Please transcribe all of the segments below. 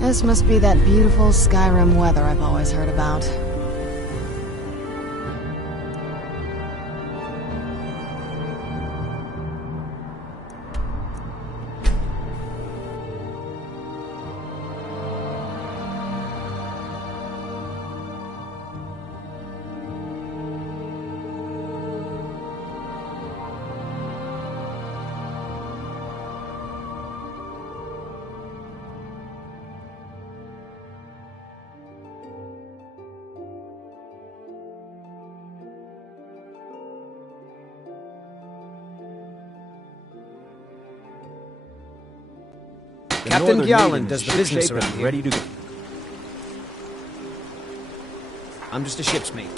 This must be that beautiful Skyrim weather I've always heard about. Captain Gjalland does the business around here. Ready to go. I'm just a ship's mate.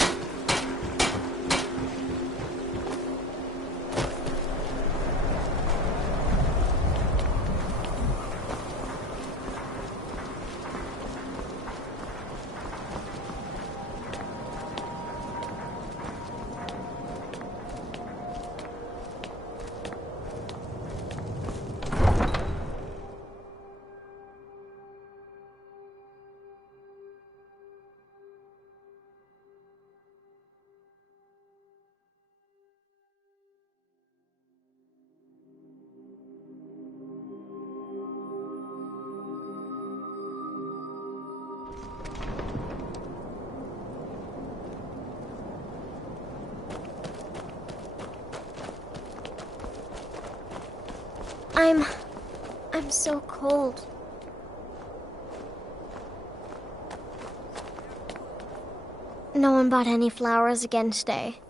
I'm so cold. No one bought any flowers again today.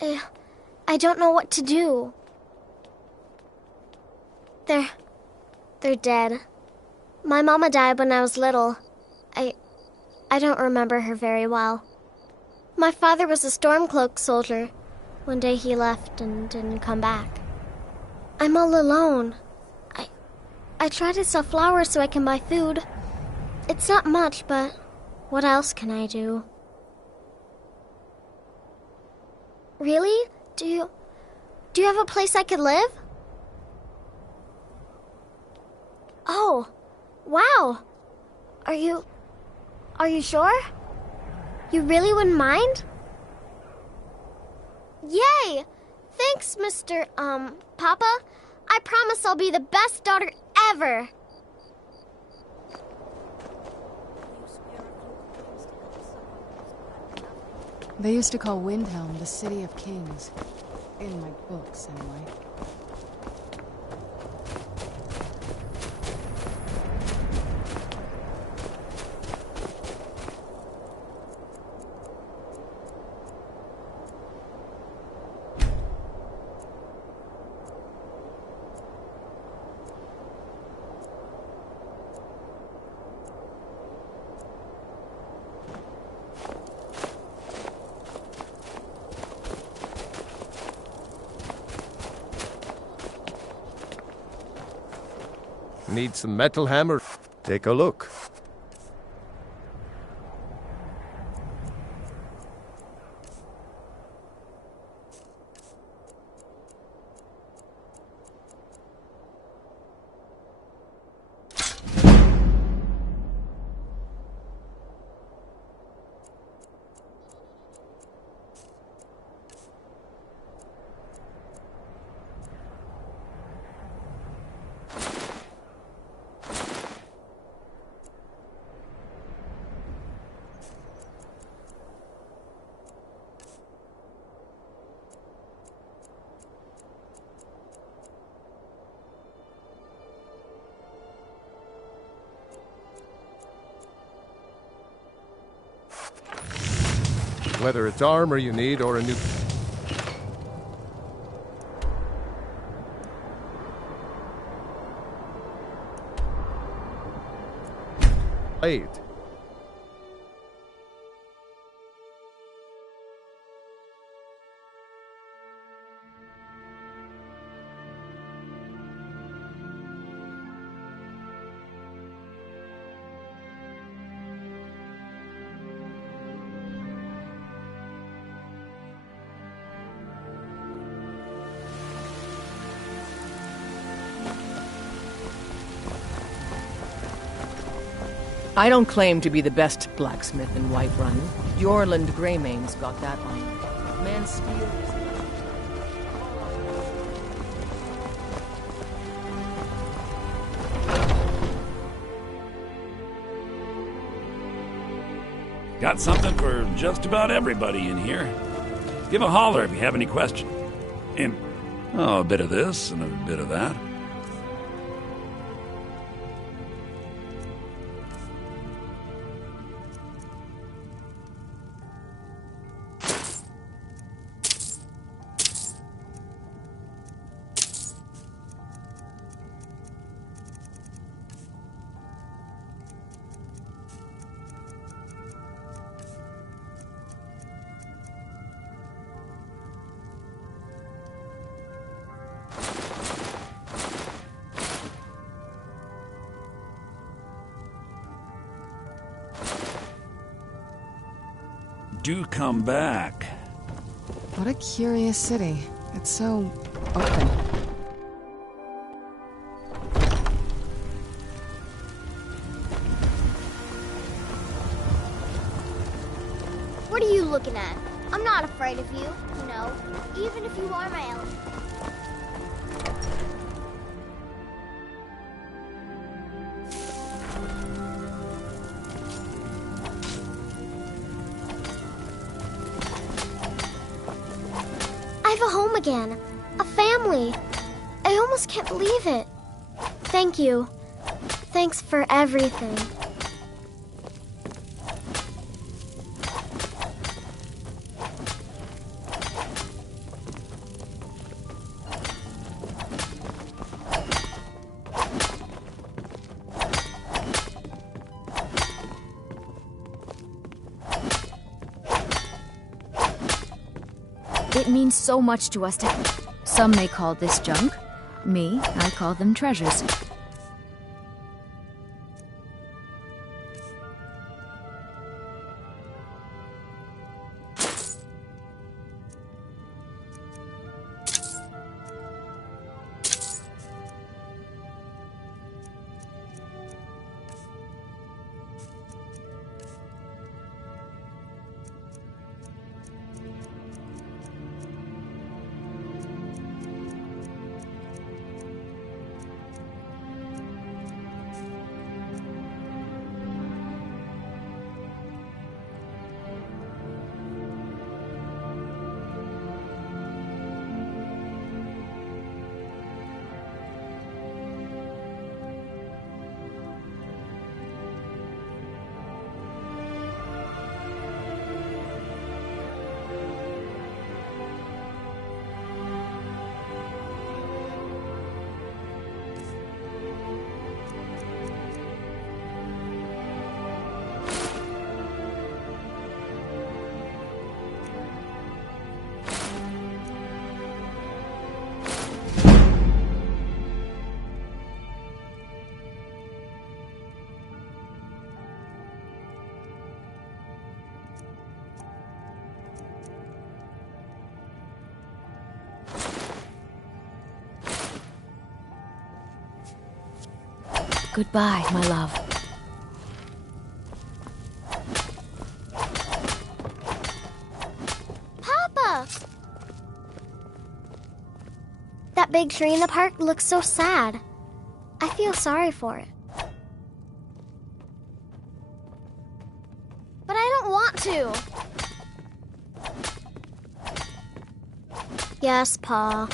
I don't know what to do. They're dead. My mama died when I was little. I don't remember her very well. My father was a Stormcloak soldier. One day he left and didn't come back. I'm all alone. I try to sell flowers so I can buy food. It's not much, but what else can I do? Really? Do you have a place I could live? Oh, wow. Are you sure? You really wouldn't mind? Yay! Thanks, Mr. Papa. I promise I'll be the best daughter ever. They used to call Windhelm the City of Kings. In my books, anyway. Need some metal hammer? Take a look. Whether it's armor you need or a new... Right. I don't claim to be the best blacksmith in Whiterun. Jorland Greymane's got that on. Man steel is... Got something for just about everybody in here. Give a holler if you have any questions. And, a bit of this and a bit of that. Do come back. What a curious city. It's so open. What are you looking at? I'm not afraid of you, no, even if you are my element. I have a home again, a family. I almost can't believe it. Thank you. Thanks for everything. It means so much to us to... Some may call this junk. Me, I call them treasures. Goodbye, my love. Papa! That big tree in the park looks so sad. I feel sorry for it. But I don't want to. Yes, Pa.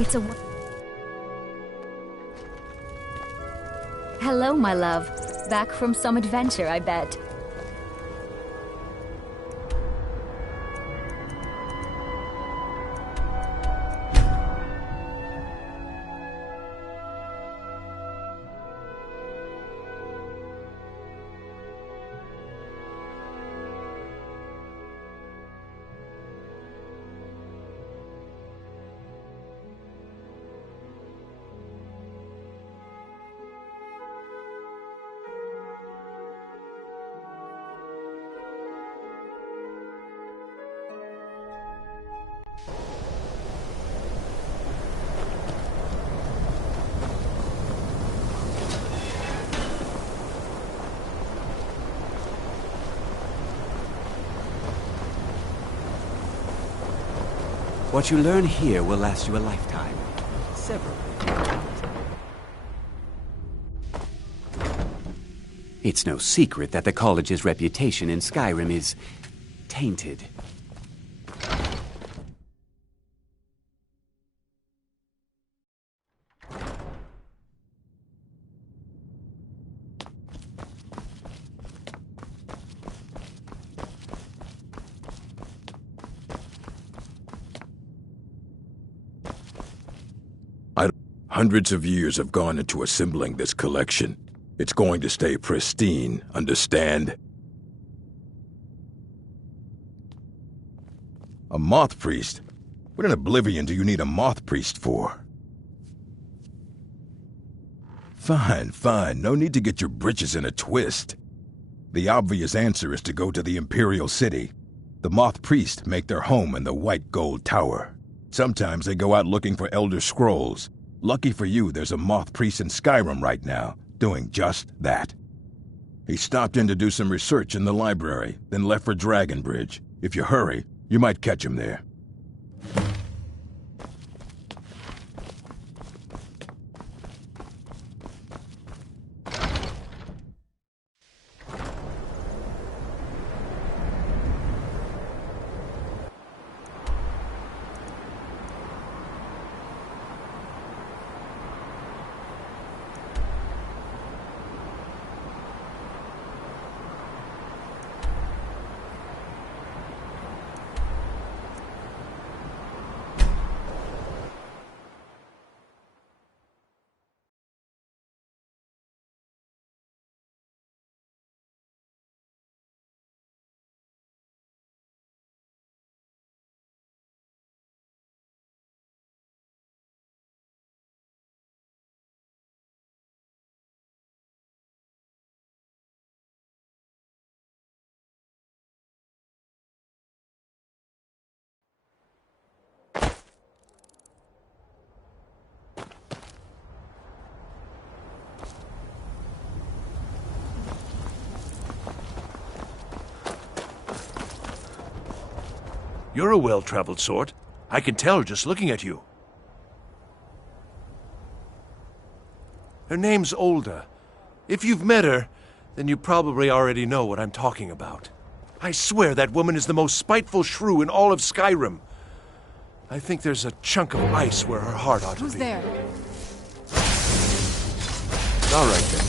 It's a... Hello, my love. Back from some adventure, I bet. What you learn here will last you a lifetime. Several. It's no secret that the college's reputation in Skyrim is tainted. Hundreds of years have gone into assembling this collection. It's going to stay pristine, understand? A moth priest? What in Oblivion do you need a moth priest for? Fine, fine. No need to get your britches in a twist. The obvious answer is to go to the Imperial City. The moth priests make their home in the White Gold Tower. Sometimes they go out looking for Elder Scrolls. Lucky for you, there's a moth priest in Skyrim right now, doing just that. He stopped in to do some research in the library, then left for Dragonbridge. If you hurry, you might catch him there. You're a well-traveled sort. I can tell just looking at you. Her name's Olda. If you've met her, then you probably already know what I'm talking about. I swear that woman is the most spiteful shrew in all of Skyrim. I think there's a chunk of ice where her heart ought to be. Who's there? All right, then.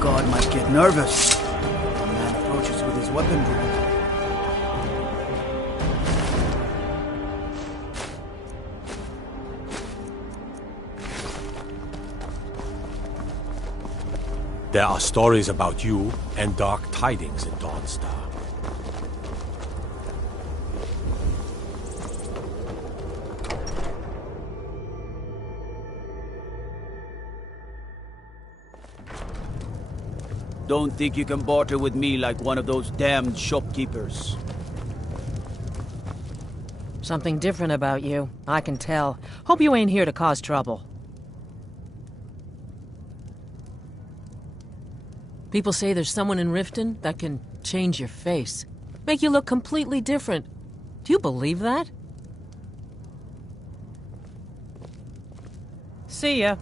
God might get nervous. A man approaches with his weapon drawn. There are stories about you and dark tidings in Dawnstar. Don't think you can barter with me like one of those damned shopkeepers. Something different about you. I can tell. Hope you ain't here to cause trouble. People say there's someone in Riften that can change your face. Make you look completely different. Do you believe that? See ya.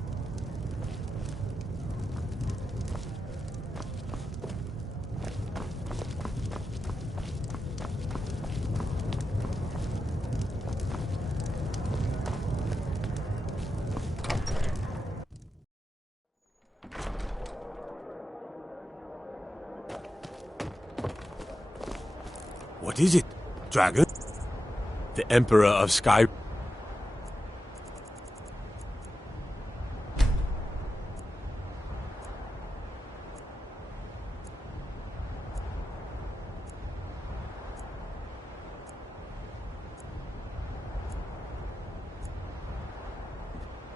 What is it? Dragon? The Emperor of Sky...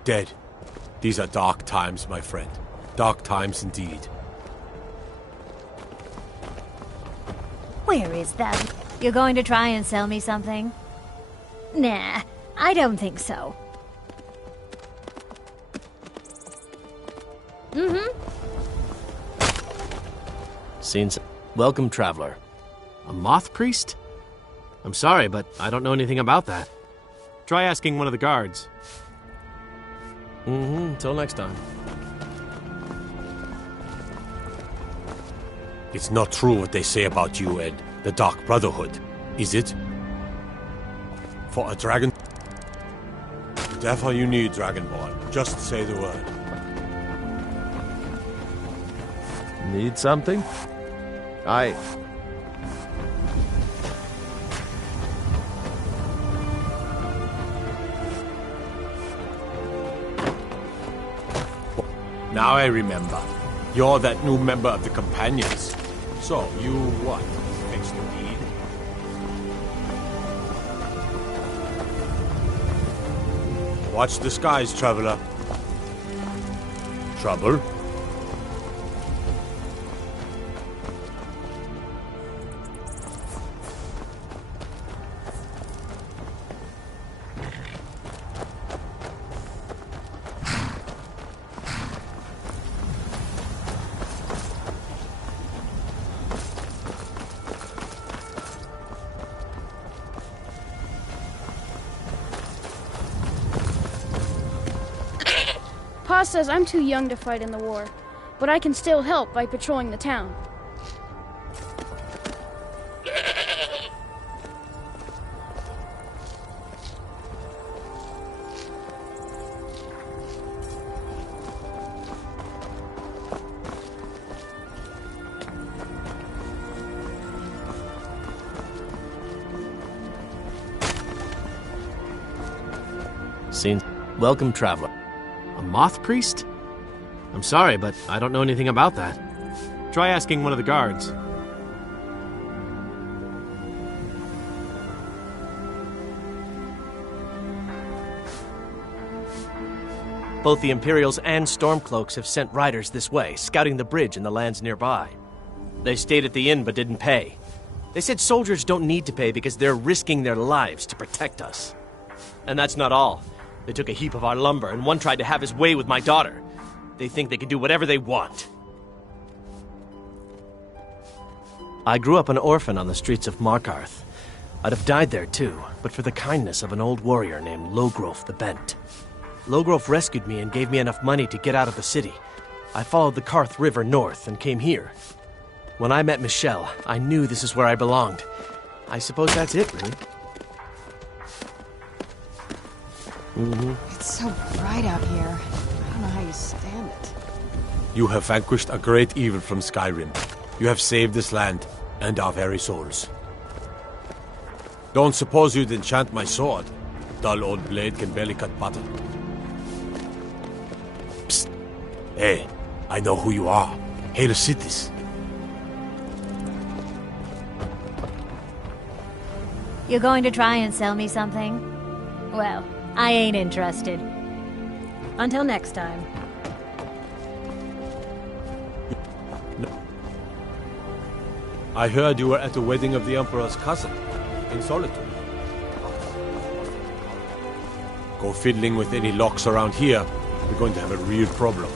Dead. These are dark times, my friend. Dark times indeed. Where is that? You're going to try and sell me something? Nah, I don't think so. Scenes. Welcome, traveler. A moth priest? I'm sorry, but I don't know anything about that. Try asking one of the guards. Until next time. It's not true what they say about you and the Dark Brotherhood, is it? For a dragon? Whatever you need, Dragonborn. Just say the word. Need something? Now I remember. You're that new member of the Companions. So, you what? Fix the deed? Watch the skies, traveler. Trouble? Pa says I'm too young to fight in the war, but I can still help by patrolling the town. Scene. Welcome, traveler. A moth priest? I'm sorry, but I don't know anything about that. Try asking one of the guards. Both the Imperials and Stormcloaks have sent riders this way, scouting the bridge and the lands nearby. They stayed at the inn but didn't pay. They said soldiers don't need to pay because they're risking their lives to protect us. And that's not all. They took a heap of our lumber, and one tried to have his way with my daughter. They think they can do whatever they want. I grew up an orphan on the streets of Markarth. I'd have died there too, but for the kindness of an old warrior named Logrove the Bent. Logrove rescued me and gave me enough money to get out of the city. I followed the Karth River north and came here. When I met Michelle, I knew this is where I belonged. I suppose that's it, really. It's so bright out here. I don't know how you stand it. You have vanquished a great evil from Skyrim. You have saved this land and our very souls. Don't suppose you'd enchant my sword. Dull old blade can barely cut butter. Psst. Hey, I know who you are. Hail Cities. You're going to try and sell me something? Well, I ain't interested. Until next time. I heard you were at the wedding of the Emperor's cousin, in Solitude. Go fiddling with any locks around here, we're going to have a real problem.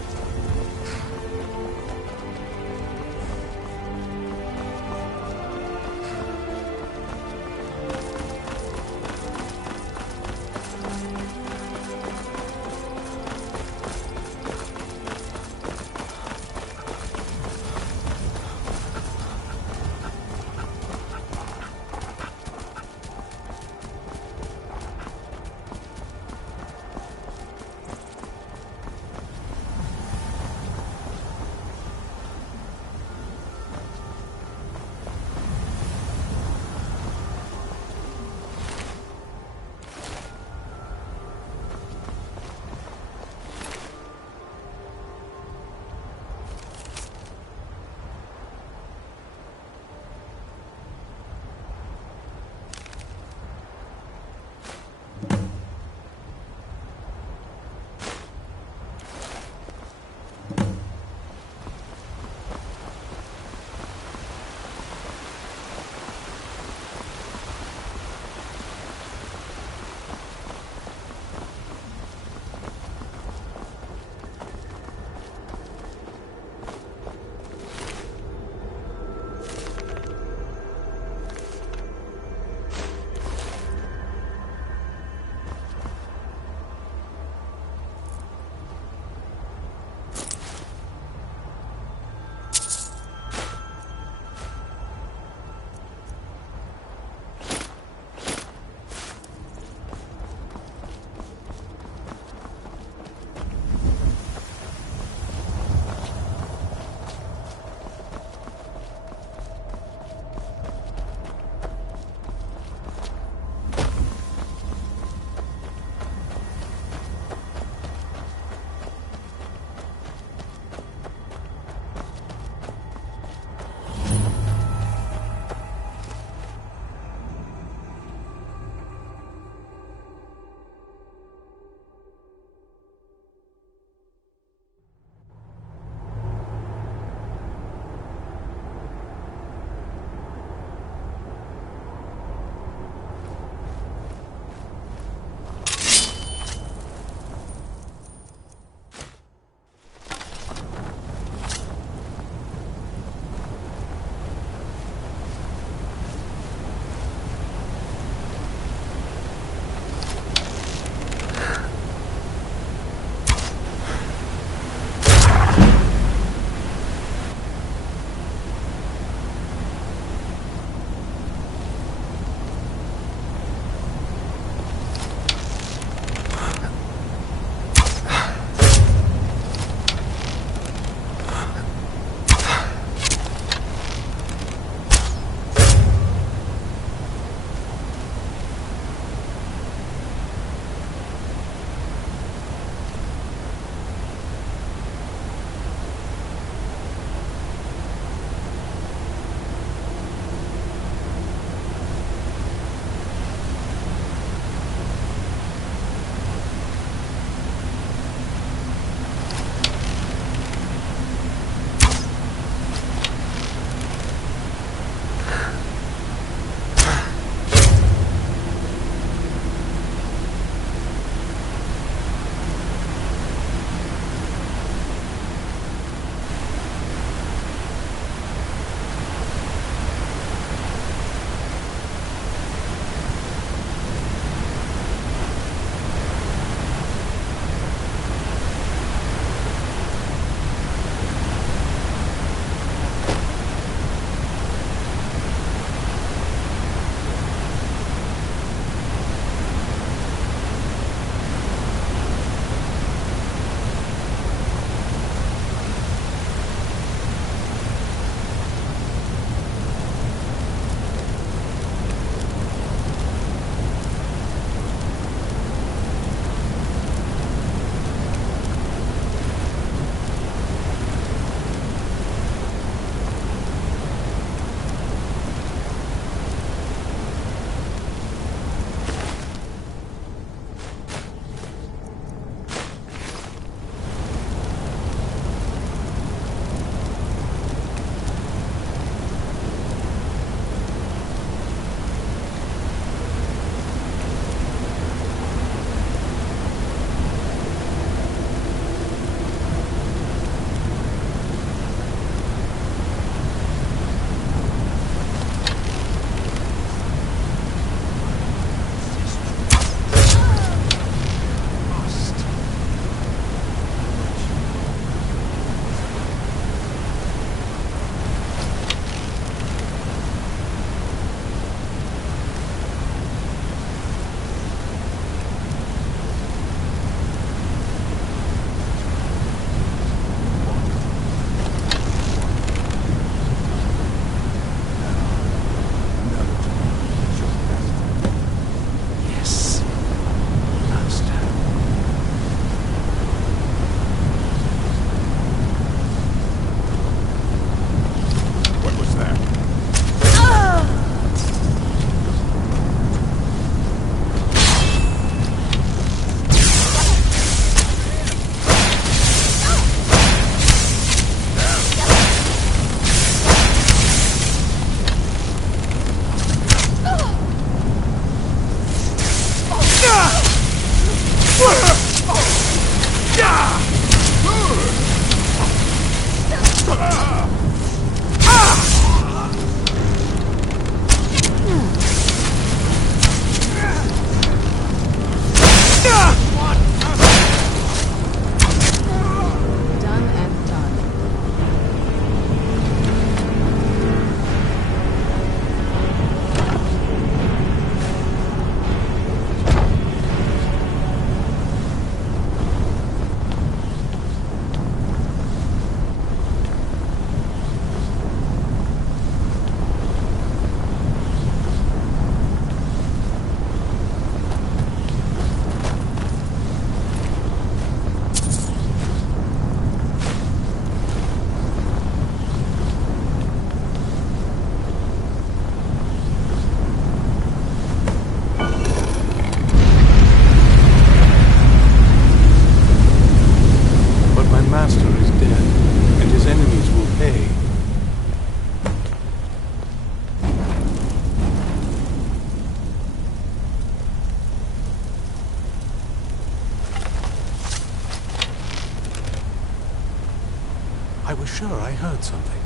I was sure I heard something.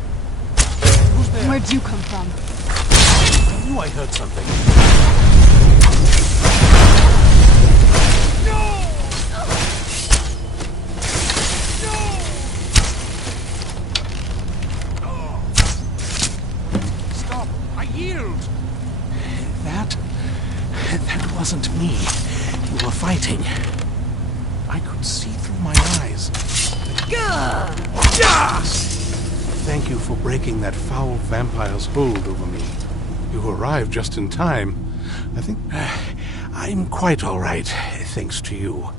Who's there? Where'd you come from? I knew I heard something. Stop! I yield! That wasn't me. You were fighting. I could see through my eyes. Thank you for breaking that foul vampire's hold over me. You arrived just in time. I think I'm quite all right, thanks to you.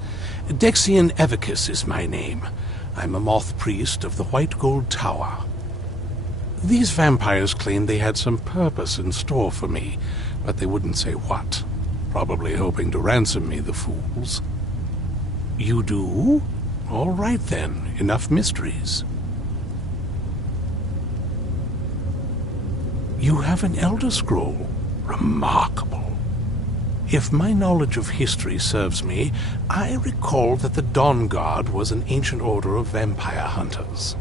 Dexian Evicus is my name. I'm a moth priest of the White Gold Tower. These vampires claimed they had some purpose in store for me, but they wouldn't say what. Probably hoping to ransom me, the fools. You do? All right then, enough mysteries. You have an Elder Scroll. Remarkable. If my knowledge of history serves me, I recall that the Dawn Guard was an ancient order of vampire hunters.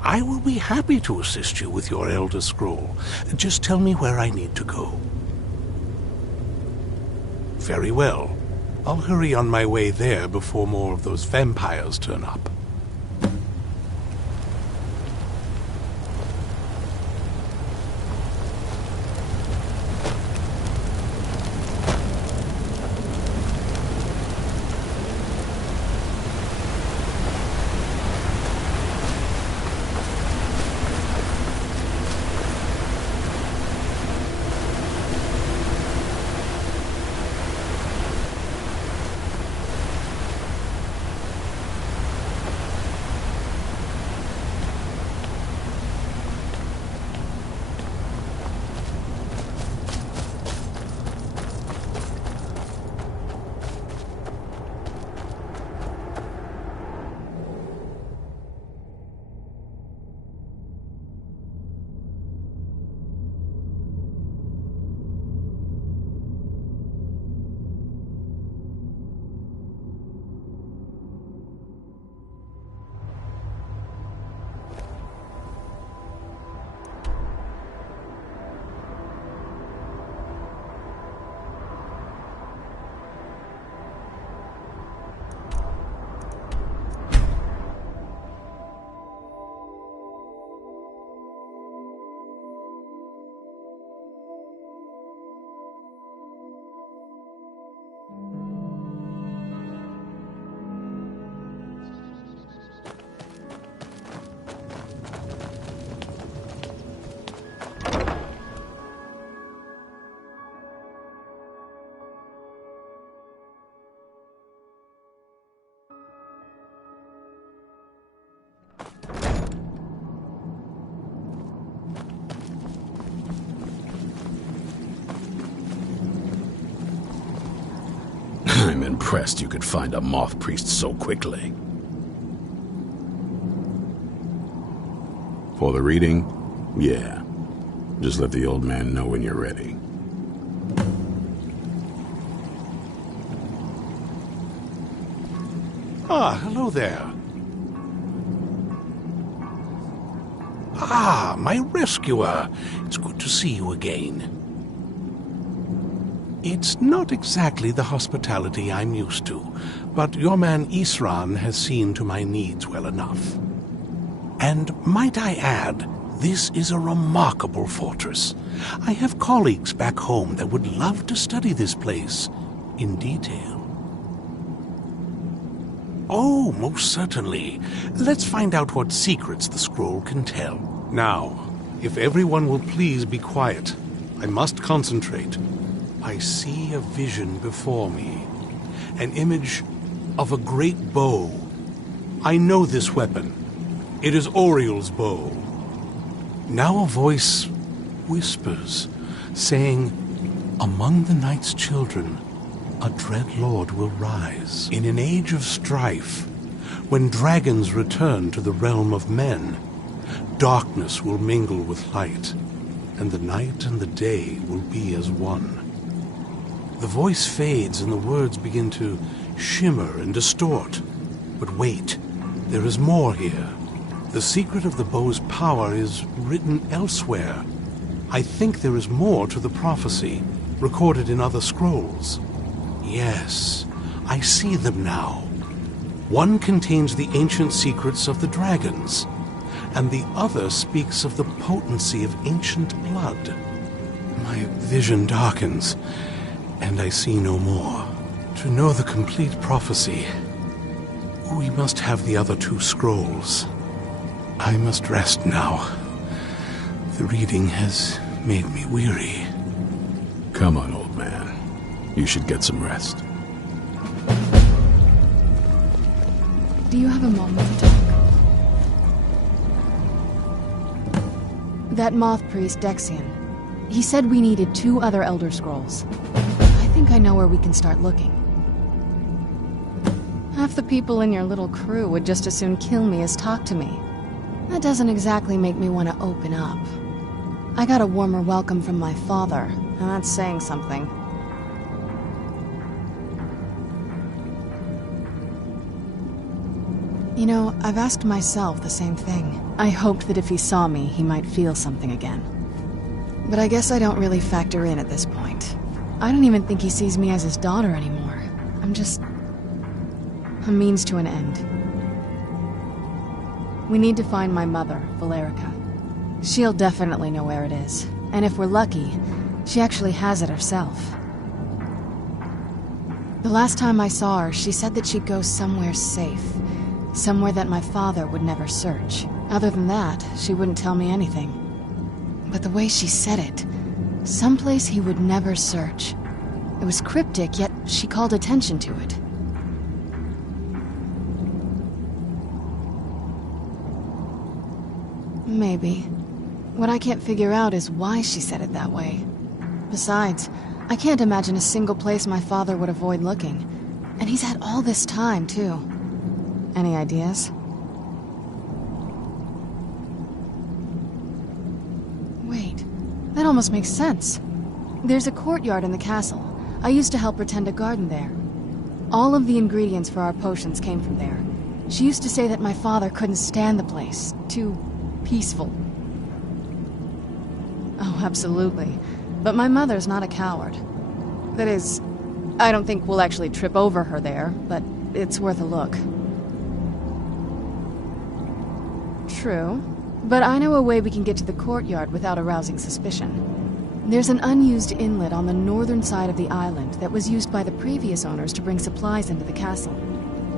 I will be happy to assist you with your Elder Scroll. Just tell me where I need to go. Very well. I'll hurry on my way there before more of those vampires turn up. I'm impressed you could find a moth priest so quickly. For the reading? Yeah. Just let the old man know when you're ready. Ah, hello there. Ah, my rescuer. It's good to see you again. It's not exactly the hospitality I'm used to, but your man Isran has seen to my needs well enough. And might I add, this is a remarkable fortress. I have colleagues back home that would love to study this place in detail. Oh, most certainly. Let's find out what secrets the scroll can tell. Now, if everyone will please be quiet, I must concentrate. I see a vision before me, an image of a great bow. I know this weapon. It is Oriel's bow. Now a voice whispers, saying, "Among the night's children, a dread lord will rise. In an age of strife, when dragons return to the realm of men, darkness will mingle with light, and the night and the day will be as one." The voice fades and the words begin to shimmer and distort. But wait, there is more here. The secret of the bow's power is written elsewhere. I think there is more to the prophecy, recorded in other scrolls. Yes, I see them now. One contains the ancient secrets of the dragons, and the other speaks of the potency of ancient blood. My vision darkens, and I see no more. To know the complete prophecy, we must have the other two scrolls. I must rest now. The reading has made me weary. Come on, old man. You should get some rest. Do you have a moment to talk? That moth priest, Dexian, he said we needed 2 other Elder Scrolls. I think I know where we can start looking. Half the people in your little crew would just as soon kill me as talk to me. That doesn't exactly make me want to open up. I got a warmer welcome from my father, and that's saying something. You know, I've asked myself the same thing. I hoped that if he saw me, he might feel something again. But I guess I don't really factor in at this point. I don't even think he sees me as his daughter anymore. I'm just a means to an end. We need to find my mother, Valerica. She'll definitely know where it is. And if we're lucky, she actually has it herself. The last time I saw her, she said that she'd go somewhere safe. Somewhere that my father would never search. Other than that, she wouldn't tell me anything. But the way she said it, someplace he would never search. It was cryptic, yet she called attention to it. Maybe. What I can't figure out is why she said it that way. Besides, I can't imagine a single place my father would avoid looking. And he's had all this time, too. Any ideas? Wait, that almost makes sense. There's a courtyard in the castle. I used to help her tend a garden there. All of the ingredients for our potions came from there. She used to say that my father couldn't stand the place. Too peaceful. Oh, absolutely. But my mother's not a coward. That is, I don't think we'll actually trip over her there, but it's worth a look. True, but I know a way we can get to the courtyard without arousing suspicion. There's an unused inlet on the northern side of the island that was used by the previous owners to bring supplies into the castle.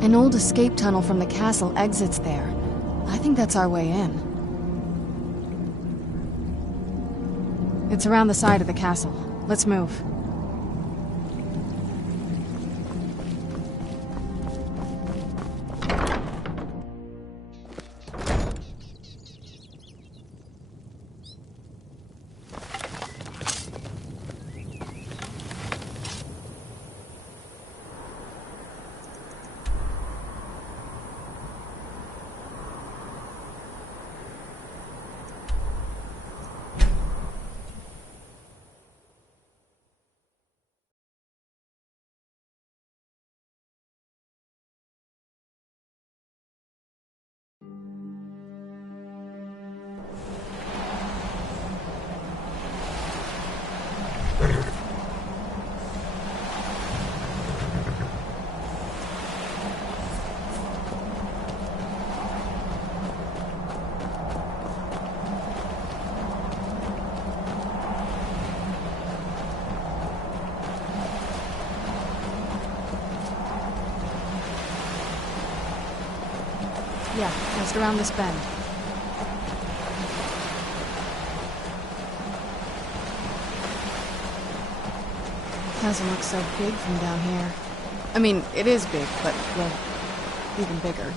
An old escape tunnel from the castle exits there. I think that's our way in. It's around the side of the castle. Let's move. Yeah, just around this bend. Doesn't look so big from down here. I mean, it is big, but, well, even bigger.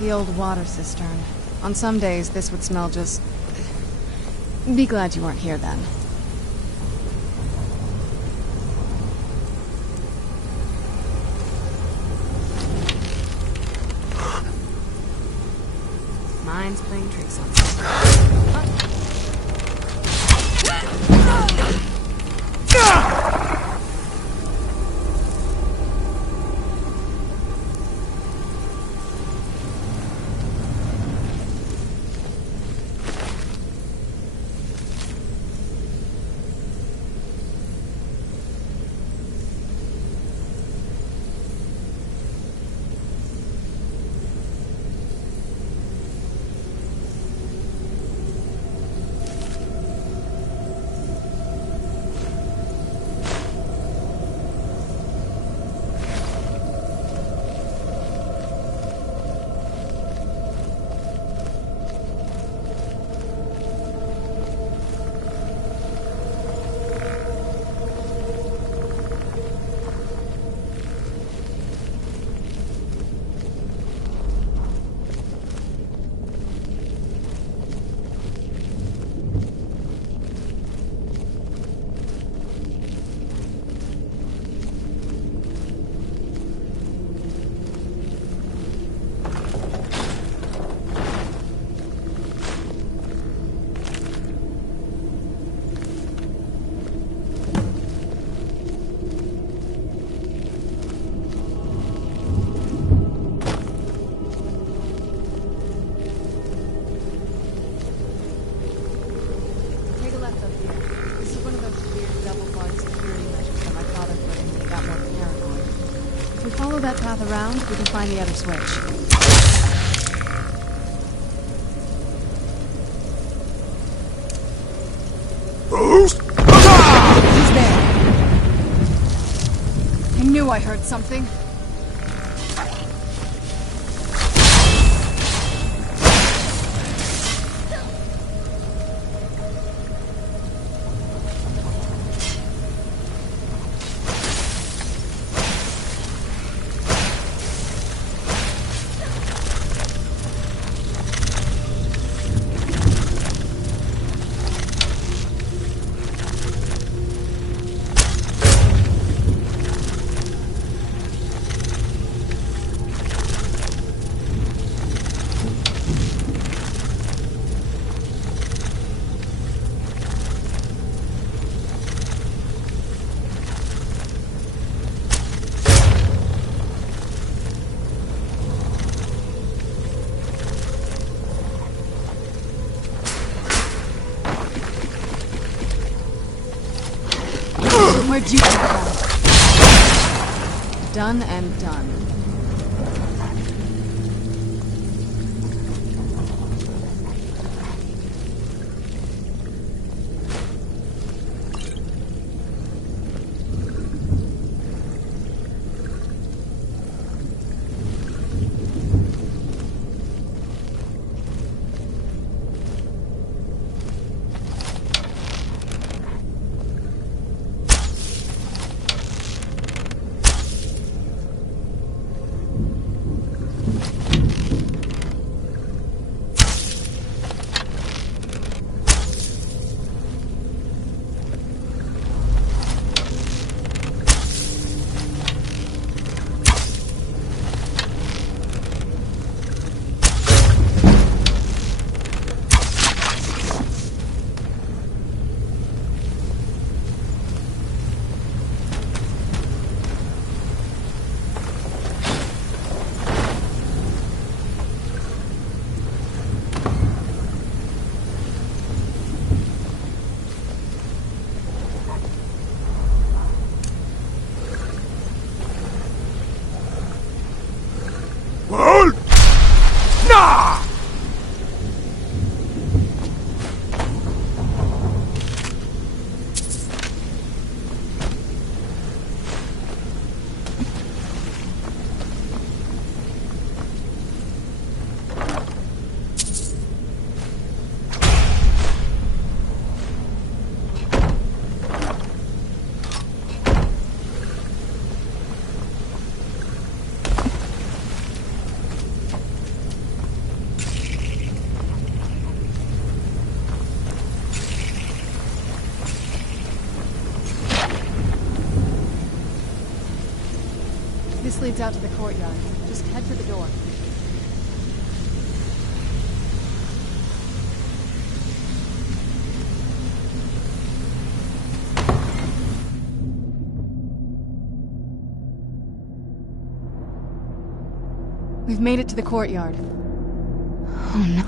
The old water cistern. On some days, this would smell just... Be glad you weren't here then. Mine's playing tricks on me. follow that path around, we can find the other switch. Who's there? I knew I heard something. Where'd you come from? Done and done. This leads out to the courtyard. Just head for the door. We've made it to the courtyard. Oh no.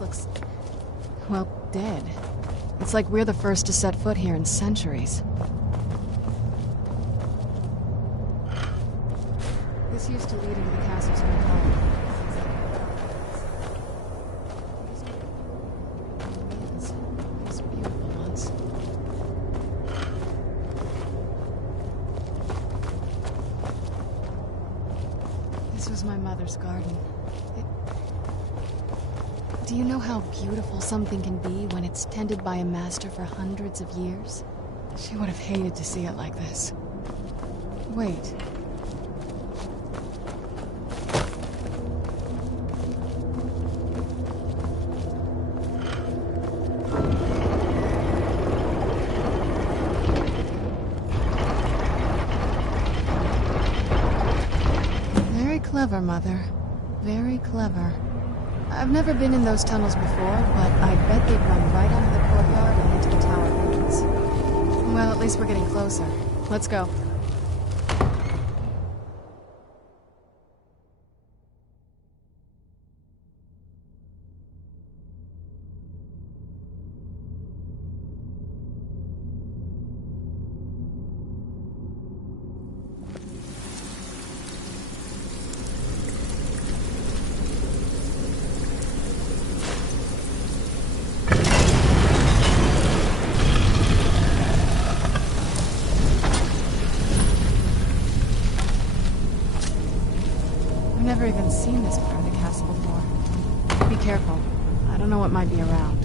Looks, well, dead. It's like we're the first to set foot here in centuries. This used to lead into the castle's new hall. These beautiful ones. This was my mother's garden. Do you know how beautiful something can be when it's tended by a master for hundreds of years? She would have hated to see it like this. Wait. Clever, Mother. Very clever. I've never been in those tunnels before, but I bet they'd run right under the courtyard and into the tower buildings. Well, at least we're getting closer. Let's go. I've never even seen this part of the castle before. Be careful. I don't know what might be around.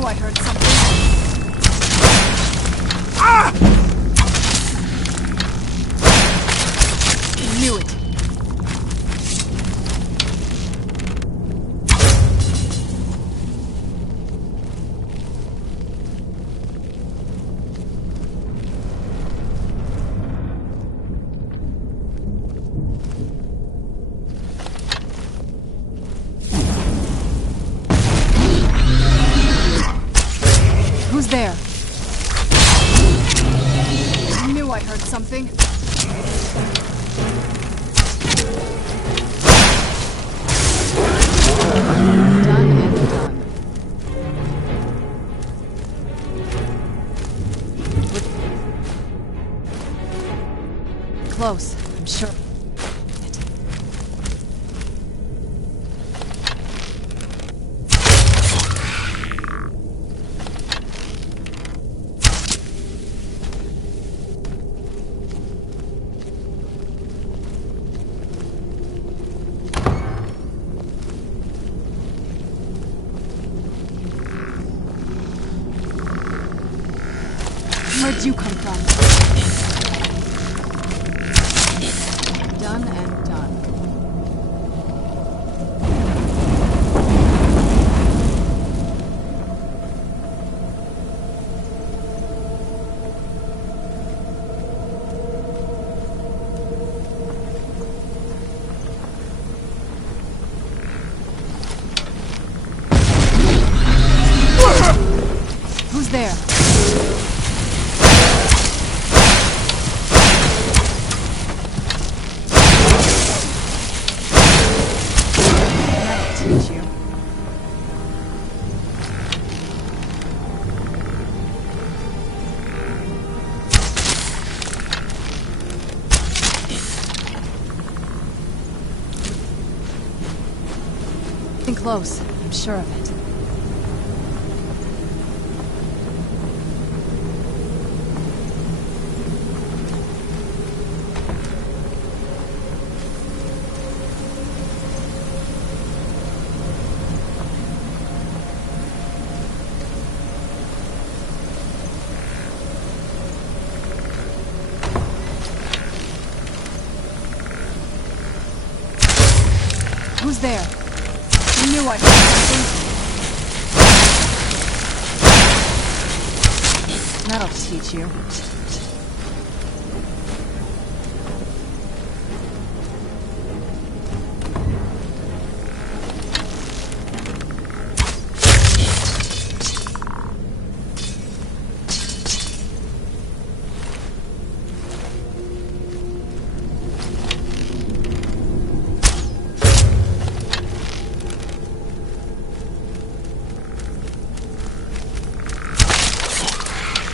I heard something. Ah! I knew it. Who's there? I knew I heard something. Done and done. Close, I'm sure. Where'd you come from? Done and done. Who's there? Close, I'm sure of it. Who's there? I knew I heard something. That'll teach you.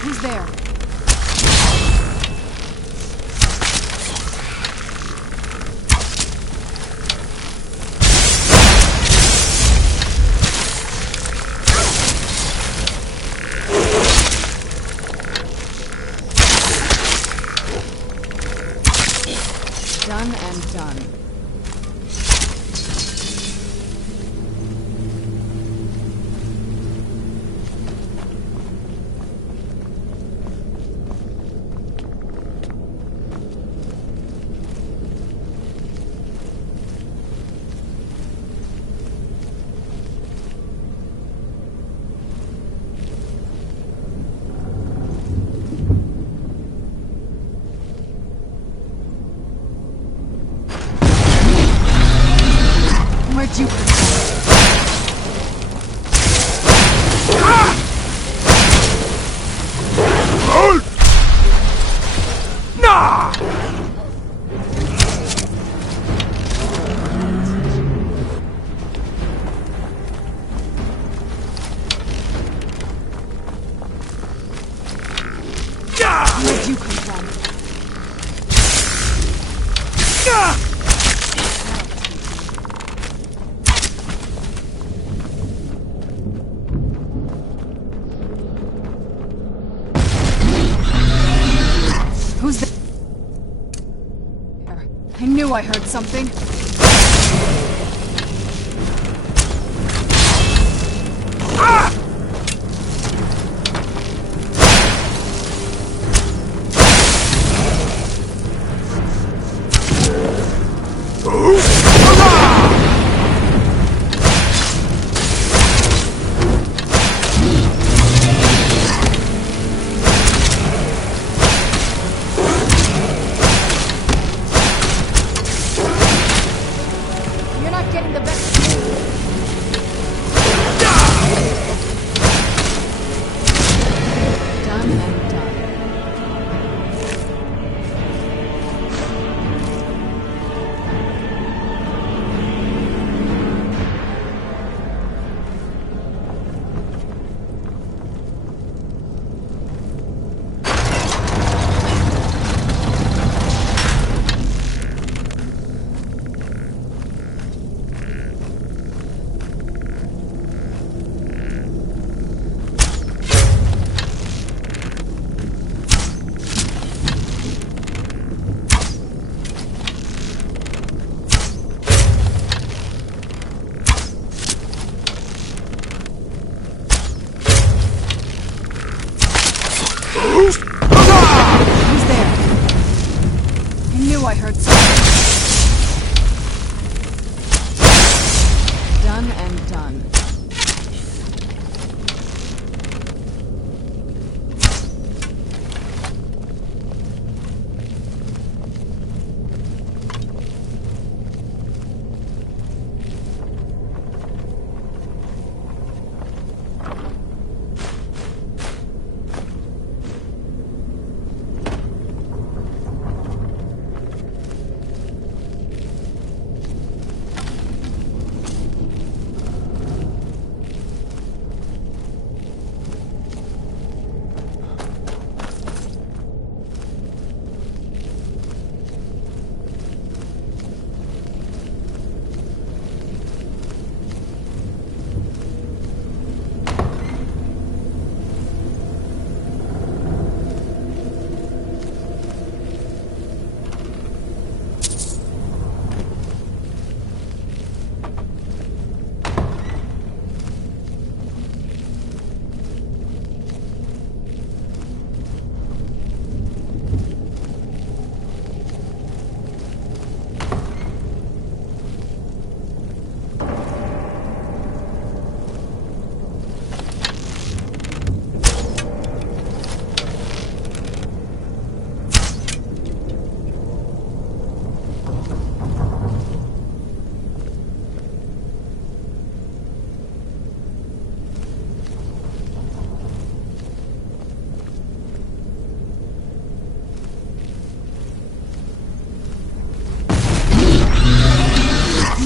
Who's there? Done and done. Where'd you come from? Where'd you come from? Who's there? I knew I heard something. You're not getting the best of me. Done and done. Who's there? I knew I heard something. Done and done.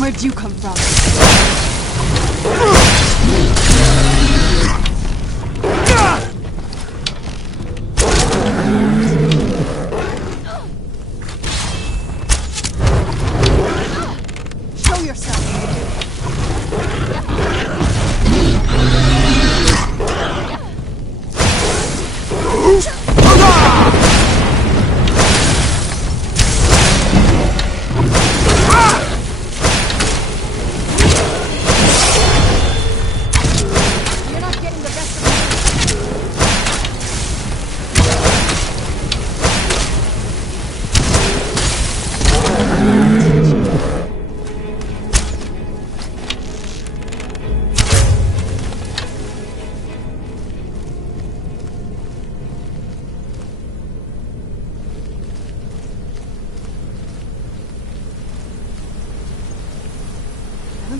Where'd you come from? Show yourself.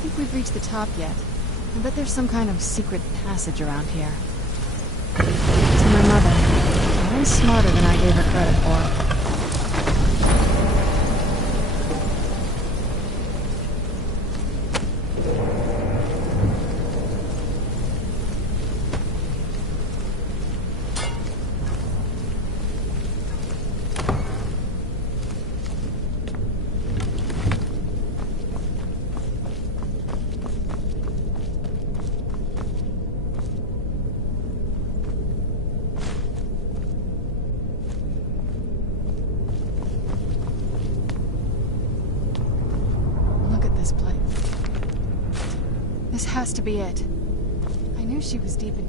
think we've reached the top yet. I bet there's some kind of secret passage around here. To my mother. Way smarter than I gave her credit for. This has to be it. I knew she was deep in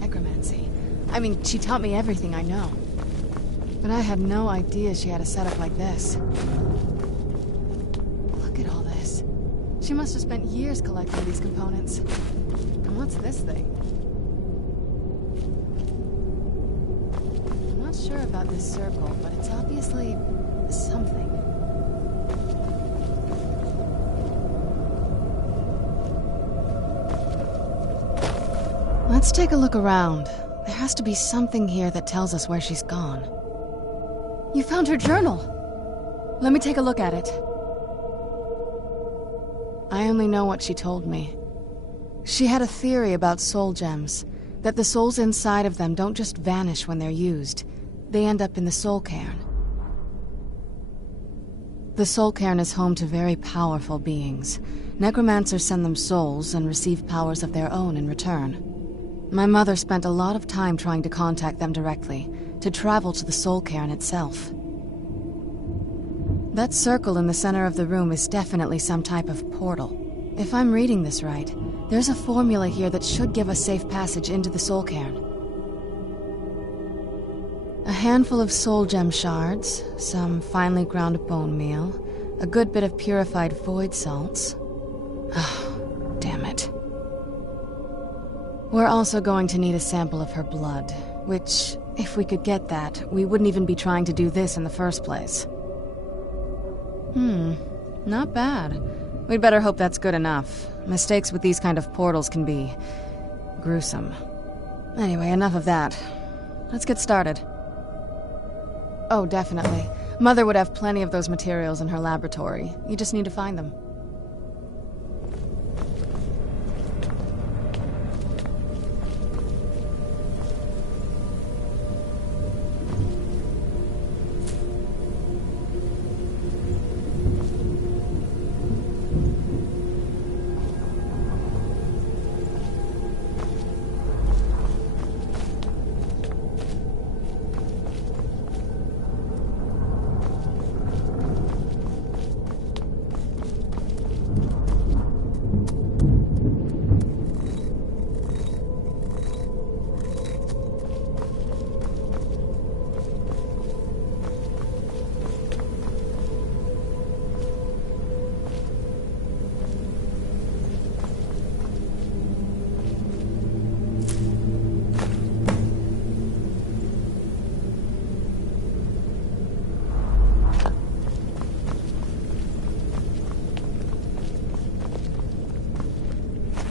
necromancy. I mean, she taught me everything I know. But I had no idea she had a setup like this. Look at all this. She must have spent years collecting these components. And what's this thing? I'm not sure about this circle, but it's obviously something. Let's take a look around. There has to be something here that tells us where she's gone. You found her journal! Let me take a look at it. I only know what she told me. She had a theory about soul gems, that the souls inside of them don't just vanish when they're used. They end up in the soul cairn. The soul cairn is home to very powerful beings. Necromancers send them souls and receive powers of their own in return. My mother spent a lot of time trying to contact them directly, to travel to the soul cairn itself. That circle in the center of the room is definitely some type of portal. If I'm reading this right, there's a formula here that should give us safe passage into the soul cairn. A handful of soul gem shards, some finely ground bone meal, a good bit of purified void salts. Oh, damn it. We're also going to need a sample of her blood, which, if we could get that, we wouldn't even be trying to do this in the first place. Not bad. We'd better hope that's good enough. Mistakes with these kind of portals can be gruesome. Anyway, enough of that. Let's get started. Oh, definitely. Mother would have plenty of those materials in her laboratory. You just need to find them.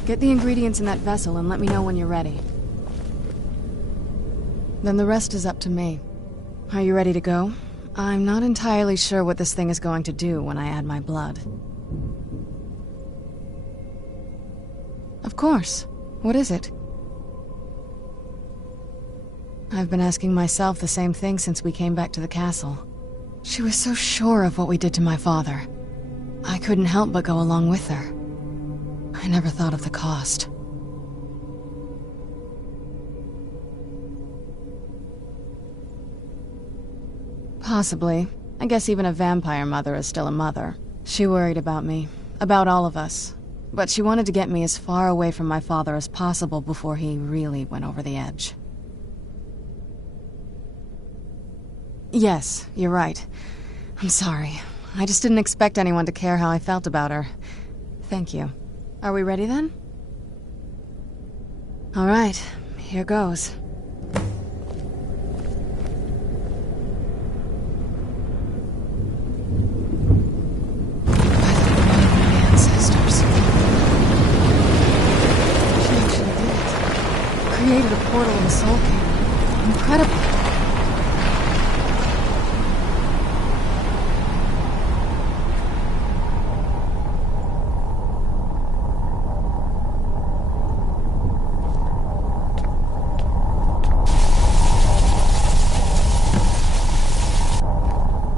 Get the ingredients in that vessel and let me know when you're ready. Then the rest is up to me. Are you ready to go? I'm not entirely sure what this thing is going to do when I add my blood. Of course. What is it? I've been asking myself the same thing since we came back to the castle. She was so sure of what we did to my father. I couldn't help but go along with her. I never thought of the cost. Possibly. I guess even a vampire mother is still a mother. She worried about me, about all of us. But she wanted to get me as far away from my father as possible before he really went over the edge. Yes, you're right. I'm sorry. I just didn't expect anyone to care how I felt about her. Thank you. Are we ready then? All right, here goes. By the created a portal in the Soul Cairn. Incredible.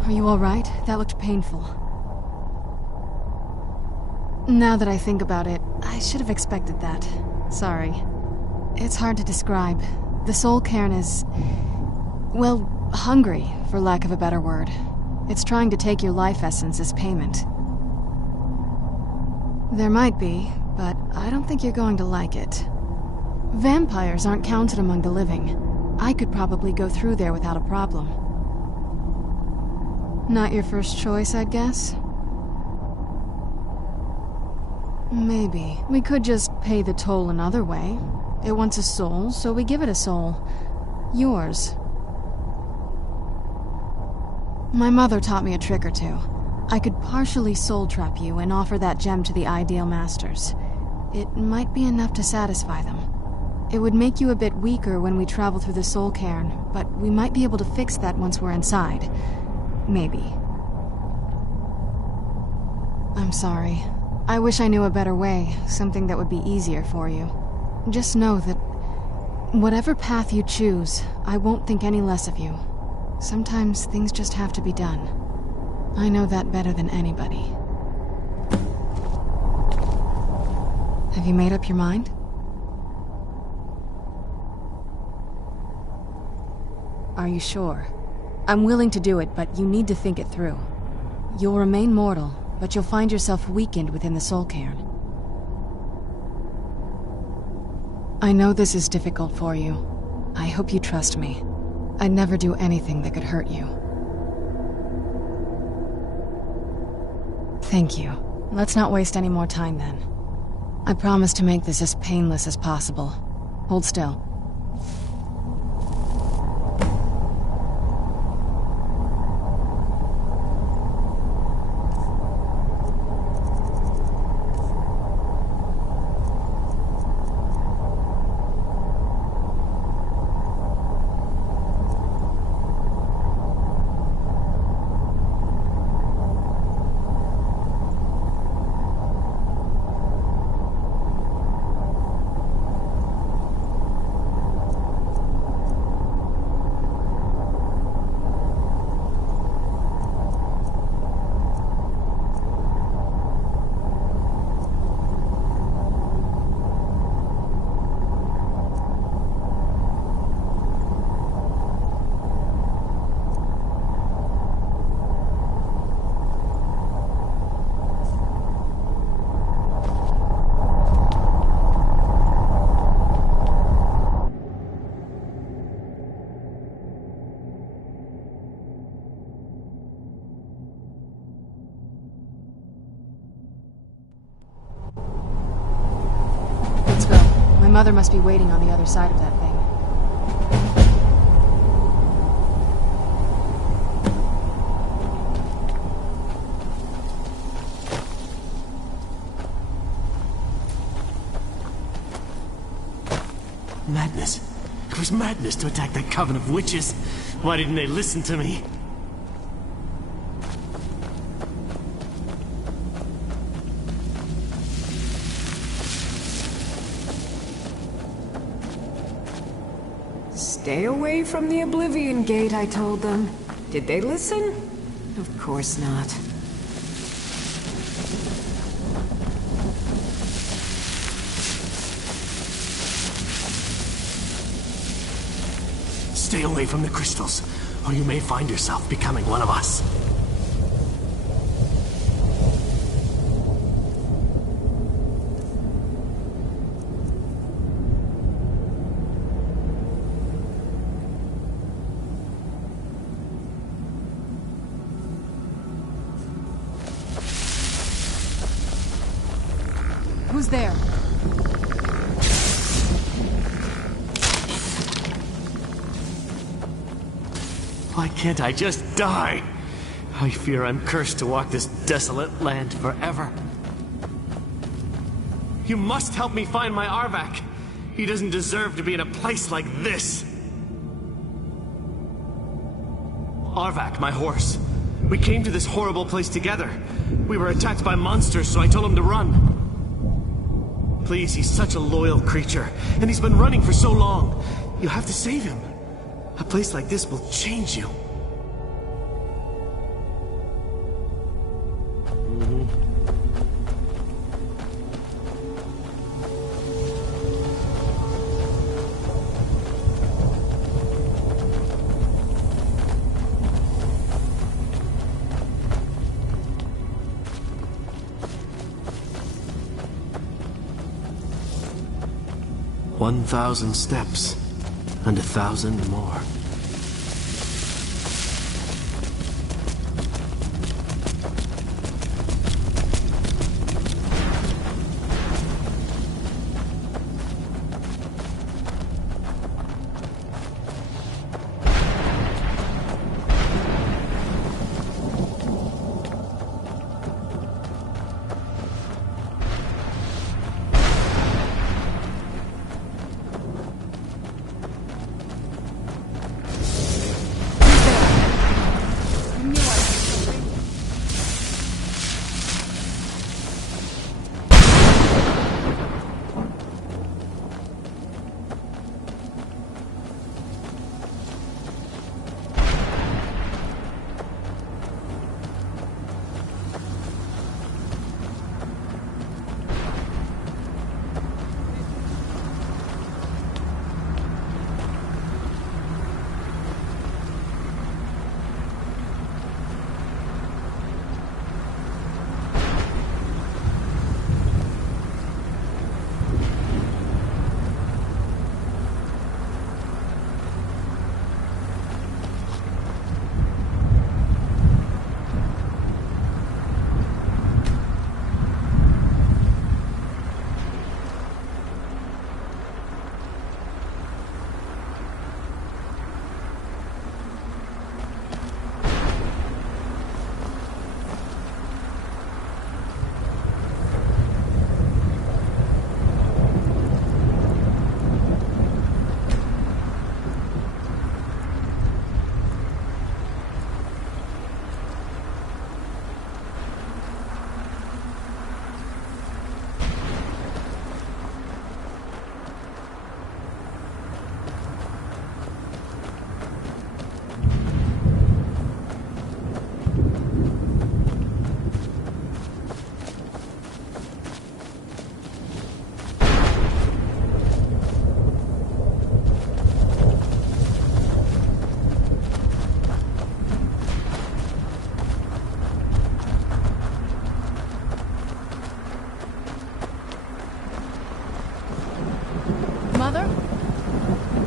Are you all right? That looked painful. Now that I think about it, I should have expected that. Sorry. It's hard to describe. The Soul Cairn is... well, hungry, for lack of a better word. It's trying to take your life essence as payment. There might be, but I don't think you're going to like it. Vampires aren't counted among the living. I could probably go through there without a problem. Not your first choice, I'd guess? Maybe. We could just pay the toll another way. It wants a soul, so we give it a soul. Yours. My mother taught me a trick or two. I could partially soul trap you and offer that gem to the Ideal Masters. It might be enough to satisfy them. It would make you a bit weaker when we travel through the Soul Cairn, but we might be able to fix that once we're inside. Maybe. I'm sorry. I wish I knew a better way, something that would be easier for you. Just know that whatever path you choose, I won't think any less of you. Sometimes things just have to be done. I know that better than anybody. Have you made up your mind? Are you sure? I'm willing to do it, but you need to think it through. You'll remain mortal, but you'll find yourself weakened within the Soul Cairn. I know this is difficult for you. I hope you trust me. I'd never do anything that could hurt you. Thank you. Let's not waste any more time then. I promise to make this as painless as possible. Hold still. My mother must be waiting on the other side of that thing. Madness. It was madness to attack that coven of witches. Why didn't they listen to me? Stay away from the Oblivion Gate, I told them. Did they listen? Of course not. Stay away from the crystals, or you may find yourself becoming one of us. Who's there? Why can't I just die? I fear I'm cursed to walk this desolate land forever. You must help me find my Arvak. He doesn't deserve to be in a place like this. Arvak, my horse. We came to this horrible place together. We were attacked by monsters, so I told him to run. Please, he's such a loyal creature, and he's been running for so long. You have to save him. A place like this will change you. 1,000 steps, and 1,000 more.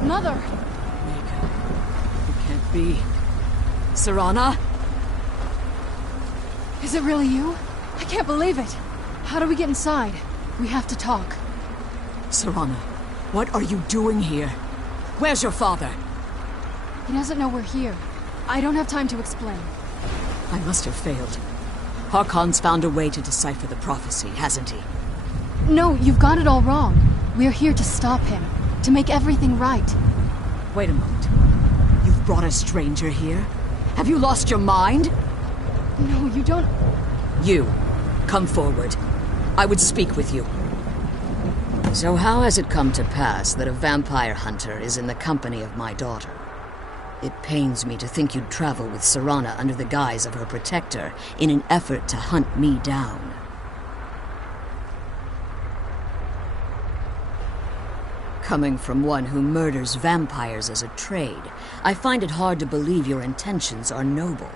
Mother! It can't be. Serana? Is it really you? I can't believe it. How do we get inside? We have to talk. Serana, what are you doing here? Where's your father? He doesn't know we're here. I don't have time to explain. I must have failed. Harkon's found a way to decipher the prophecy, hasn't he? No, you've got it all wrong. We're here to stop him. To make everything right. Wait a moment. You've brought a stranger here? Have you lost your mind? No, you don't... You, come forward. I would speak with you. So how has it come to pass that a vampire hunter is in the company of my daughter? It pains me to think you'd travel with Serana under the guise of her protector in an effort to hunt me down. Coming from one who murders vampires as a trade, I find it hard to believe your intentions are noble.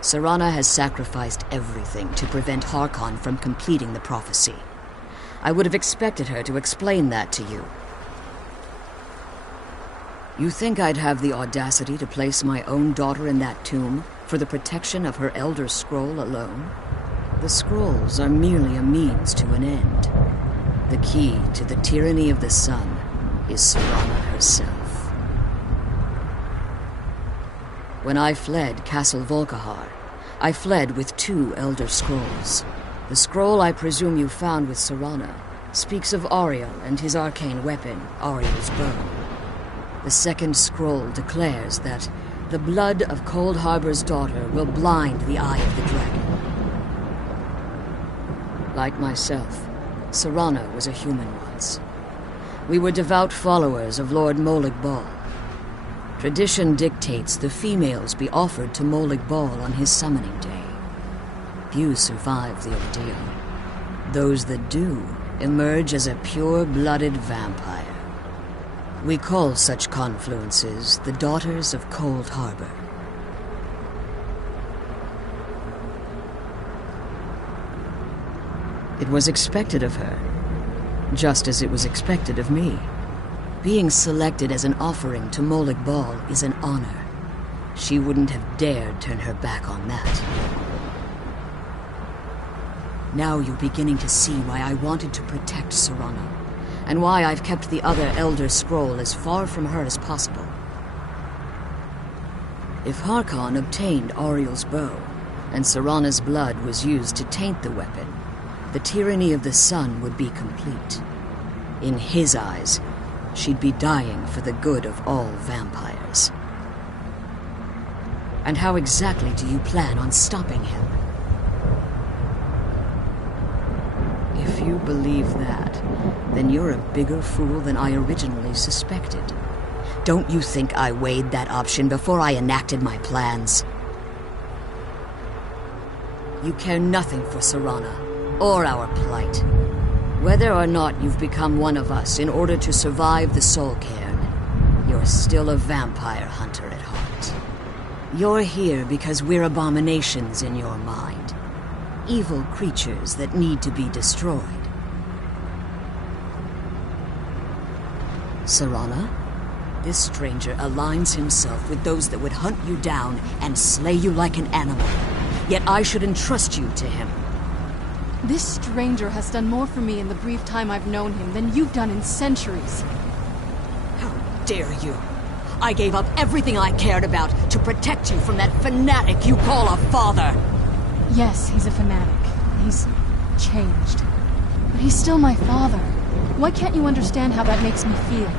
Serana has sacrificed everything to prevent Harkon from completing the prophecy. I would have expected her to explain that to you. You think I'd have the audacity to place my own daughter in that tomb for the protection of her Elder Scroll alone? The scrolls are merely a means to an end. The key to the tyranny of the sun is Serana herself. When I fled Castle Volkihar, I fled with 2 Elder Scrolls. The scroll I presume you found with Serana speaks of Ariel and his arcane weapon, Ariel's bow. The second scroll declares that the blood of Cold Harbor's daughter will blind the eye of the dragon. Like myself, Serana was a human once. We were devout followers of Lord Molig Bal. Tradition dictates the females be offered to Molig Bal on his summoning day. Few survive the ordeal. Those that do emerge as a pure-blooded vampire. We call such confluences the Daughters of Cold Harbor. It was expected of her, just as it was expected of me. Being selected as an offering to Molig Bal is an honor. She wouldn't have dared turn her back on that. Now you're beginning to see why I wanted to protect Serana, and why I've kept the other Elder Scroll as far from her as possible. If Harkon obtained Ariel's bow, and Serana's blood was used to taint the weapon, the tyranny of the sun would be complete. In his eyes, she'd be dying for the good of all vampires. And how exactly do you plan on stopping him? If you believe that, then you're a bigger fool than I originally suspected. Don't you think I weighed that option before I enacted my plans? You care nothing for Serana, or our plight. Whether or not you've become one of us in order to survive the Soul Cairn, you're still a vampire hunter at heart. You're here because we're abominations in your mind. Evil creatures that need to be destroyed. Serana, this stranger aligns himself with those that would hunt you down and slay you like an animal. Yet I should entrust you to him. This stranger has done more for me in the brief time I've known him than you've done in centuries. How dare you! I gave up everything I cared about to protect you from that fanatic you call a father! Yes, he's a fanatic. He's changed. But he's still my father. Why can't you understand how that makes me feel?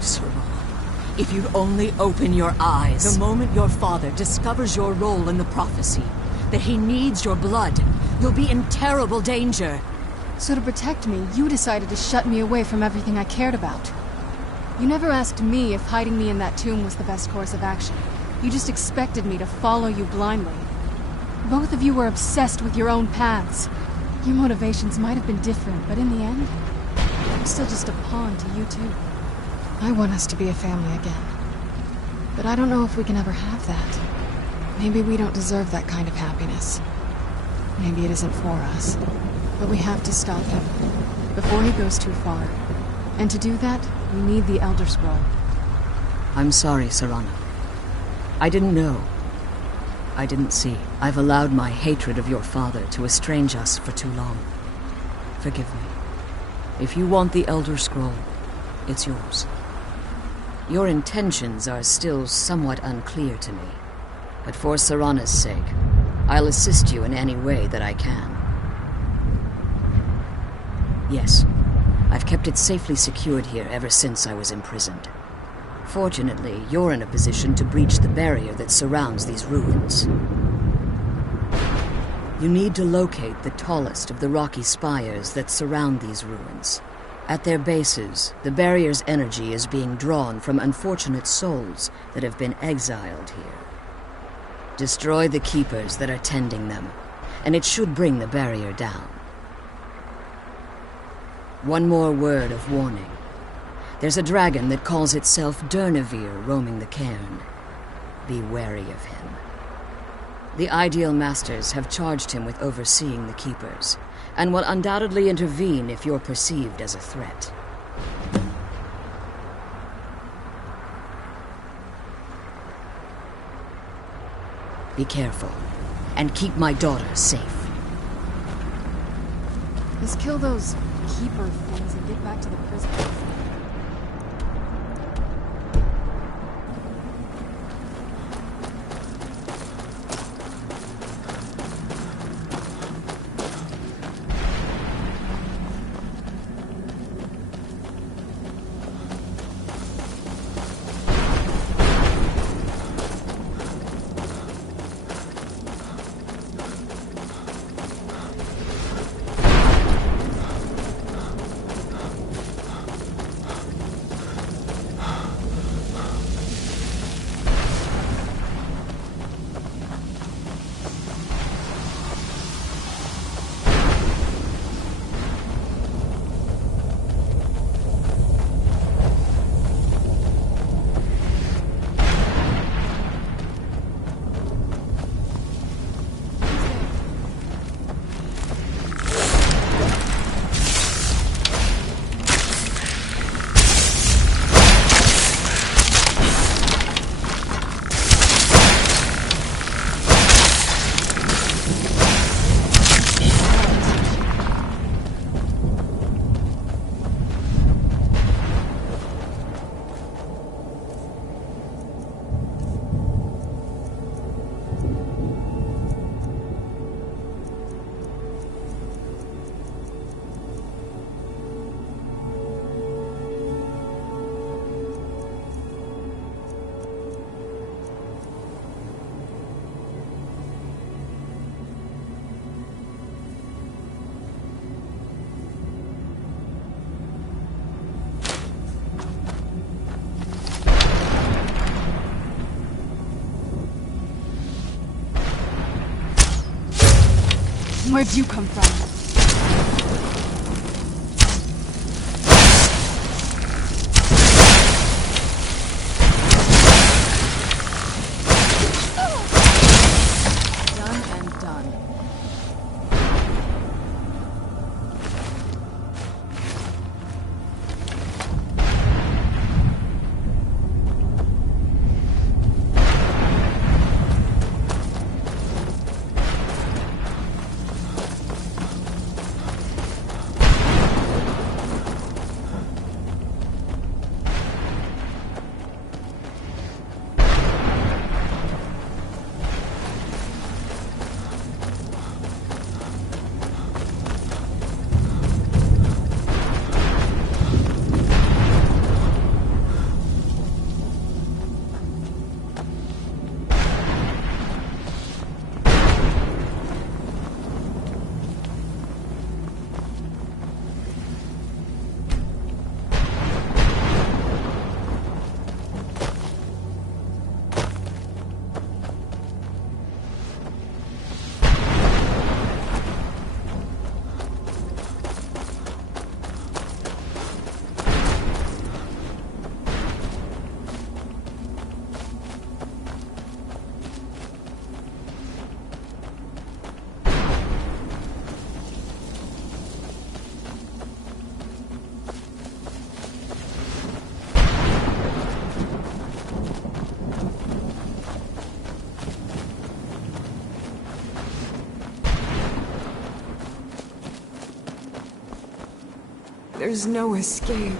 Serana, if you'd only open your eyes. The moment your father discovers your role in the prophecy, that he needs your blood, you'll be in terrible danger. So to protect me, you decided to shut me away from everything I cared about. You never asked me if hiding me in that tomb was the best course of action. You just expected me to follow you blindly. Both of you were obsessed with your own paths. Your motivations might have been different, but in the end, I'm still just a pawn to you two. I want us to be a family again. But I don't know if we can ever have that. Maybe we don't deserve that kind of happiness. Maybe it isn't for us. But we have to stop him before he goes too far. And to do that, we need the Elder Scroll. I'm sorry, Serana. I didn't know. I didn't see. I've allowed my hatred of your father to estrange us for too long. Forgive me. If you want the Elder Scroll, it's yours. Your intentions are still somewhat unclear to me. But for Serana's sake, I'll assist you in any way that I can. Yes, I've kept it safely secured here ever since I was imprisoned. Fortunately, you're in a position to breach the barrier that surrounds these ruins. You need to locate the tallest of the rocky spires that surround these ruins. At their bases, the barrier's energy is being drawn from unfortunate souls that have been exiled here. Destroy the keepers that are tending them, and it should bring the barrier down. One more word of warning. There's a dragon that calls itself Durnavir roaming the Cairn. Be wary of him. The Ideal Masters have charged him with overseeing the Keepers, and will undoubtedly intervene if you're perceived as a threat. Be careful, and keep my daughter safe. Let's kill those Keeper things and get back to the prison. Where'd you come from? There's no escape.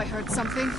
I heard something.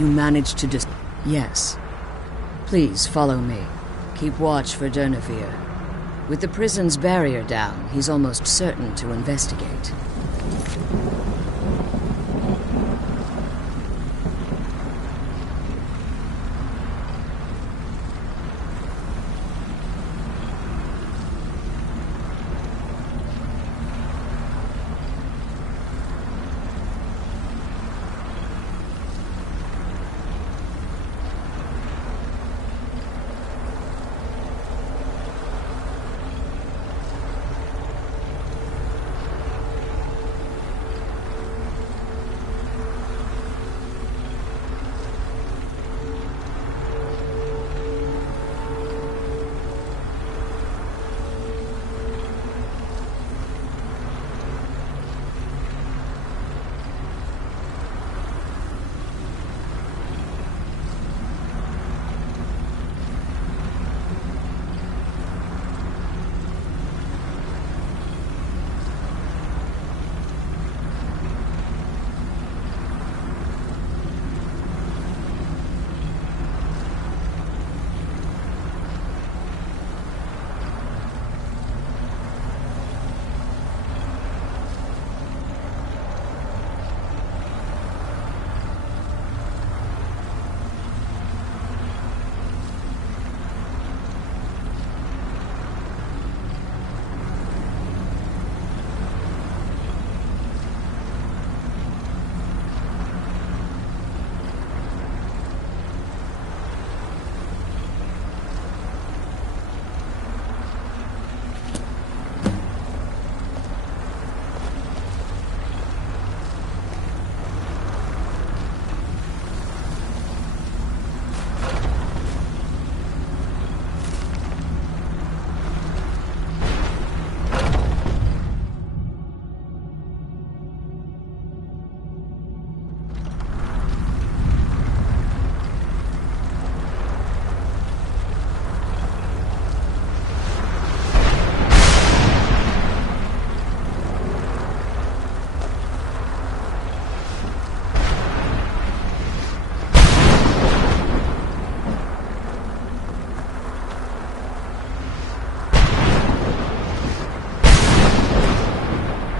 You managed to Yes. Please follow me. Keep watch for Durnevere. With the prison's barrier down, he's almost certain to investigate.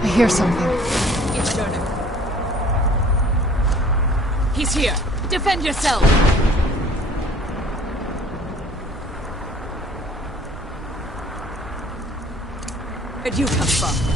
I hear something. It's Turner. He's here. Defend yourself! Where'd you come from?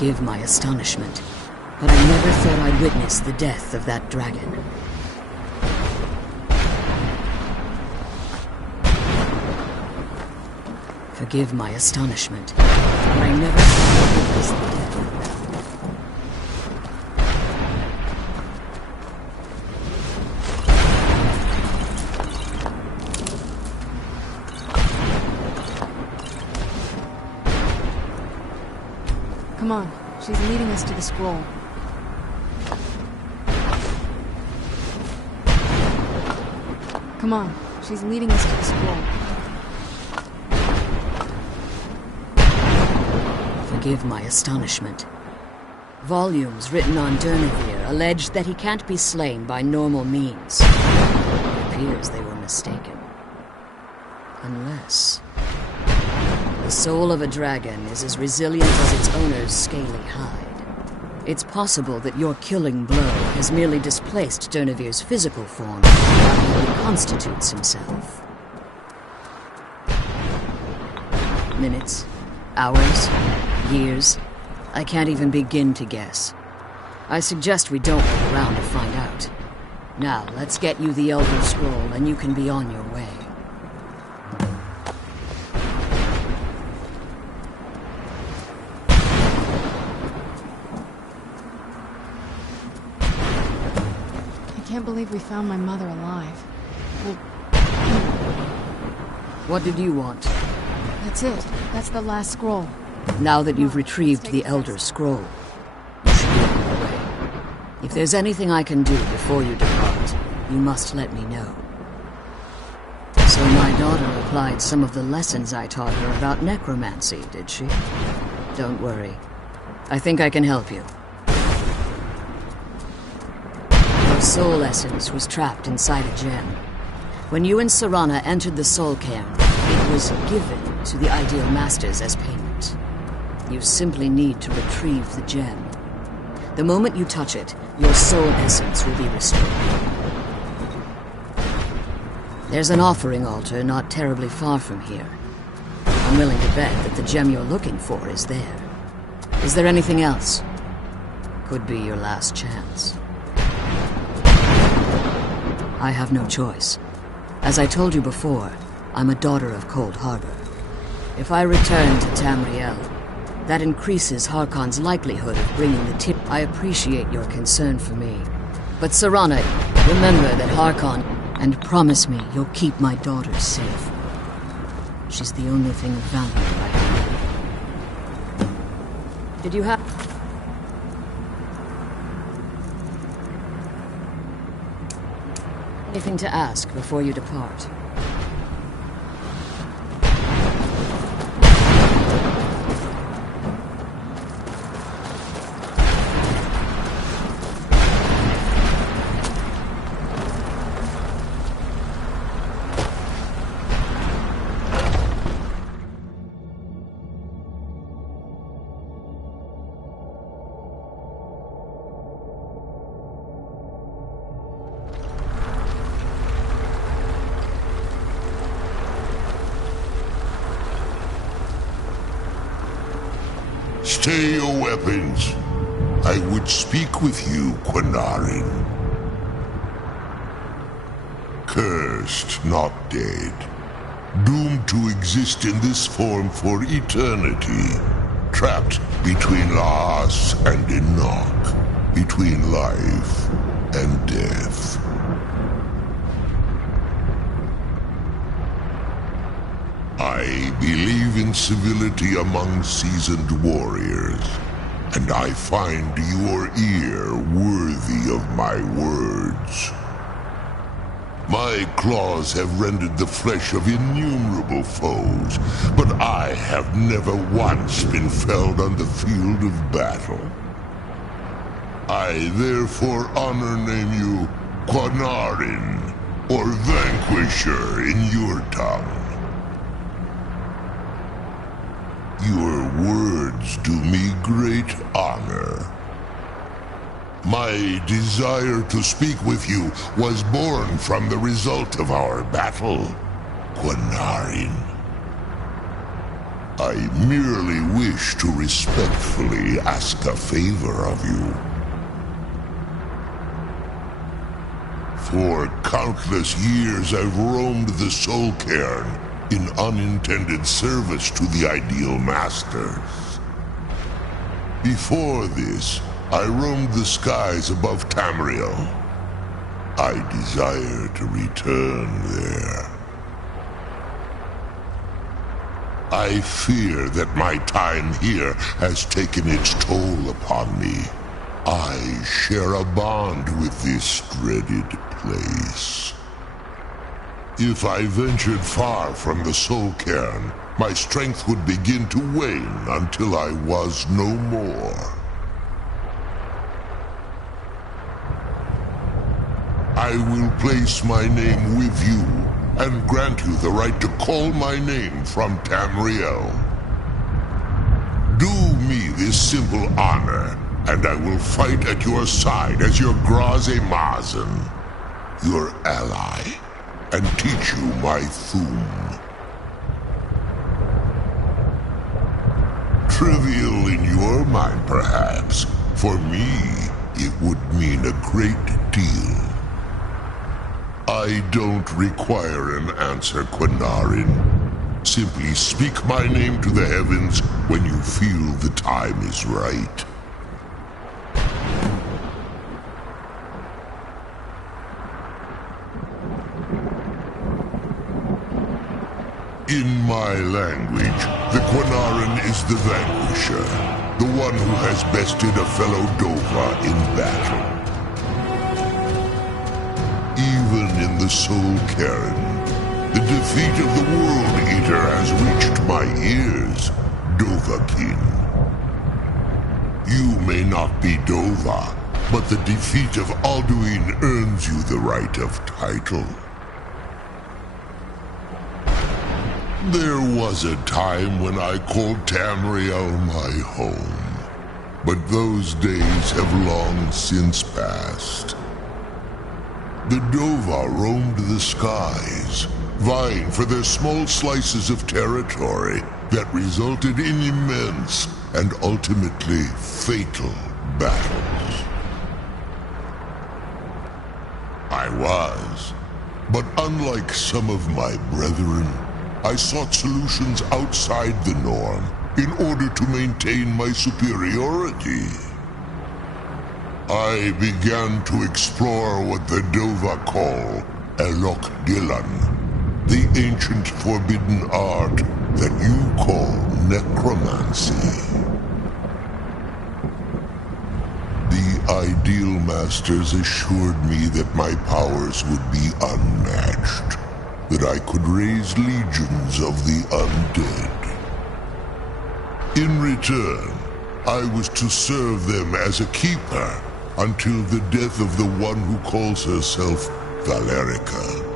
Forgive my astonishment, but I never thought I'd witness the death of that dragon. Forgive my astonishment, but I never thought I'd witness the death of that. Come on, she's leading us to the scroll. Come on, she's leading us to the scroll. Forgive my astonishment. Volumes written on Durnevere allege that he can't be slain by normal means. It appears they were mistaken. Unless... the soul of a dragon is as resilient as its owner's scaly hide. It's possible that your killing blow has merely displaced Durnevere's physical form while he reconstitutes himself. Minutes, hours, years, I can't even begin to guess. I suggest we don't wait around to find out. Now, let's get you the Elder Scroll and you can be on your way. I can't believe we found my mother alive. Well, what did you want? That's it. That's the last scroll. Now that you've retrieved the Elder Scroll, you should be on your way. If there's anything I can do before you depart, you must let me know. So my daughter applied some of the lessons I taught her about necromancy, did she? Don't worry. I think I can help you. Your soul essence was trapped inside a gem. When you and Serana entered the Soul Cairn, it was given to the Ideal Masters as payment. You simply need to retrieve the gem. The moment you touch it, your soul essence will be restored. There's an offering altar not terribly far from here. I'm willing to bet that the gem you're looking for is there. Is there anything else? Could be your last chance. I have no choice. As I told you before, I'm a daughter of Cold Harbor. If I return to Tamriel, that increases Harkon's likelihood of bringing the tip. I appreciate your concern for me. But Serana, remember that Harkon, and promise me you'll keep my daughter safe. She's the only thing of value I have. Did you have... anything to ask before you depart? Stay your weapons. I would speak with you, Quinarin. Cursed, not dead. Doomed to exist in this form for eternity. Trapped between Laas and Enoch. Between life and death. I believe in civility among seasoned warriors, and I find your ear worthy of my words. My claws have rendered the flesh of innumerable foes, but I have never once been felled on the field of battle. I therefore honor name you Quinarin, or Vanquisher in your tongue. Your words do me great honor. My desire to speak with you was born from the result of our battle, Quinarin. I merely wish to respectfully ask a favor of you. For countless years I've roamed the Soul Cairn in unintended service to the Ideal Masters. Before this, I roamed the skies above Tamriel. I desire to return there. I fear that my time here has taken its toll upon me. I share a bond with this dreaded place. If I ventured far from the Soul Cairn, my strength would begin to wane until I was no more. I will place my name with you and grant you the right to call my name from Tamriel. Do me this simple honor, and I will fight at your side as your Graze Mazen, your ally, and teach you my Thum. Trivial in your mind, perhaps. For me, it would mean a great deal. I don't require an answer, Quinarin. Simply speak my name to the heavens when you feel the time is right. In my language, the Quinarin is the vanquisher, the one who has bested a fellow Dova in battle. Even in the Soul Cairn, the defeat of the World Eater has reached my ears, Dovahkiin. You may not be Dova, but the defeat of Alduin earns you the right of title. There was a time when I called Tamriel my home, but those days have long since passed. The Dova roamed the skies, vying for their small slices of territory that resulted in immense and ultimately fatal battles. I was, but unlike some of my brethren, I sought solutions outside the norm in order to maintain my superiority. I began to explore what the Dova call Elok Dilan, the ancient forbidden art that you call necromancy. The Ideal Masters assured me that my powers would be unmatched, that I could raise legions of the undead. In return, I was to serve them as a keeper until the death of the one who calls herself Valerica.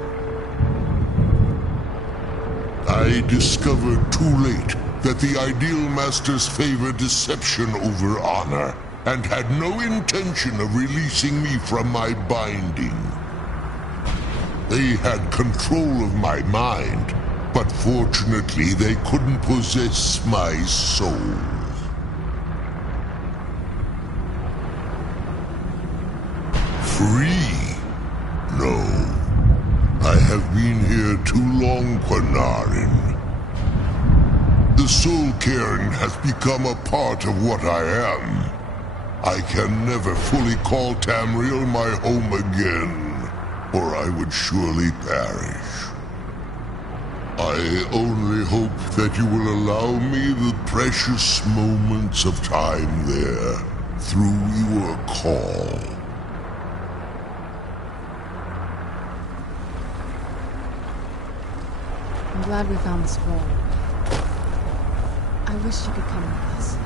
I discovered too late that the Ideal Masters favor deception over honor, and had no intention of releasing me from my binding. They had control of my mind, but fortunately they couldn't possess my soul. Free? No. I have been here too long, Quinarin. The Soul Cairn has become a part of what I am. I can never fully call Tamriel my home again, or I would surely perish. I only hope that you will allow me the precious moments of time there, through your call. I'm glad we found the scroll. I wish you could come with us.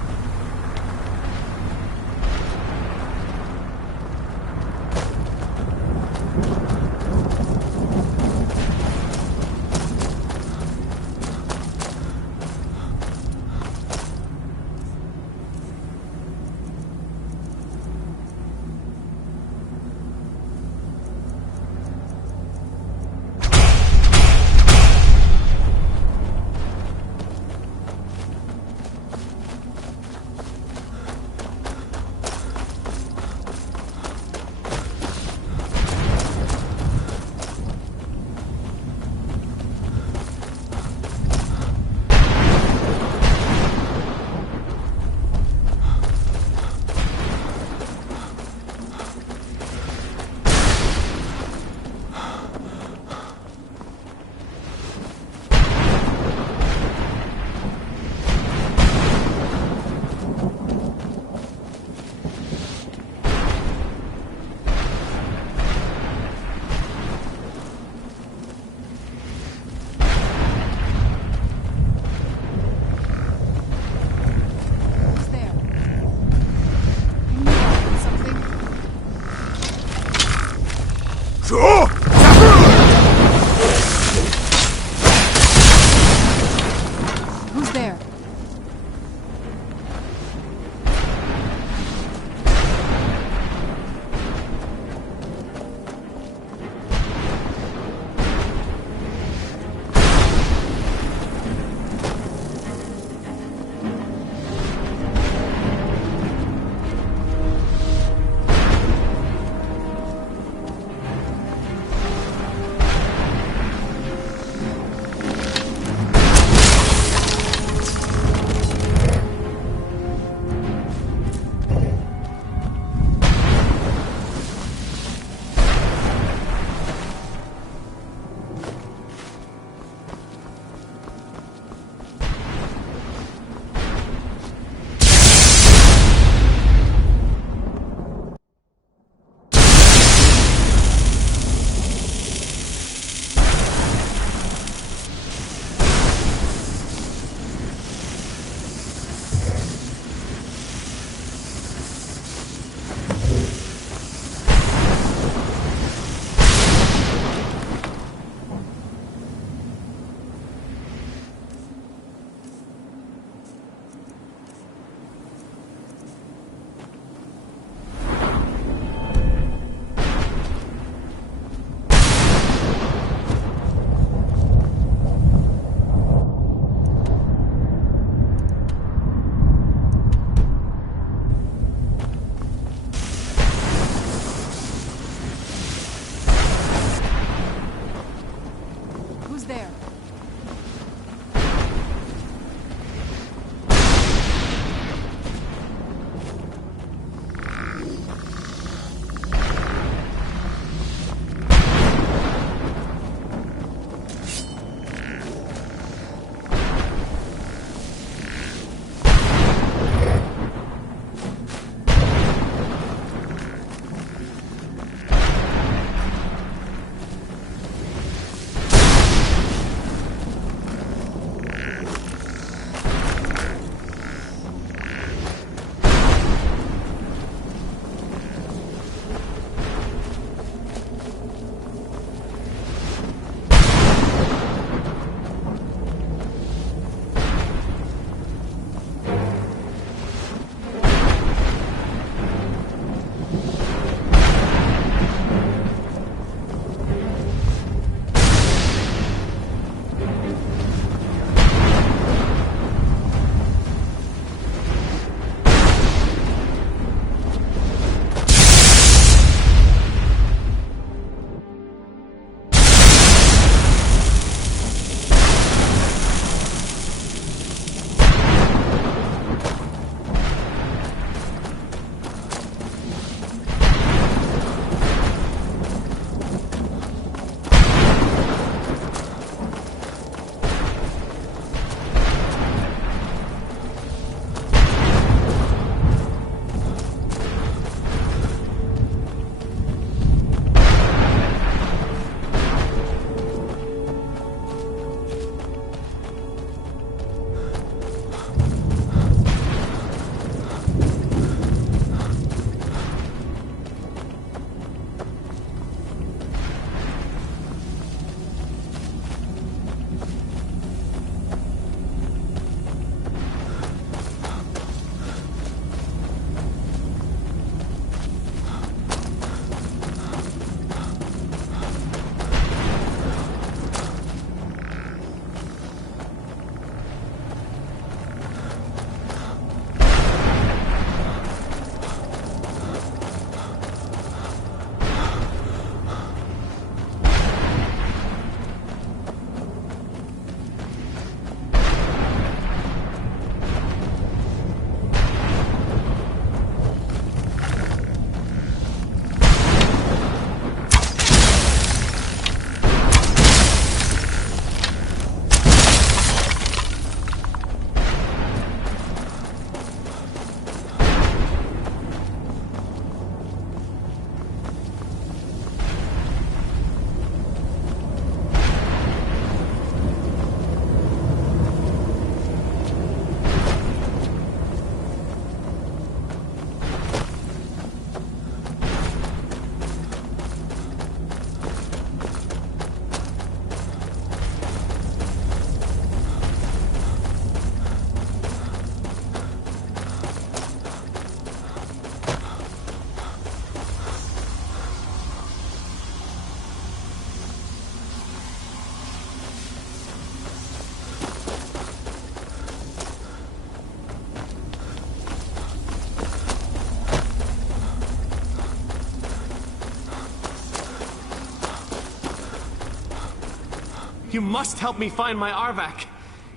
You must help me find my Arvak.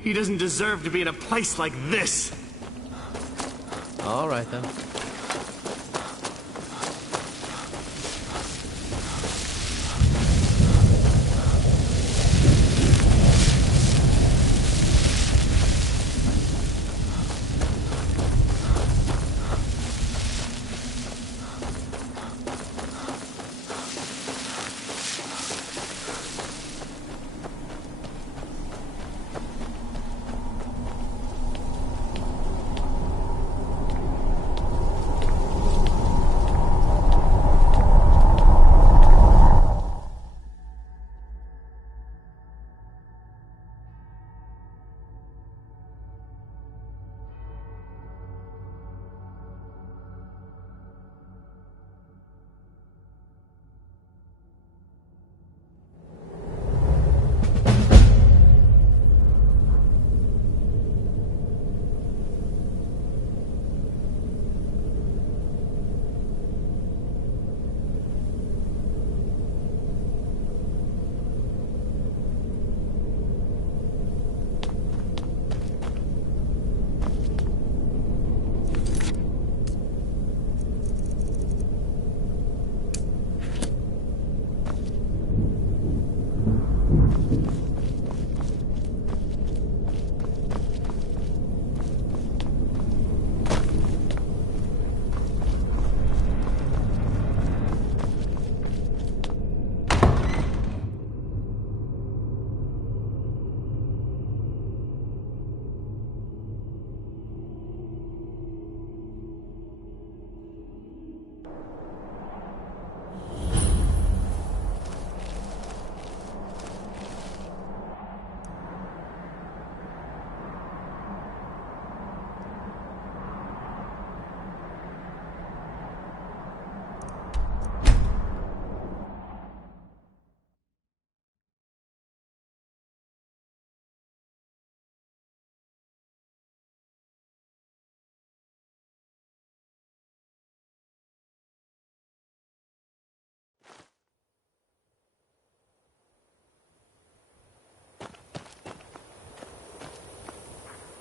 He doesn't deserve to be in a place like this. All right, then.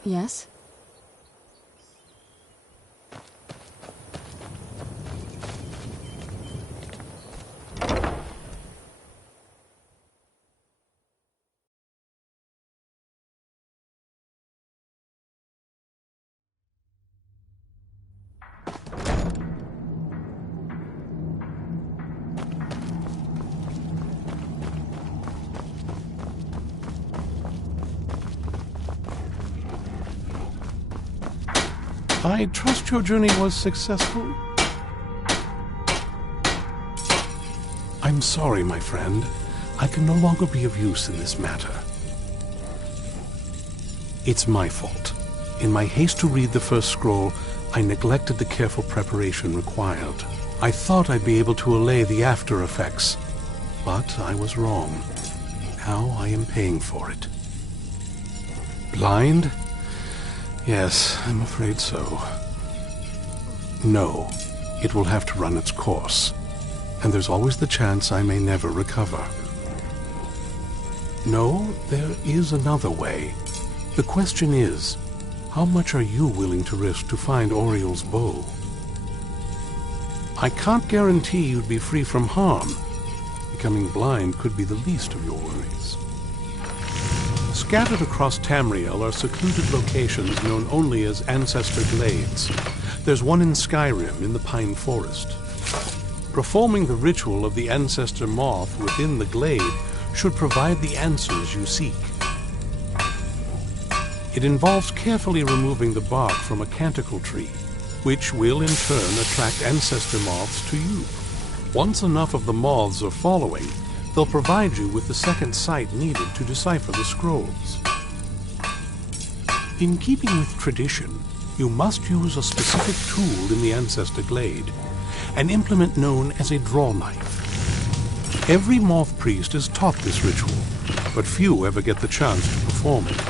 Yes? I trust your journey was successful? I'm sorry, my friend. I can no longer be of use in this matter. It's my fault. In my haste to read the first scroll, I neglected the careful preparation required. I thought I'd be able to allay the after effects, but I was wrong. Now I am paying for it. Blind? Yes, I'm afraid so. No, it will have to run its course, and there's always the chance I may never recover. No, there is another way. The question is, how much are you willing to risk to find Oriel's bow? I can't guarantee you'd be free from harm. Becoming blind could be the least of your worries. Scattered across Tamriel are secluded locations known only as Ancestor Glades. There's one in Skyrim, in the Pine Forest. Performing the ritual of the Ancestor Moth within the glade should provide the answers you seek. It involves carefully removing the bark from a canticle tree, which will in turn attract ancestor moths to you. Once enough of the moths are following, they'll provide you with the second sight needed to decipher the scrolls. In keeping with tradition, you must use a specific tool in the Ancestor Glade, an implement known as a draw knife. Every moth priest is taught this ritual, but few ever get the chance to perform it.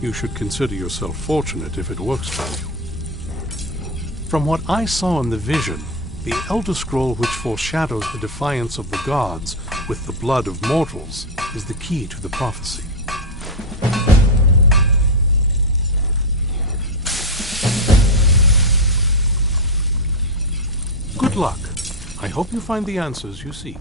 You should consider yourself fortunate if it works for you. From what I saw in the vision, the Elder Scroll which foreshadows the defiance of the gods with the blood of mortals is the key to the prophecy. Good luck. I hope you find the answers you seek.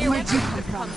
Where'd you come from?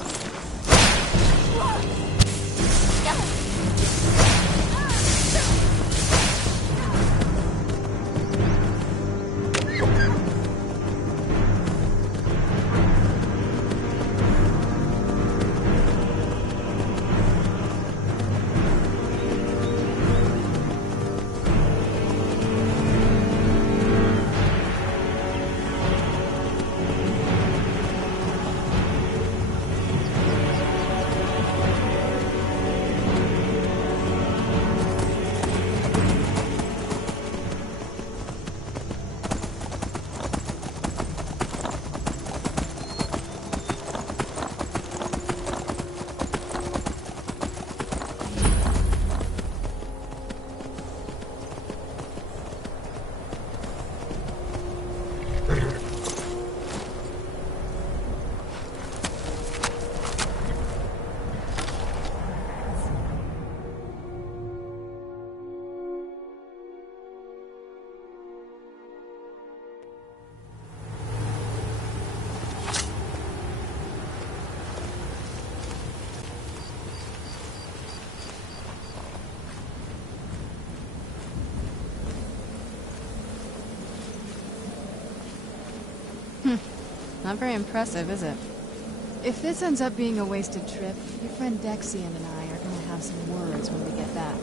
Not very impressive, is it? If this ends up being a wasted trip, your friend Dexian and I are going to have some words when we get back.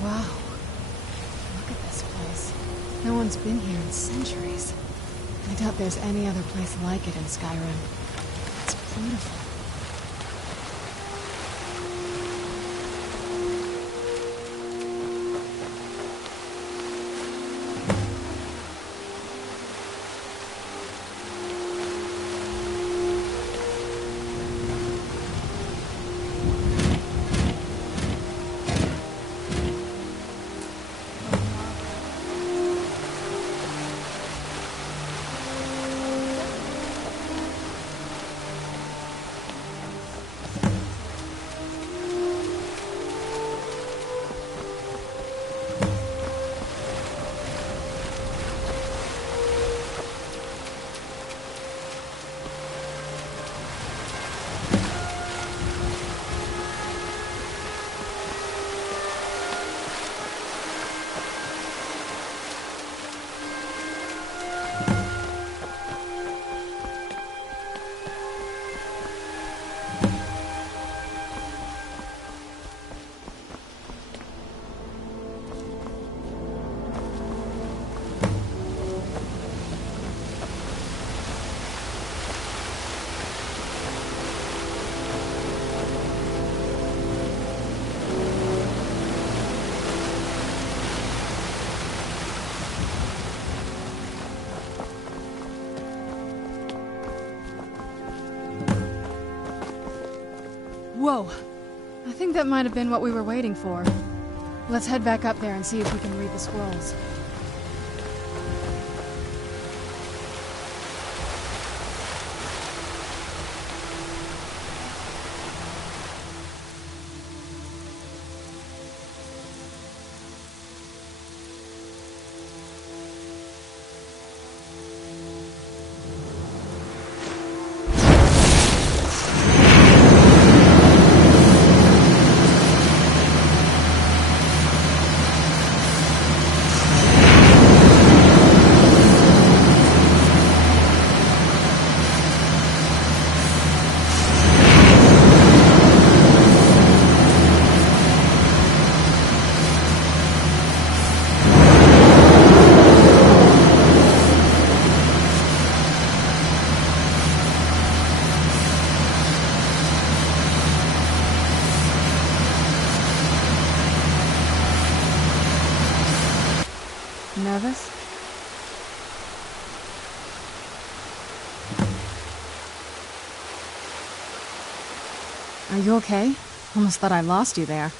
Wow. Look at this place. No one's been here in centuries. I doubt there's any other place like it in Skyrim. It's beautiful. Whoa. I think that might have been what we were waiting for. Let's head back up there and see if we can read the scrolls. Nervous? Are you okay? Almost thought I lost you there.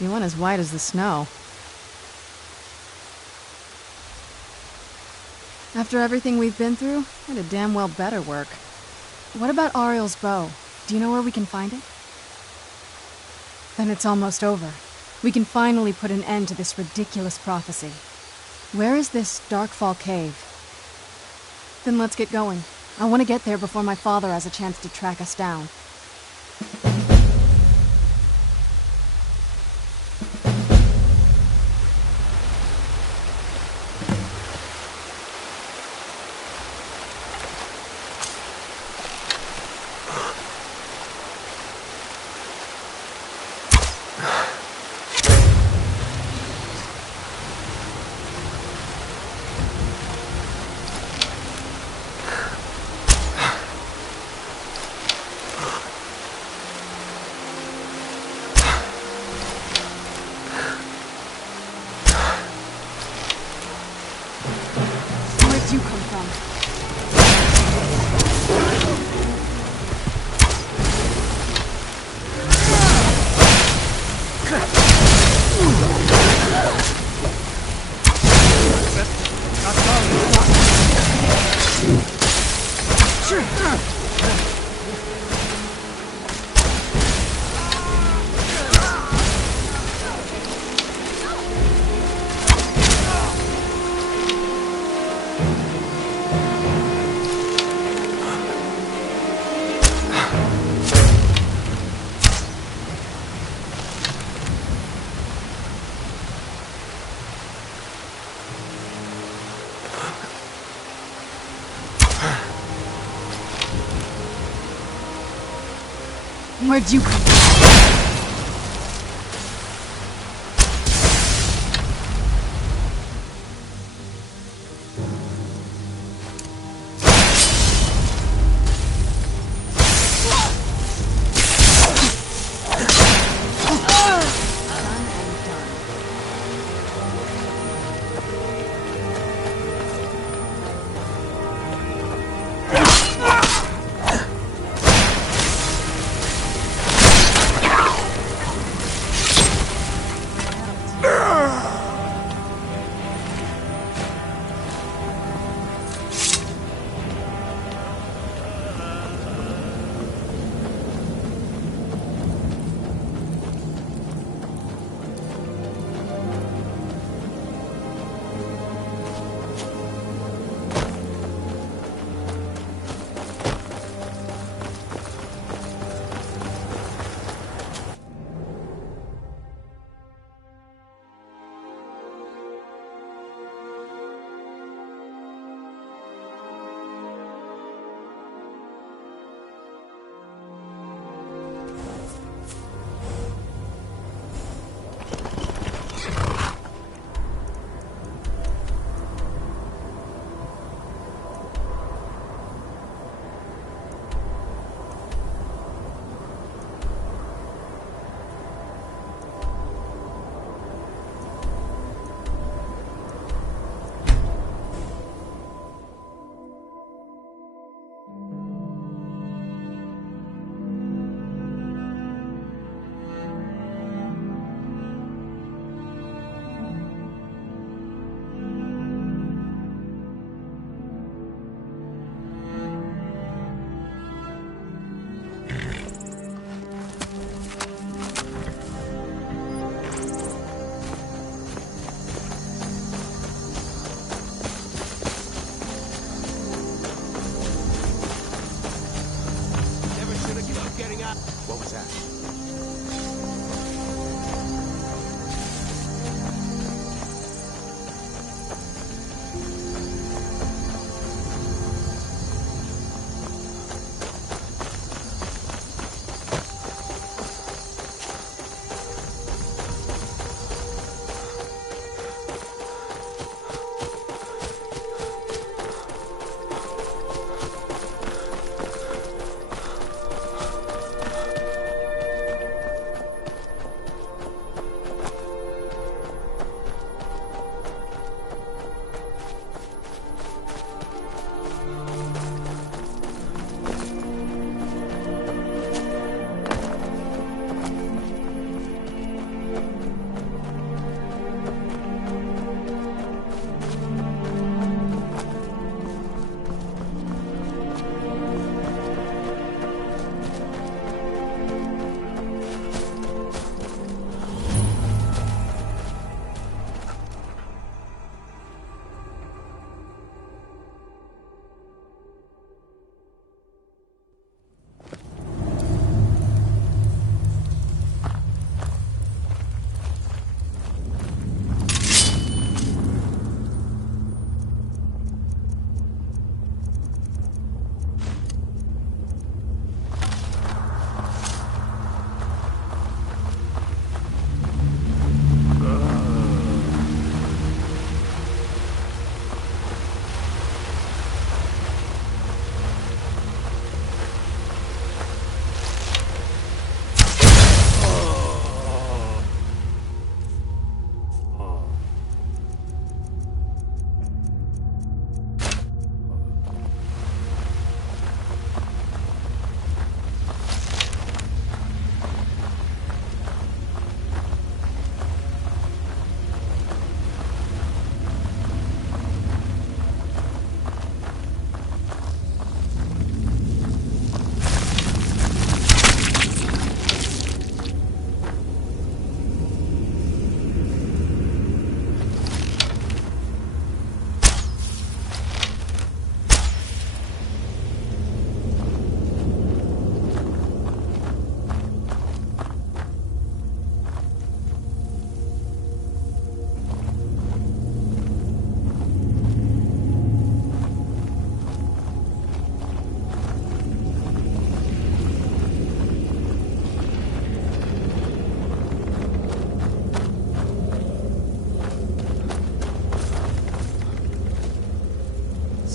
You went as white as the snow. After everything we've been through, it'd damn well better work. What about Ariel's bow? Do you know where we can find it? Then it's almost over. We can finally put an end to this ridiculous prophecy. Where is this Darkfall cave? Then let's get going. I want to get there before my father has a chance to track us down. Where'd you come from? Where'd you come from?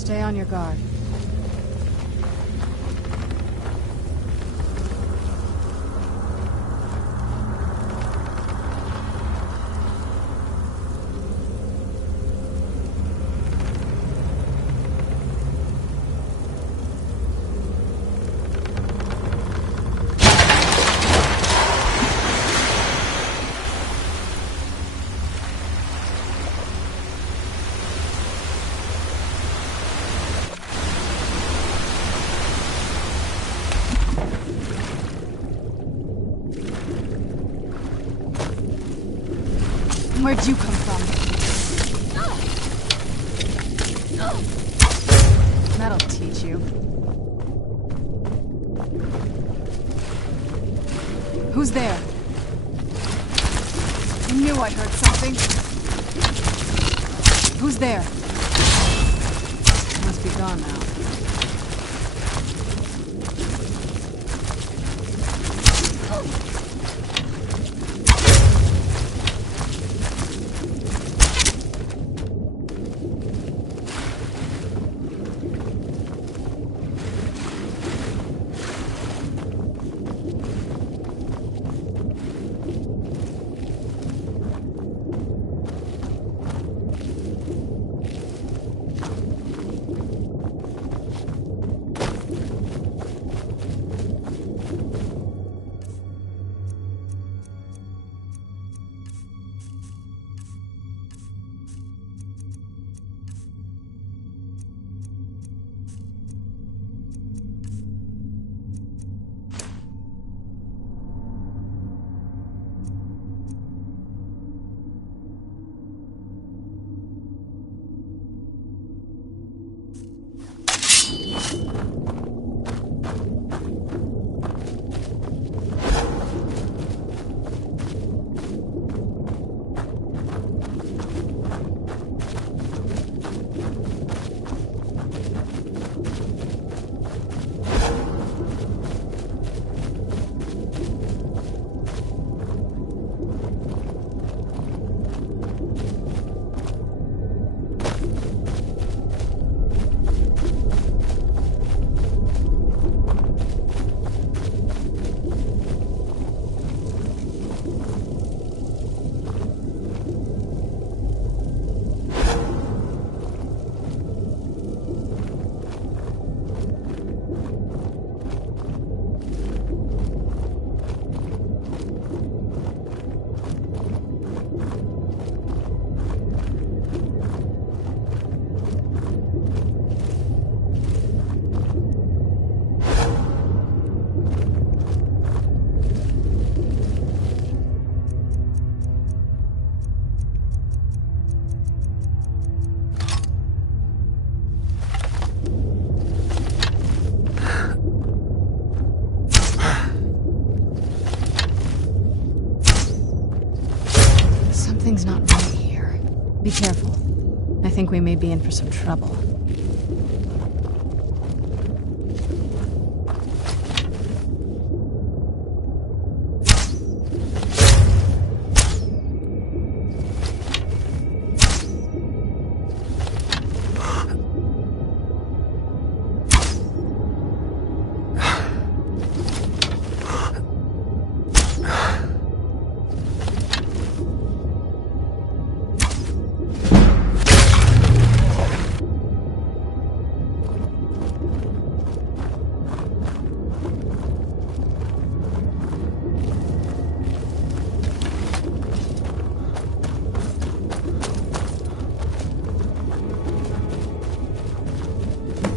Stay on your guard. Where'd you come from? That'll teach you. Who's there? I knew I heard something. Who's there? Must be gone now. Something's not right here. Be careful. I think we may be in for some trouble.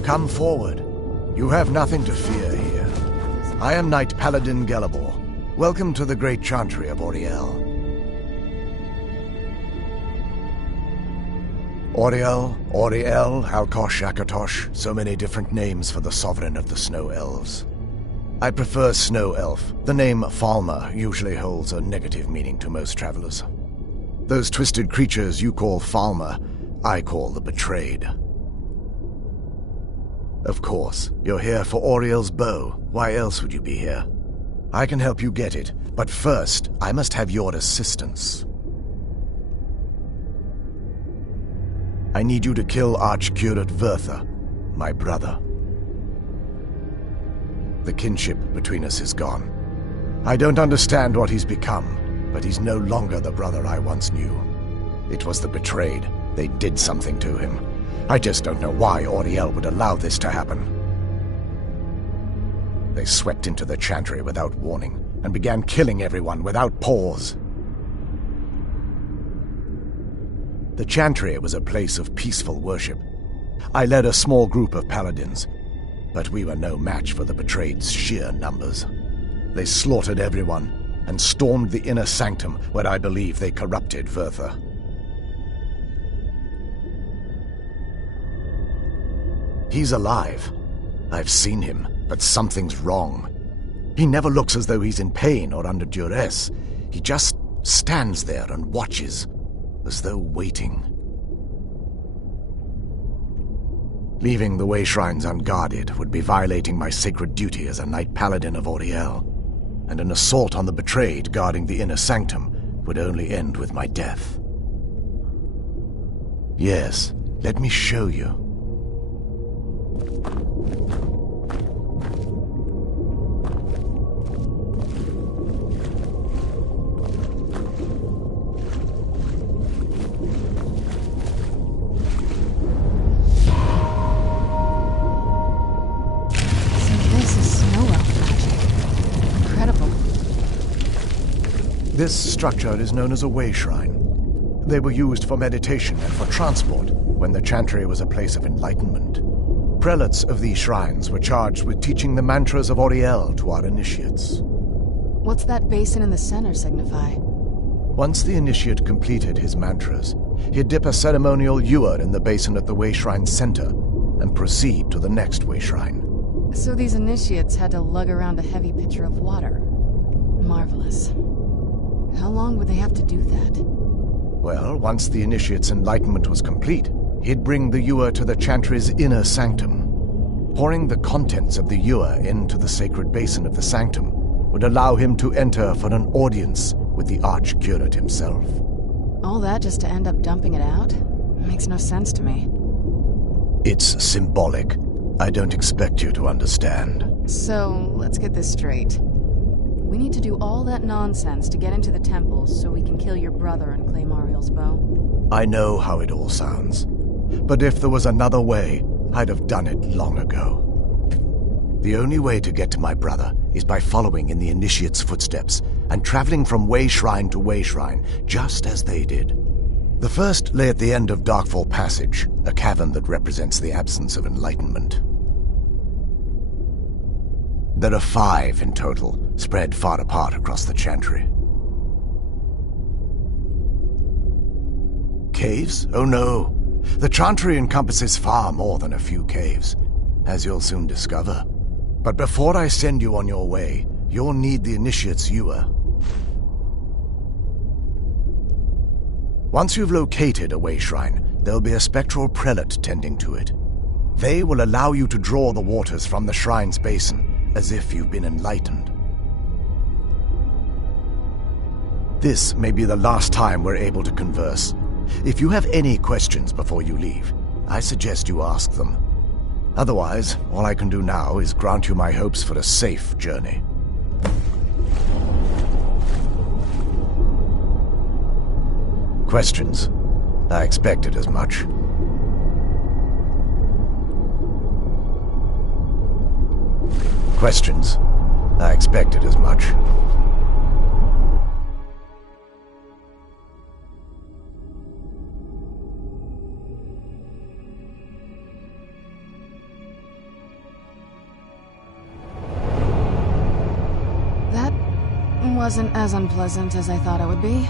Come forward. You have nothing to fear here. I am Knight Paladin Gelabor. Welcome to the Great Chantry of Auriel. Auriel, Auriel, Alkosh, Akatosh, so many different names for the sovereign of the Snow Elves. I prefer Snow Elf. The name Falmer usually holds a negative meaning to most travelers. Those twisted creatures you call Falmer, I call the Betrayed. Of course, you're here for Auriel's bow. Why else would you be here? I can help you get it, but first, I must have your assistance. I need you to kill Archcurate Vertha. my brother. The kinship between us is gone. I don't understand what he's become, but he's no longer the brother I once knew. It was the betrayed. They did something to him. I just don't know why Auriel would allow this to happen. They swept into the chantry without warning and began killing everyone without pause. The chantry was a place of peaceful worship. I led a small group of paladins, but we were no match for the betrayed's sheer numbers. They slaughtered everyone and stormed the inner sanctum where I believe they corrupted Vertha. He's alive. I've seen him, but something's wrong. He never looks as though he's in pain or under duress. He just stands there and watches, as though waiting. Leaving the way shrines unguarded would be violating my sacred duty as a knight paladin of Auriel, and an assault on the betrayed guarding the inner sanctum would only end with my death. Yes, let me show you. This structure is known as a way shrine. They were used for meditation and for transport when the chantry was a place of enlightenment. Prelates of these shrines were charged with teaching the mantras of Auriel to our initiates. What's that basin in the center signify? Once the initiate completed his mantras, he'd dip a ceremonial ewer in the basin at the way shrine's center and proceed to the next way shrine. So these initiates had to lug around a heavy pitcher of water. Marvelous. How long would they have to do that? Well, once the initiate's enlightenment was complete, he'd bring the ewer to the chantry's inner sanctum. Pouring the contents of the ewer into the sacred basin of the sanctum would allow him to enter for an audience with the arch-curate himself. All that just to end up dumping it out? Makes no sense to me. It's symbolic. I don't expect you to understand. So, let's get this straight. We need to do all that nonsense to get into the temples so we can kill your brother and claim Ariel's bow. I know how it all sounds. But if there was another way, I'd have done it long ago. The only way to get to my brother is by following in the initiate's footsteps and traveling from way shrine to way shrine, just as they did. The first lay at the end of Darkfall Passage, a cavern that represents the absence of enlightenment. There are 5 in total, spread far apart across the chantry. Caves? Oh no. The chantry encompasses far more than a few caves, as you'll soon discover. But before I send you on your way, you'll need the initiate's ewer. Once you've located a way shrine, there'll be a spectral prelate tending to it. They will allow you to draw the waters from the shrine's basin, as if you've been enlightened. This may be the last time we're able to converse. If you have any questions before you leave, I suggest you ask them. Otherwise, all I can do now is grant you my hopes for a safe journey. Questions? I expected as much. Questions? I expected as much. That wasn't as unpleasant as I thought it would be.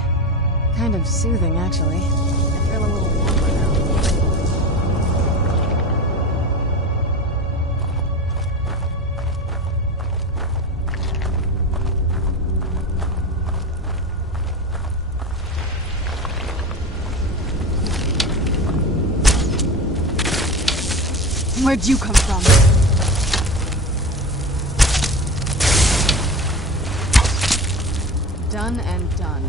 Kind of soothing, actually. I feel a little warmer now. Where'd you come from? Done and done.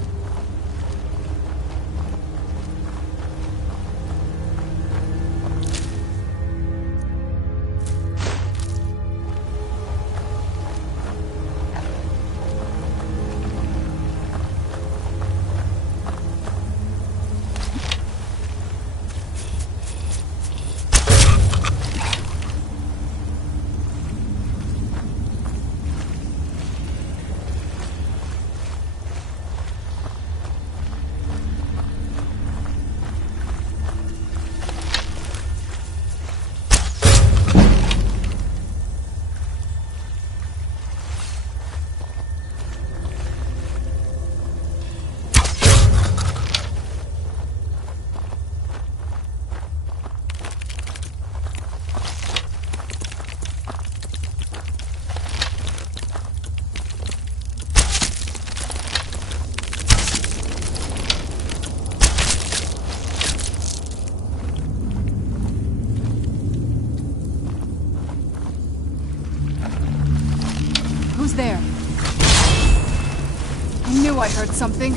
I heard something.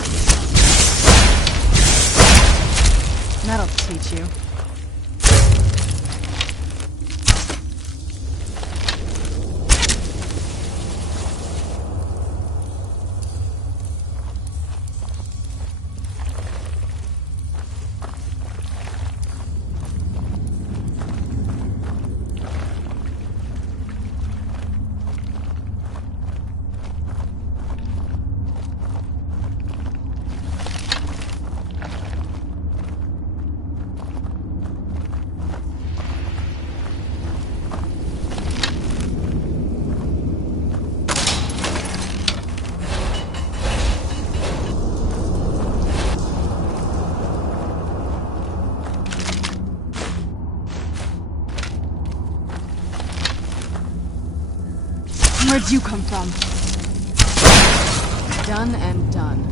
That'll teach you. Where'd you come from? Done and done.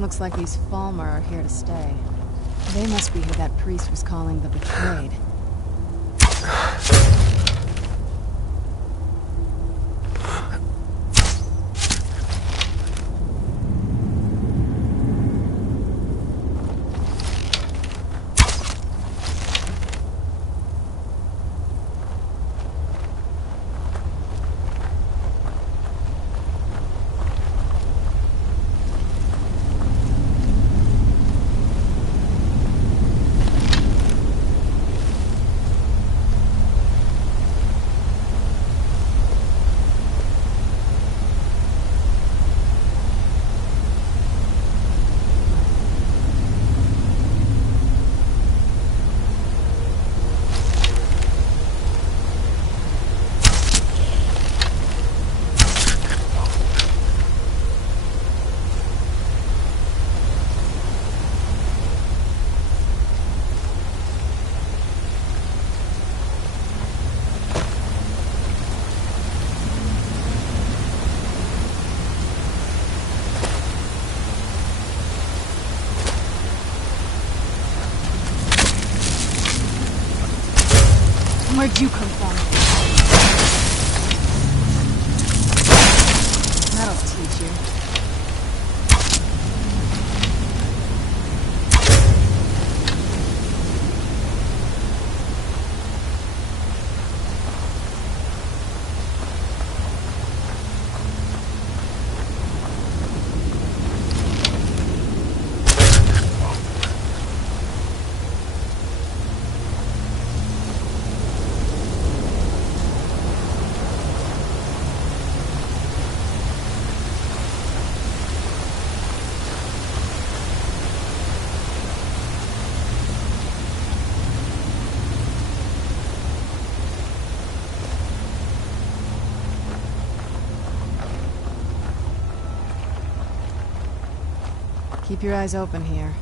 Looks like these Falmer are here to stay. They must be who that priest was calling the betrayed. Where'd you come from? That'll teach you. Keep your eyes open here.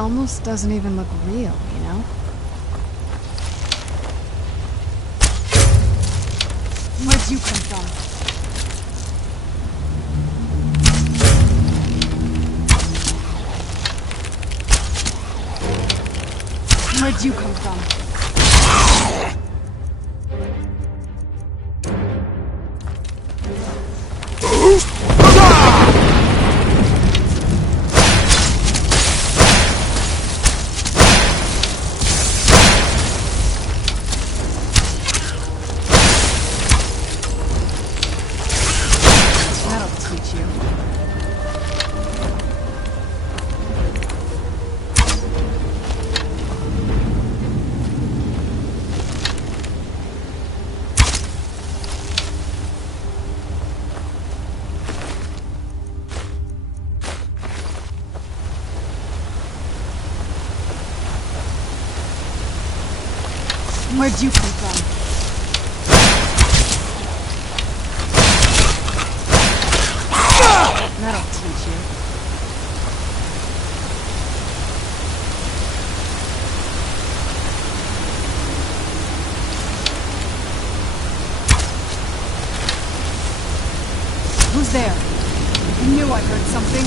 almost doesn't even look real, you know? Where'd you come from? Where'd you come from? That'll teach you. Where'd you come from? That'll teach you. Who's there? I knew I heard something.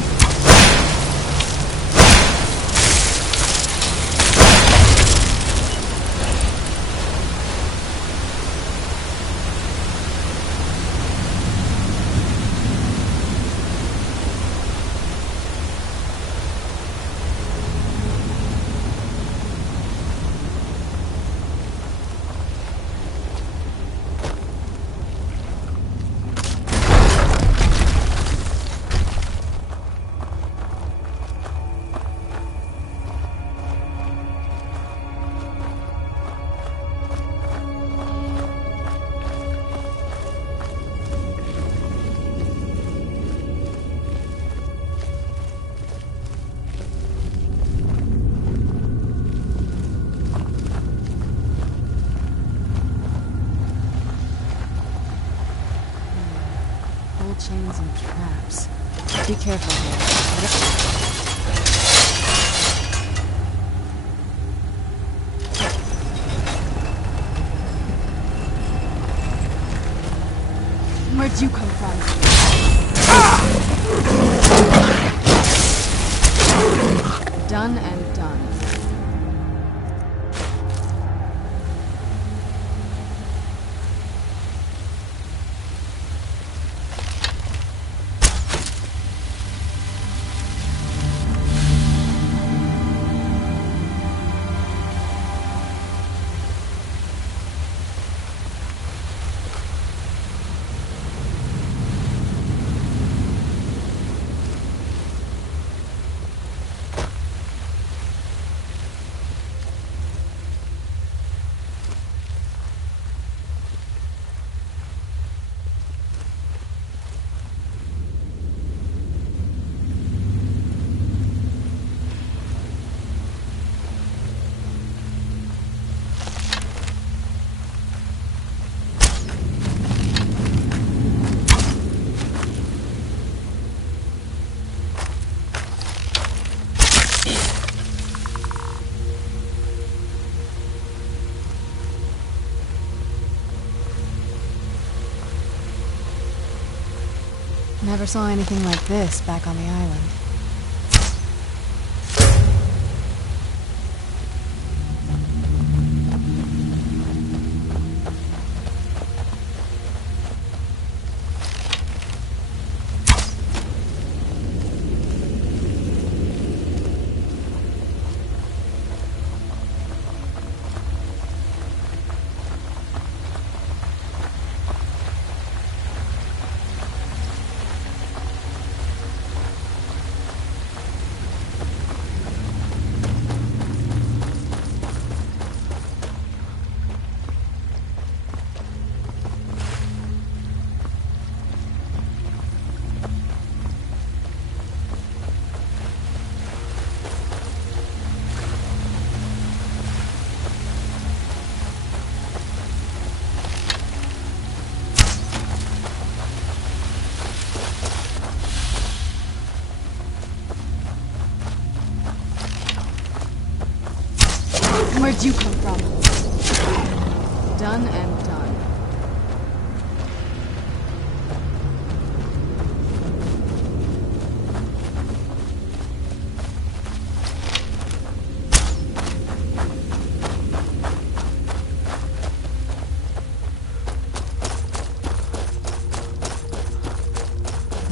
Chains and traps. Be careful here. Where'd you come from? Done and done. Never saw anything like this back on the island. Where'd you come from? Done and done.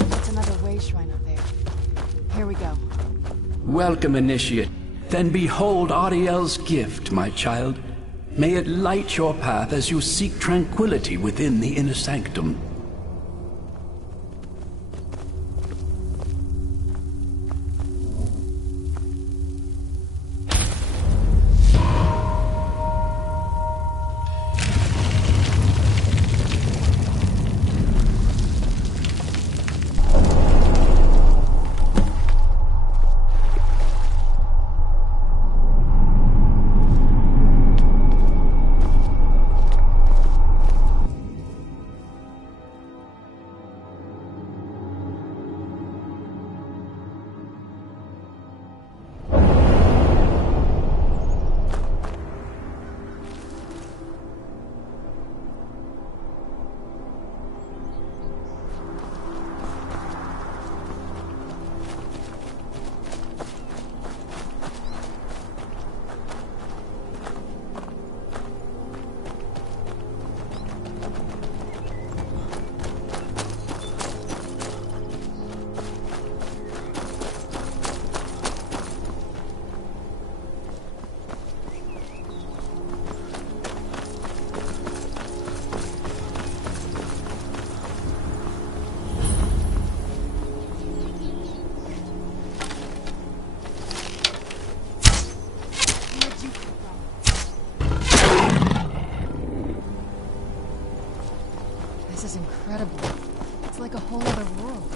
That's another way shrine up there. Here we go. Welcome, Initiate. Then behold Ariel's gift, my child. May it light your path as you seek tranquility within the inner sanctum. This is incredible. It's like a whole other world.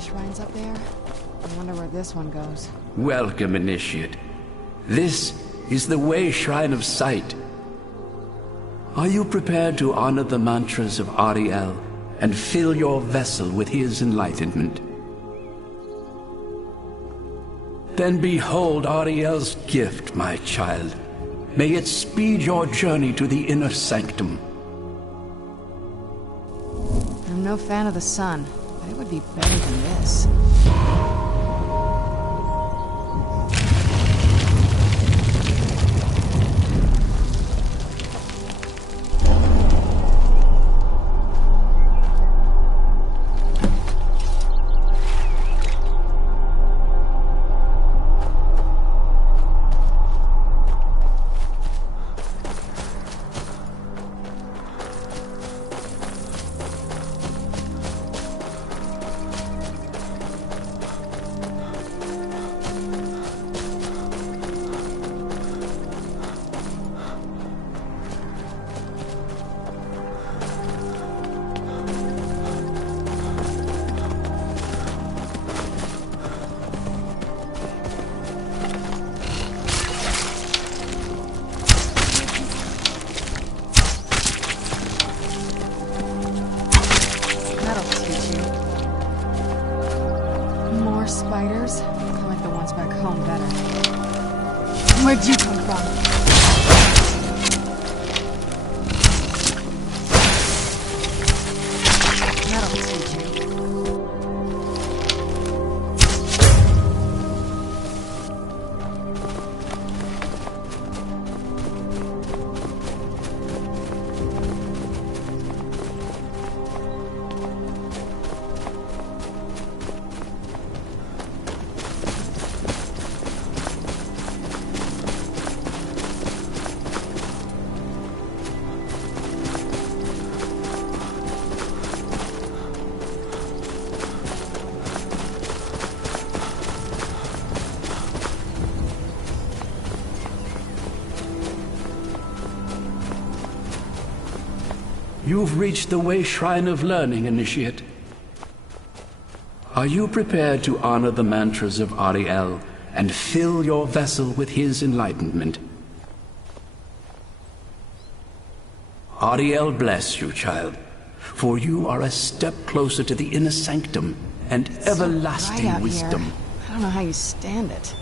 Shrines up there? I wonder where this one goes. Welcome, Initiate. This is the Way Shrine of Sight. Are you prepared to honor the mantras of Ariel and fill your vessel with his enlightenment? Then behold Ariel's gift, my child. May it speed your journey to the inner sanctum. I'm no fan of the sun. It would be better than this. Spiders? I like the ones back home better. Where'd you come from? That'll teach you. You've reached the Way Shrine of Learning, Initiate. Are you prepared to honor the mantras of Ariel and fill your vessel with his enlightenment? Ariel bless you, child, for you are a step closer to the inner sanctum and everlasting Right out wisdom. here. I don't know how you stand it.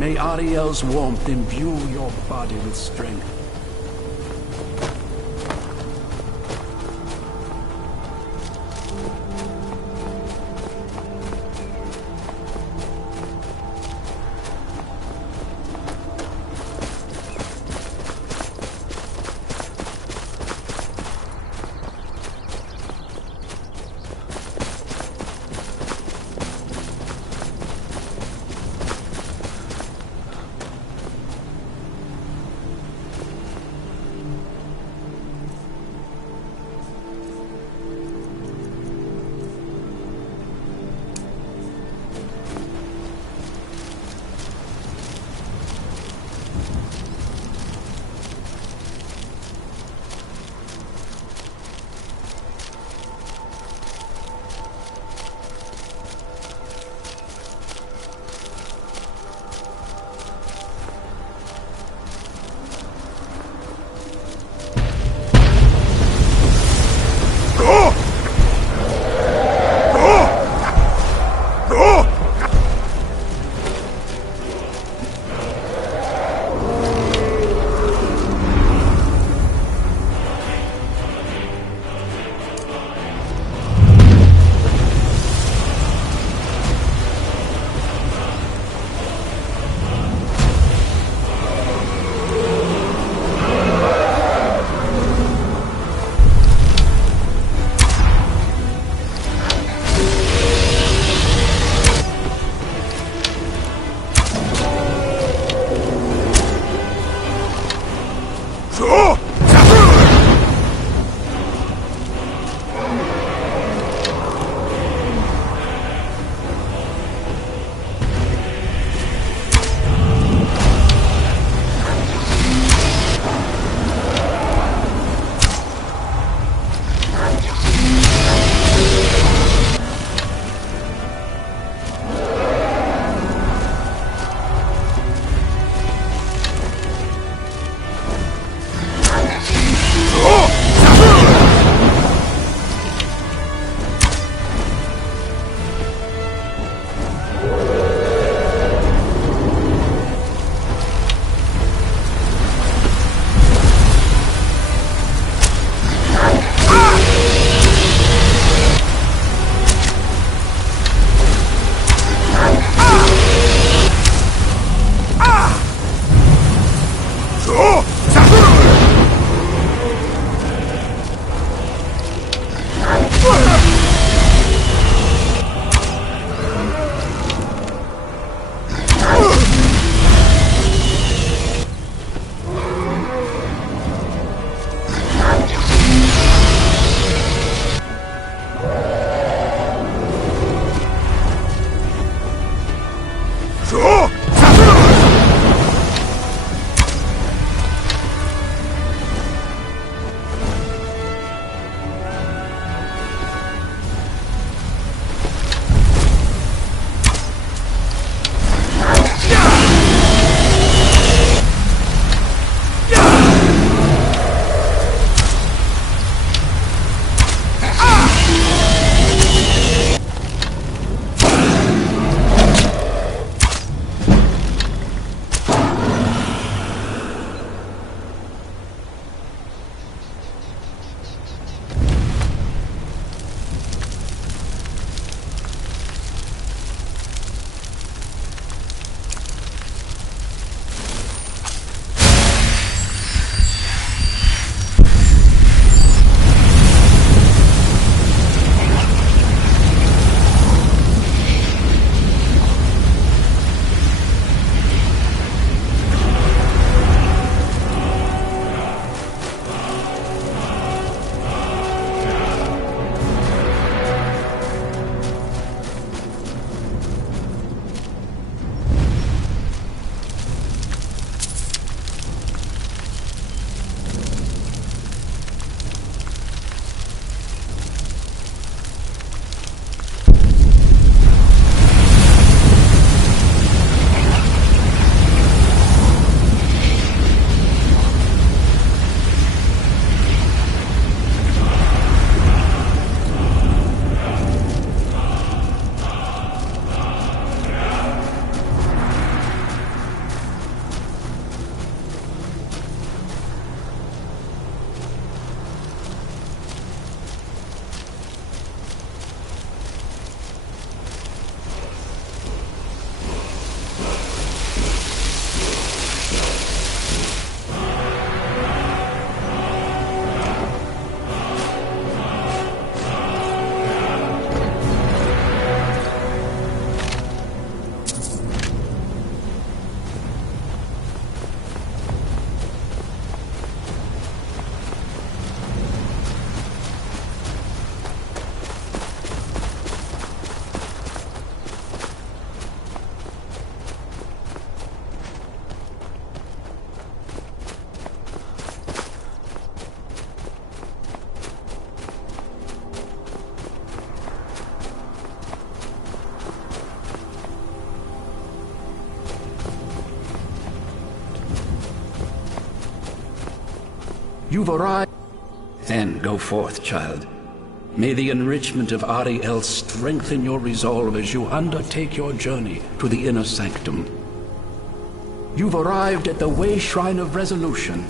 May Ariel's warmth imbue your body with strength. You've arrived. Then go forth, child. May the enrichment of Ariel strengthen your resolve as you undertake your journey to the inner sanctum. You've arrived at the Way Shrine of Resolution.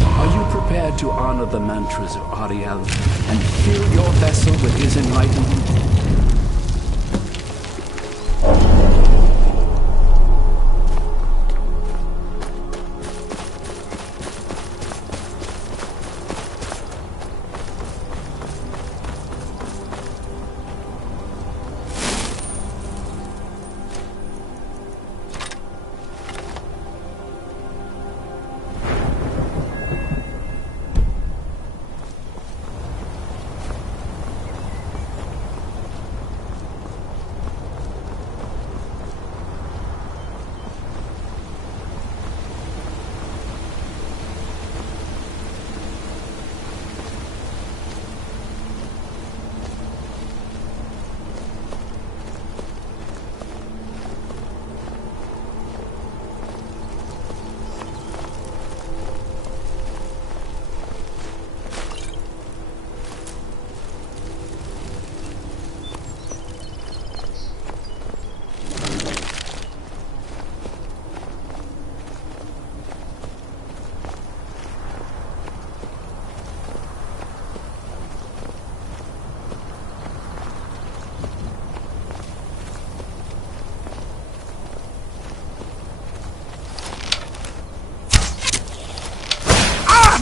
Are you prepared to honor the mantras of Ariel and fill your vessel with his enlightenment?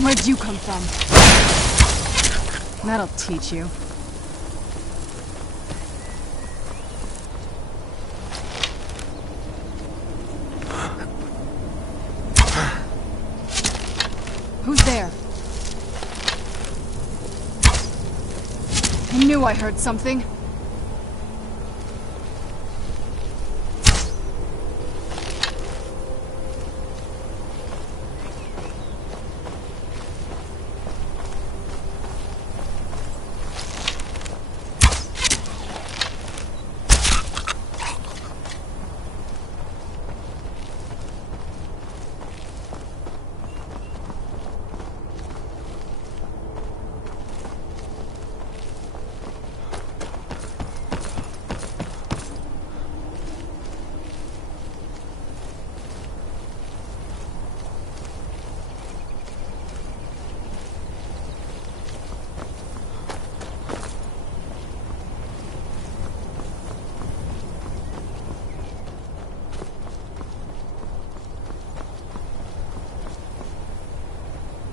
Where'd you come from? That'll teach you. Who's there? I knew I heard something.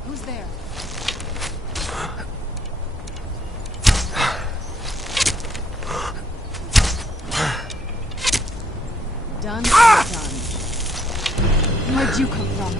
Who's there? Done. Done. Where'd you come from?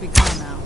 be gone now.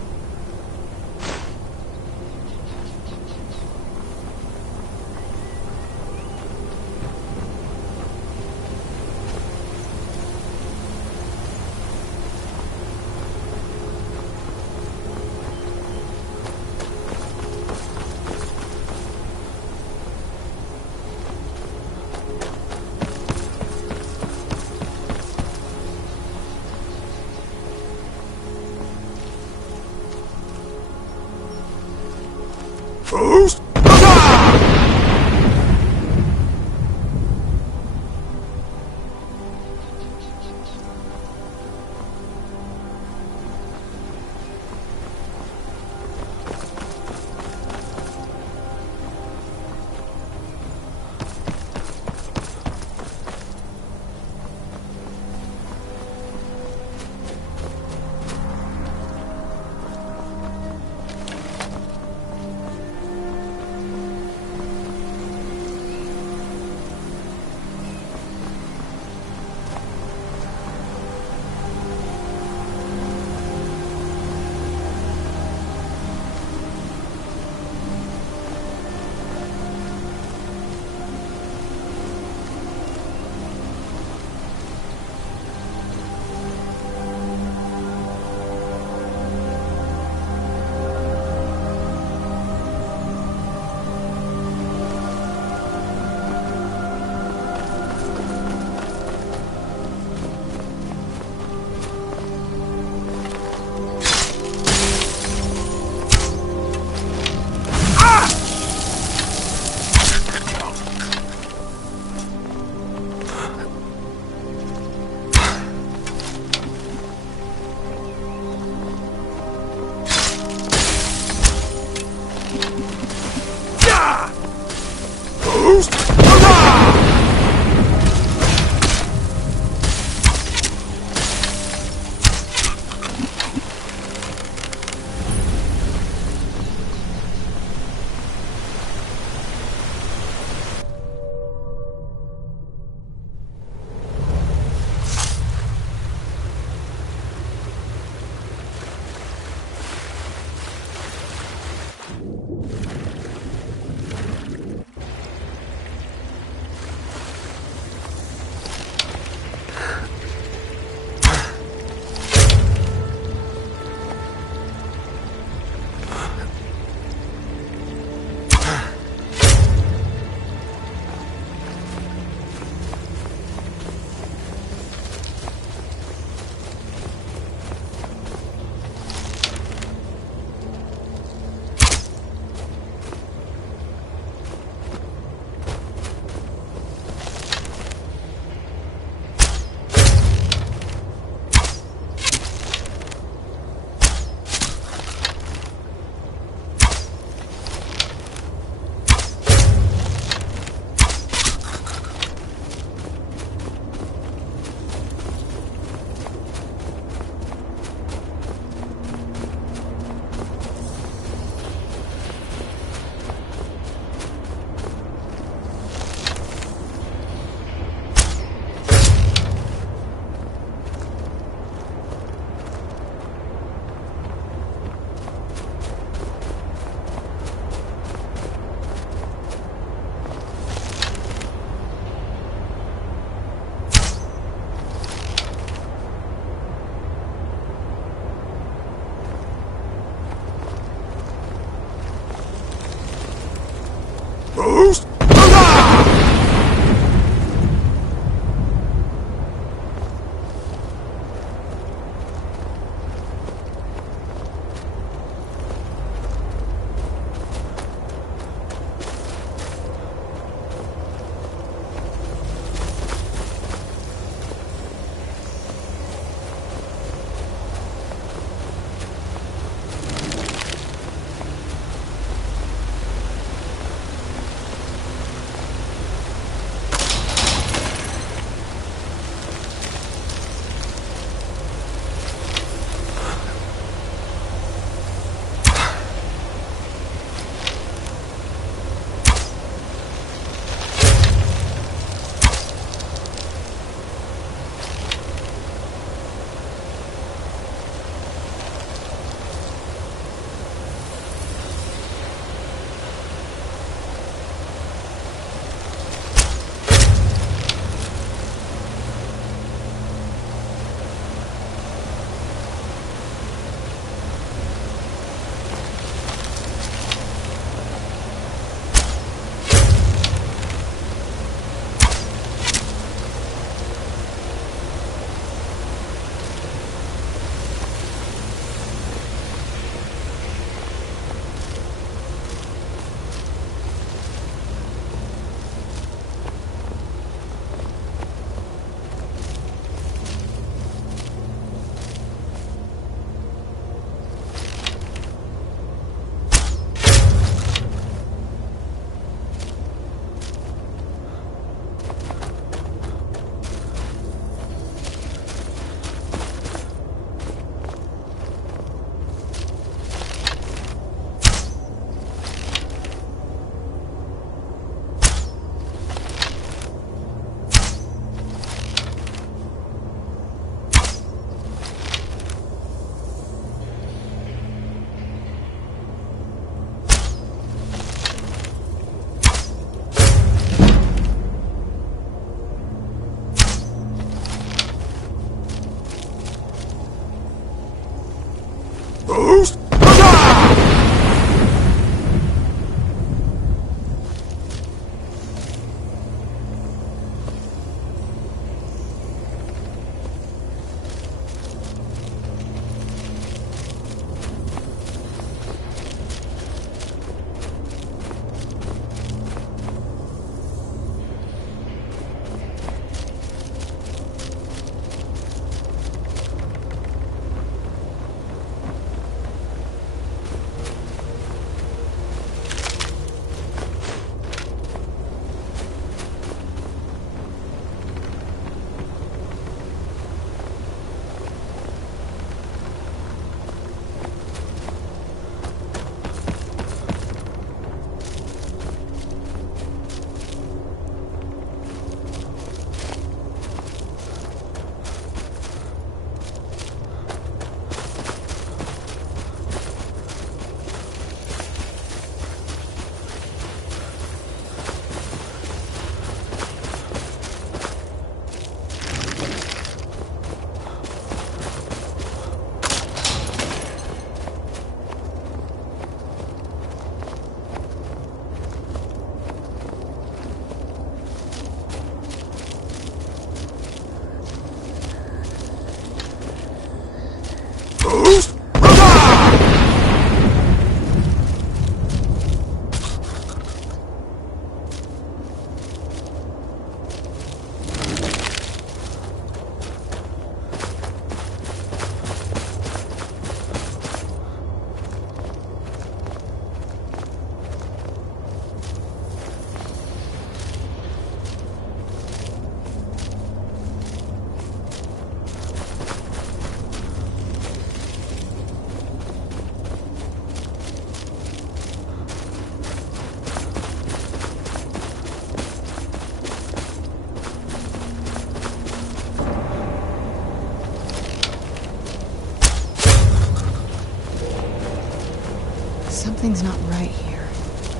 Something's not right here.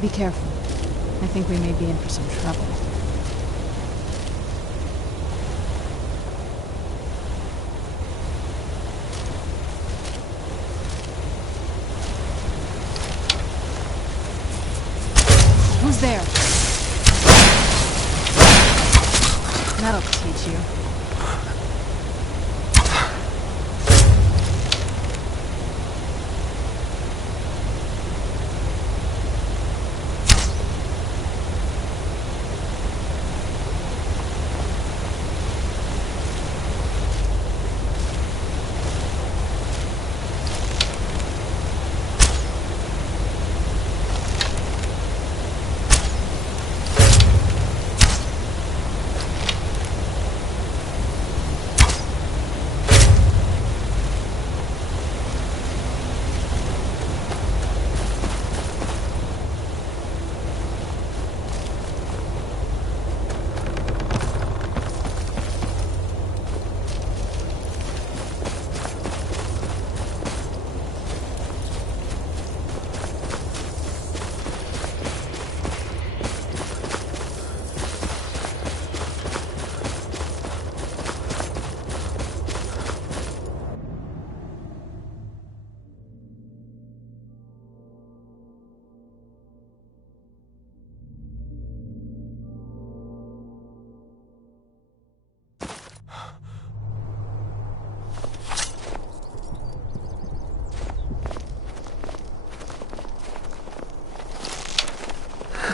Be careful. I think we may be in for some trouble. Who's there? That'll teach you.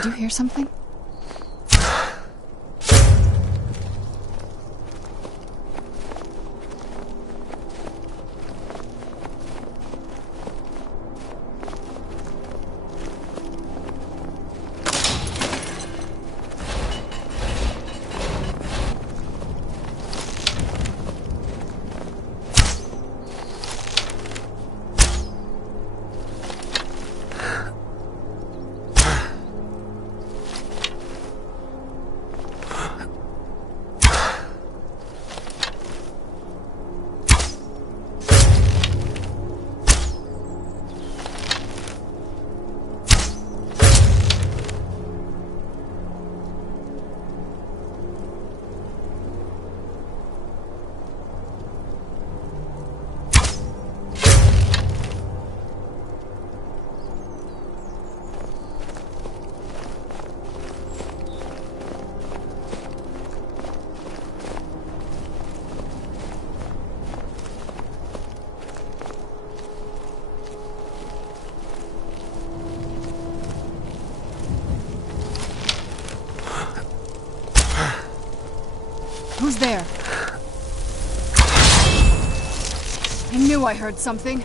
Did you hear something? Who's there? I knew I heard something.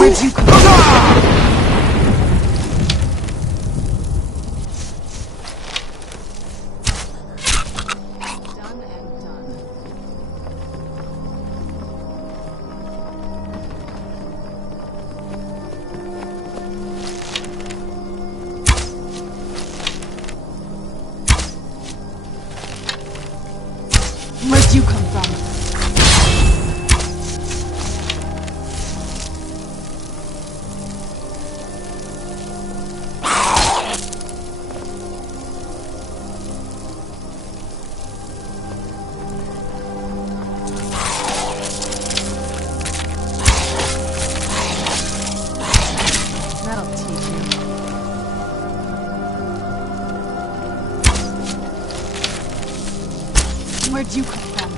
Where'd you come from? Where'd you come from? Where'd you come from?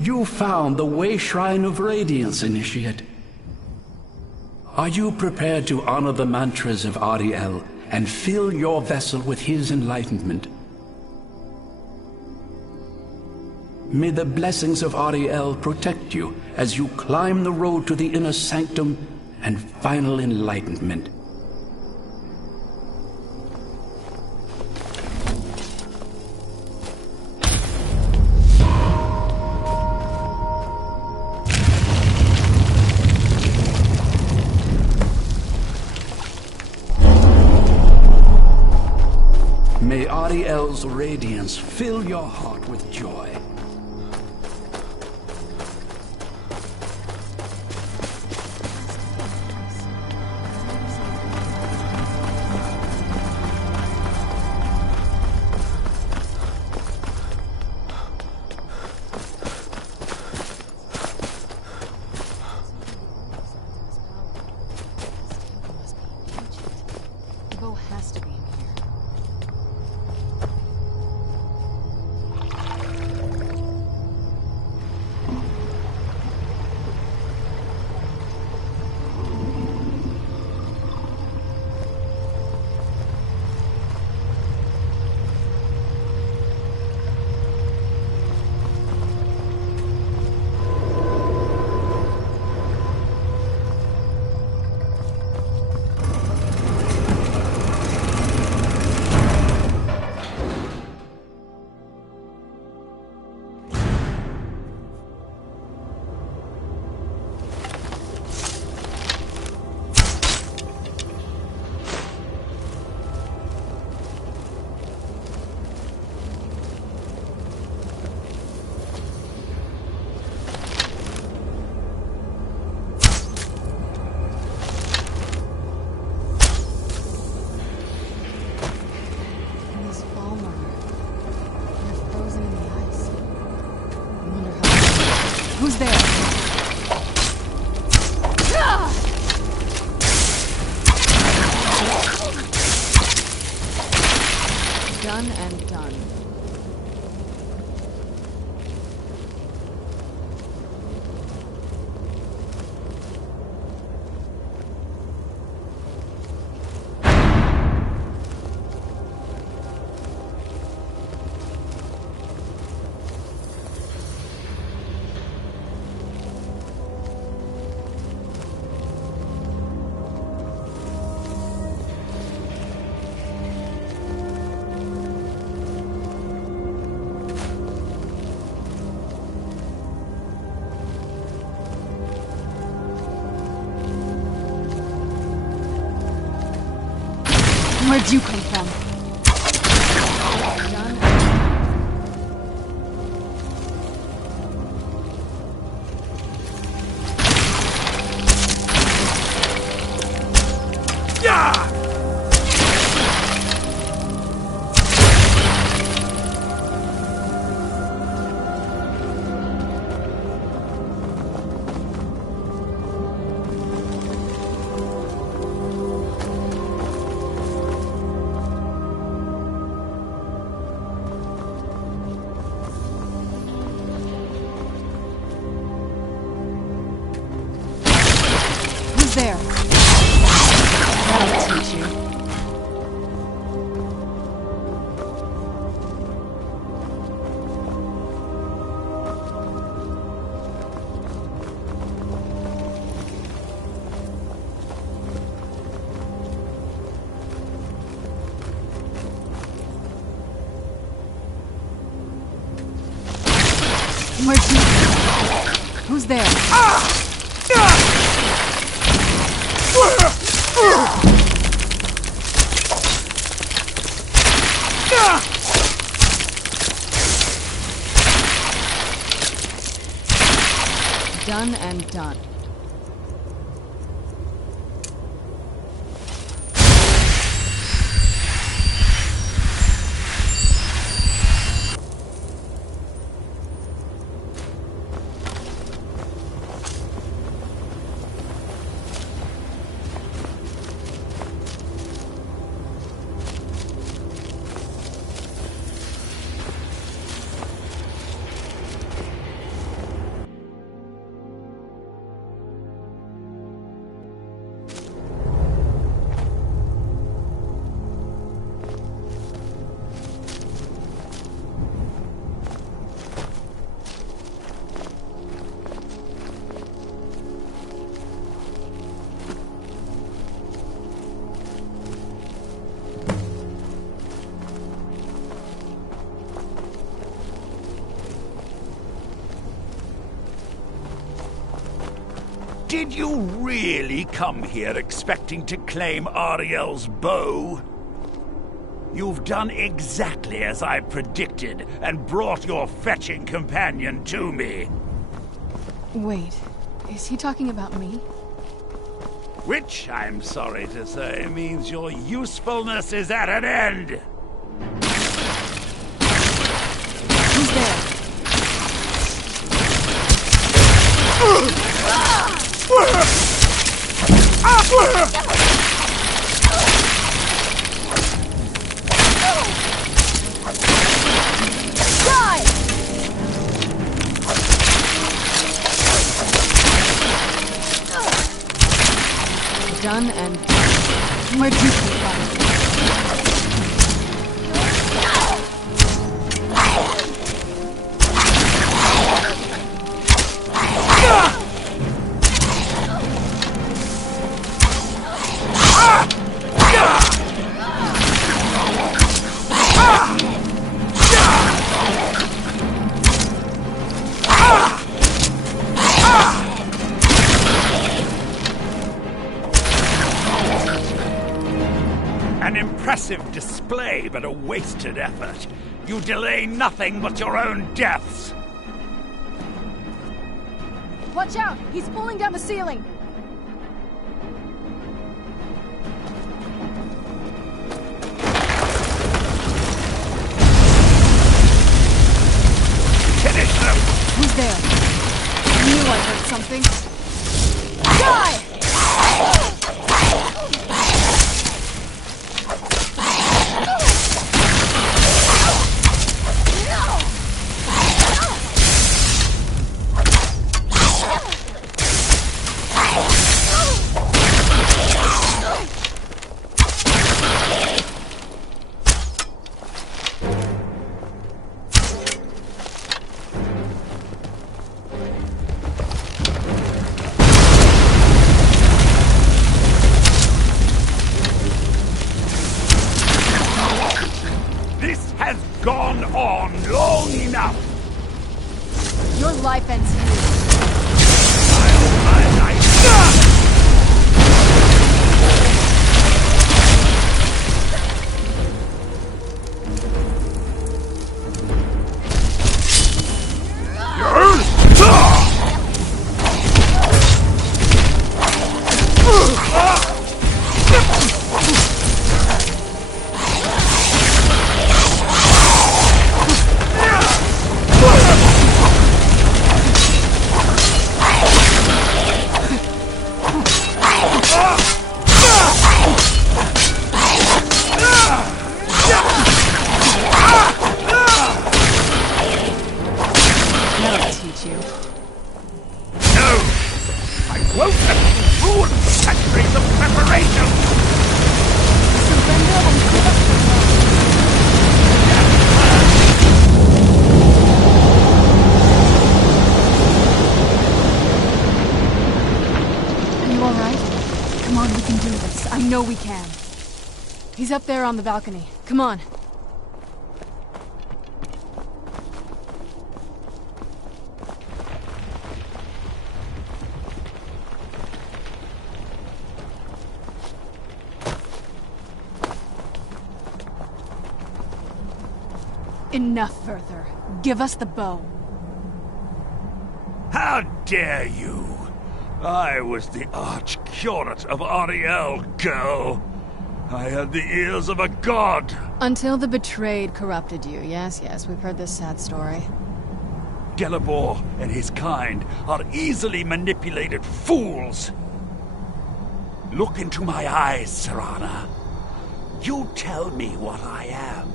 You found the Way Shrine of Radiance, Initiate. Are you prepared to honor the mantras of Ariel and fill your vessel with his enlightenment? May the blessings of Ariel protect you as you climb the road to the inner sanctum and final enlightenment. May Ariel's radiance fill your heart with joy. Who's there? Done and done. Where'd you come from? there? That'll teach you. Who's there? Done and done. Did you really come here expecting to claim Ariel's bow? You've done exactly as I predicted and brought your fetching companion to me. Wait, is he talking about me? Which, I'm sorry to say, means your usefulness is at an end. Who's there? Done and where'd you come from? An impressive display, but a wasted effort. You delay nothing but your own deaths. Watch out! He's pulling down the ceiling! Finish them! Who's there? I knew I heard something. Die! Gone on long enough. Your life ends here. Won't let you rule Centuries of preparation! Surrender and give us the Are you alright? Come on, we can do this. I know we can. He's up there on the balcony. Come on. Enough, Werther. Give us the bow. How dare you! I was the arch-curate of Ariel, girl. I had the ears of a god. Until the betrayed corrupted you. Yes, we've heard this sad story. Gelibor and his kind are easily manipulated fools. Look into my eyes, Serana. You tell me what I am.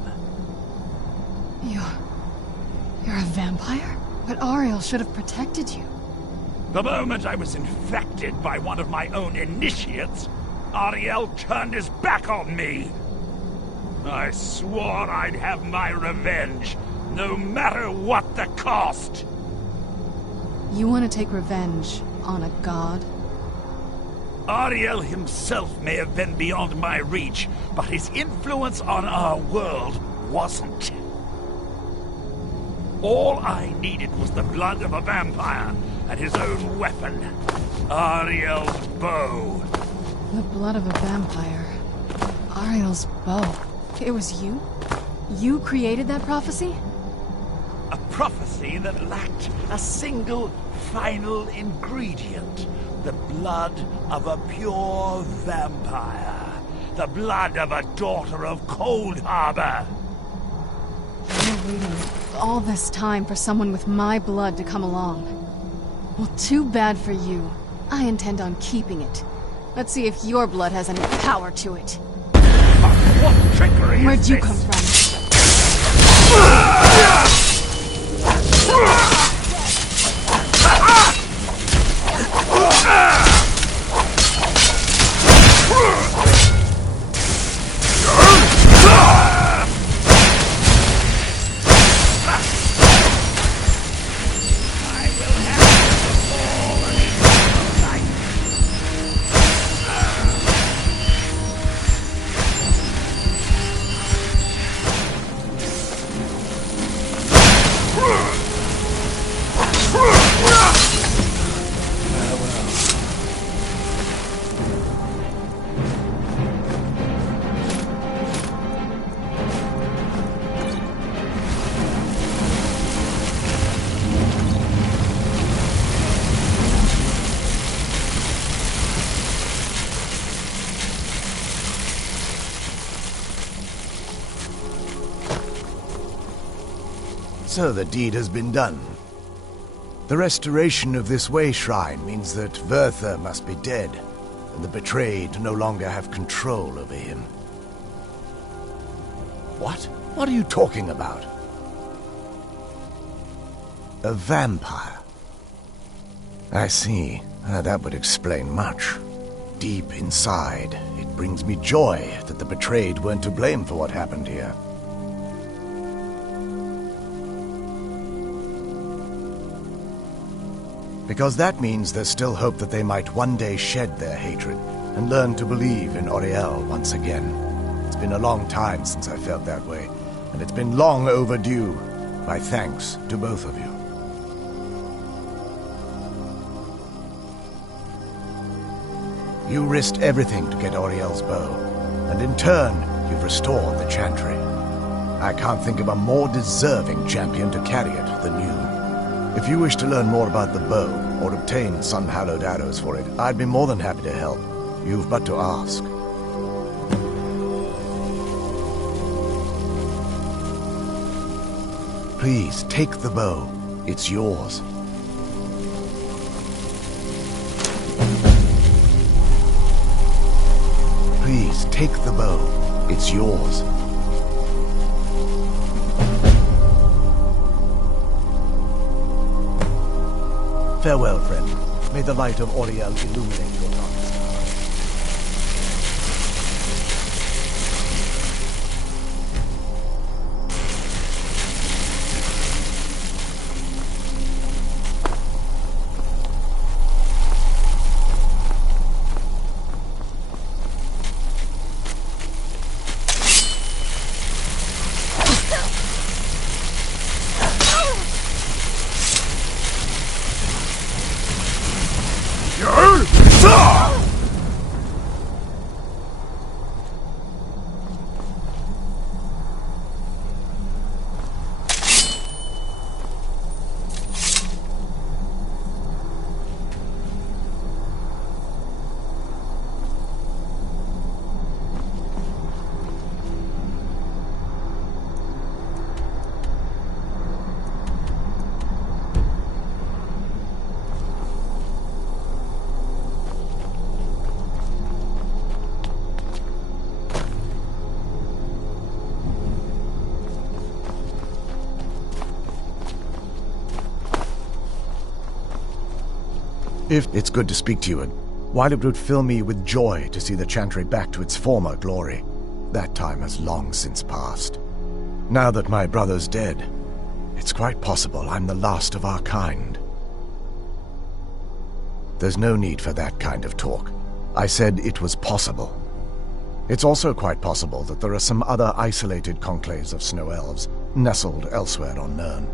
You're a vampire? But Ariel should have protected you. The moment I was infected by one of my own initiates, Ariel turned his back on me. I swore I'd have my revenge, no matter what the cost. You want to take revenge on a god? Ariel himself may have been beyond my reach, but his influence on our world wasn't. All I needed was the blood of a vampire and his own weapon, Ariel's bow. The blood of a vampire. Ariel's bow. It was you? You created that prophecy? A prophecy that lacked a single final ingredient. The blood of a pure vampire. The blood of a daughter of Cold Harbor. You're waiting all this time for someone with my blood to come along. Well, too bad for you. I intend on keeping it. Let's see if your blood has any power to it. What trickery Where'd is you this? come from? So the deed has been done. The restoration of this way shrine means that Werther must be dead, and the betrayed no longer have control over him. What? What are you talking about? A vampire. I see. That would explain much. Deep inside, it brings me joy that the betrayed weren't to blame for what happened here. Because that means there's still hope that they might one day shed their hatred and learn to believe in Oriel once again. It's been a long time since I felt that way, and it's been long overdue. My thanks to both of you. You risked everything to get Oriel's bow, and in turn, you've restored the Chantry. I can't think of a more deserving champion to carry it than you. If you wish to learn more about the bow, or obtain sun-hallowed arrows for it, I'd be more than happy to help. You've but to ask. Please, take the bow. It's yours. Please, take the bow. It's yours. Farewell, friend. May the light of Oriel illuminate your darkness. It's good to speak to you, and while it would fill me with joy to see the Chantry back to its former glory, that time has long since passed. Now that my brother's dead, it's quite possible I'm the last of our kind. There's no need for that kind of talk. I said it was possible. It's also quite possible that there are some other isolated conclaves of snow elves nestled elsewhere on Nirn.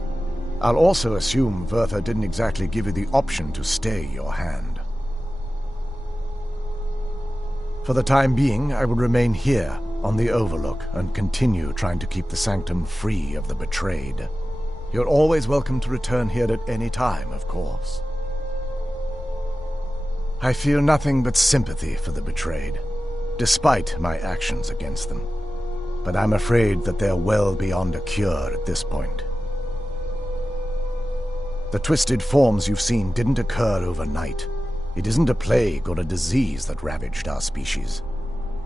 I'll also assume Vertha didn't exactly give you the option to stay your hand. For the time being, I will remain here on the Overlook and continue trying to keep the Sanctum free of the betrayed. You're always welcome to return here at any time, of course. I feel nothing but sympathy for the betrayed, despite my actions against them. But I'm afraid that they're well beyond a cure at this point. The twisted forms you've seen didn't occur overnight. It isn't a plague or a disease that ravaged our species.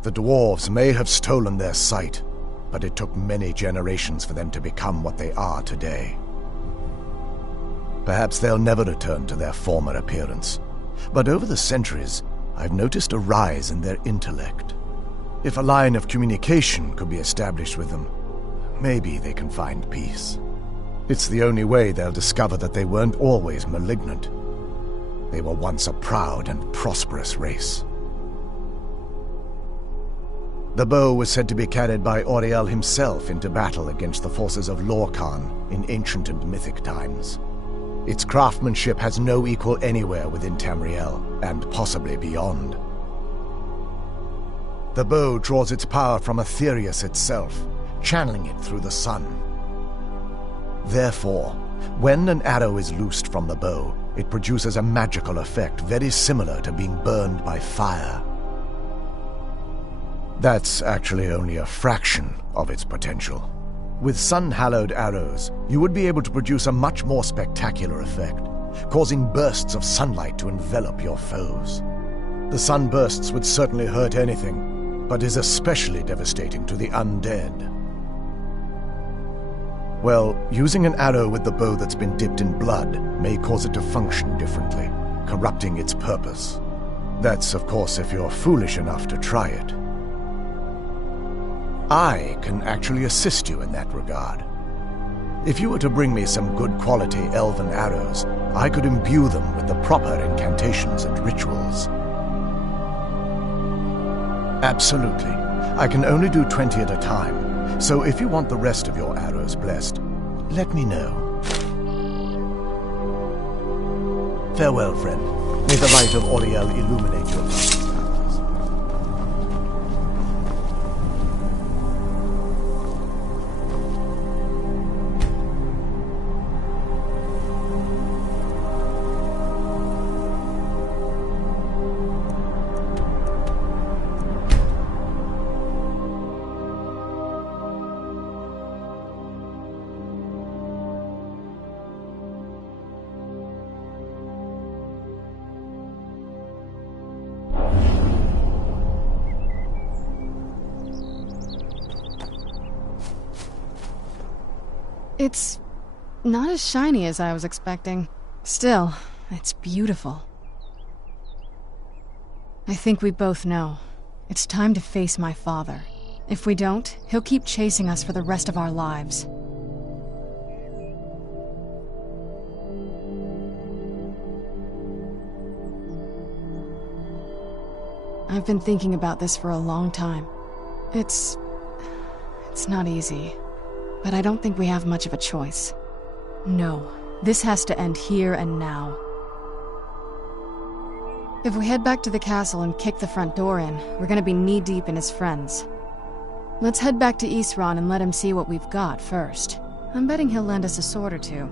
The dwarves may have stolen their sight, but it took many generations for them to become what they are today. Perhaps they'll never return to their former appearance, but over the centuries, I've noticed a rise in their intellect. If a line of communication could be established with them, maybe they can find peace. It's the only way they'll discover that they weren't always malignant. They were once a proud and prosperous race. The bow was said to be carried by Auriel himself into battle against the forces of Lorkhan in ancient and mythic times. Its craftsmanship has no equal anywhere within Tamriel, and possibly beyond. The bow draws its power from Aetherius itself, channeling it through the sun. Therefore, when an arrow is loosed from the bow, it produces a magical effect very similar to being burned by fire. That's actually only a fraction of its potential. With sun-hallowed arrows, you would be able to produce a much more spectacular effect, causing bursts of sunlight to envelop your foes. The sunbursts would certainly hurt anything, but is especially devastating to the undead. Well, using an arrow with the bow that's been dipped in blood may cause it to function differently, corrupting its purpose. That's, of course, if you're foolish enough to try it. I can actually assist you in that regard. If you were to bring me some good quality elven arrows, I could imbue them with the proper incantations and rituals. Absolutely. I can only do 20 at a time, so if you want the rest of your arrows blessed, let me know. Farewell, friend. May the light of Auriel illuminate your path. It's not as shiny as I was expecting. Still, it's beautiful. I think we both know. It's time to face my father. If we don't, he'll keep chasing us for the rest of our lives. I've been thinking about this for a long time. It's not easy. But I don't think we have much of a choice. No, this has to end here and now. If we head back to the castle and kick the front door in, we're gonna be knee-deep in his friends. Let's head back to Isran and let him see what we've got first. I'm betting he'll lend us a sword or two.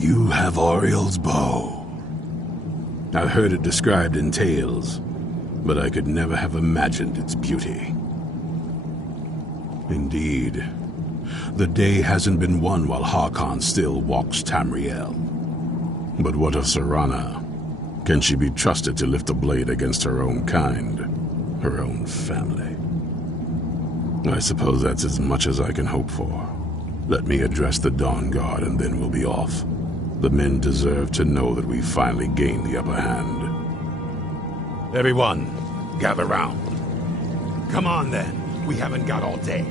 You have Ariel's bow. I've heard it described in tales, but I could never have imagined its beauty. Indeed, the day hasn't been won while Harkon still walks Tamriel. But what of Serana? Can she be trusted to lift a blade against her own kind, her own family? I suppose that's as much as I can hope for. Let me address the Dawn Guard and then we'll be off. The men deserve to know that we finally gained the upper hand. Everyone, gather round. Come on then, we haven't got all day.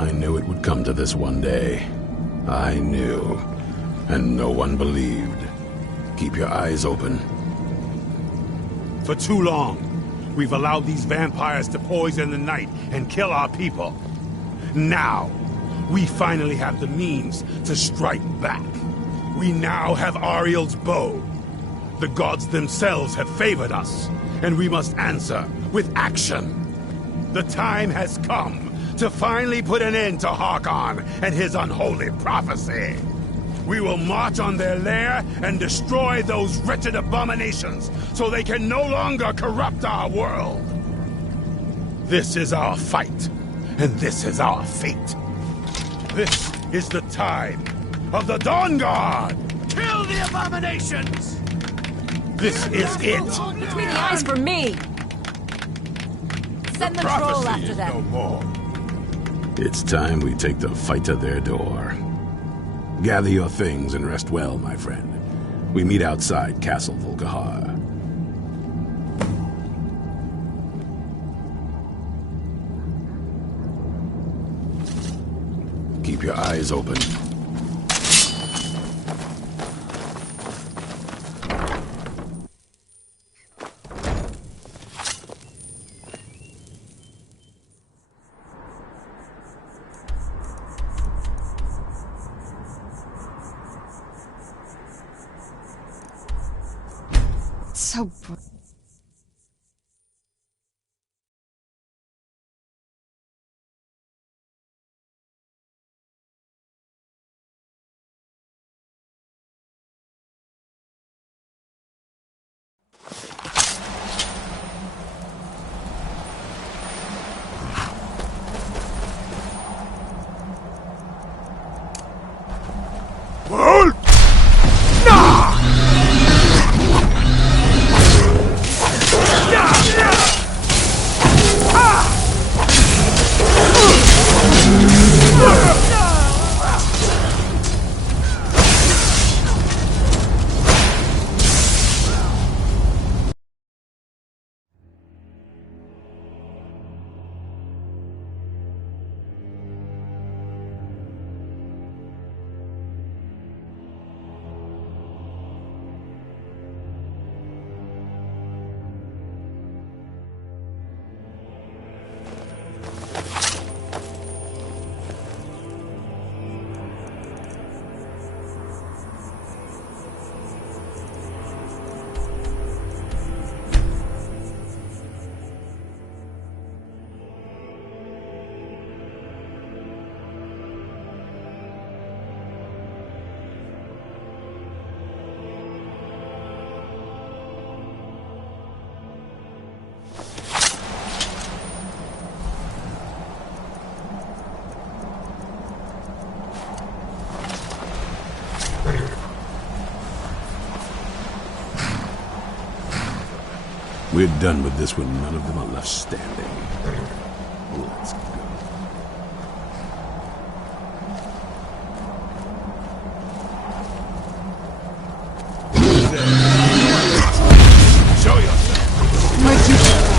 I knew it would come to this one day. I knew. And no one believed. Keep your eyes open. For too long, we've allowed these vampires to poison the night and kill our people. Now, we finally have the means to strike back. We now have Ariel's bow. The gods themselves have favored us, and we must answer with action. The time has come to finally put an end to Harkon and his unholy prophecy. We will march on their lair and destroy those wretched abominations so they can no longer corrupt our world. This is our fight, and this is our fate. This is the time of the Dawn Guard! Kill the abominations! This is it! Between the eyes for me! Send the troll after them. No more. It's time we take the fight to their door. Gather your things and rest well, my friend. We meet outside Castle Volkihar. Keep your eyes open. So We're done with this when none of them are left standing. Let's go. Show yourself! my teacher.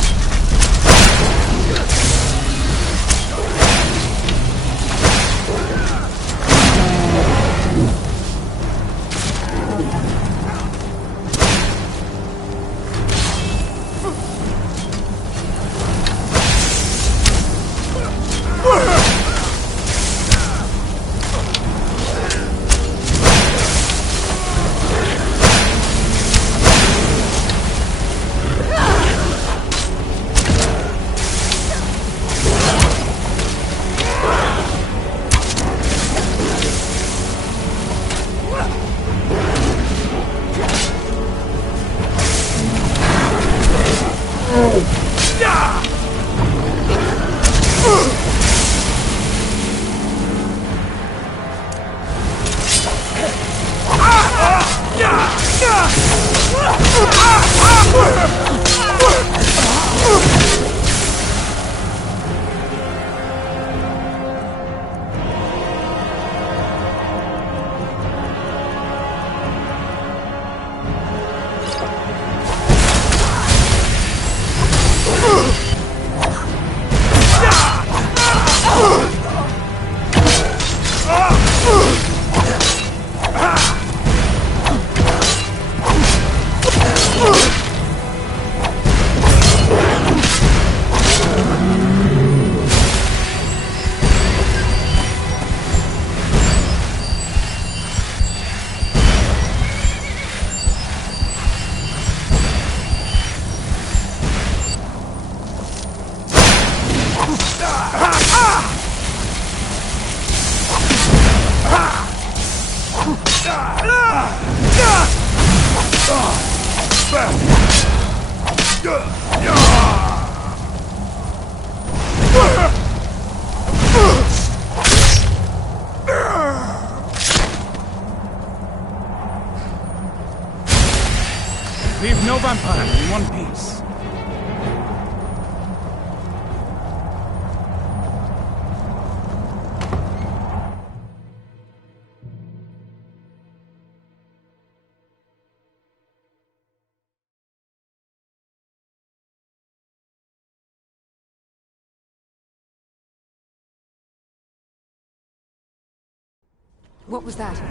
Leave no vampire in one piece. What was that?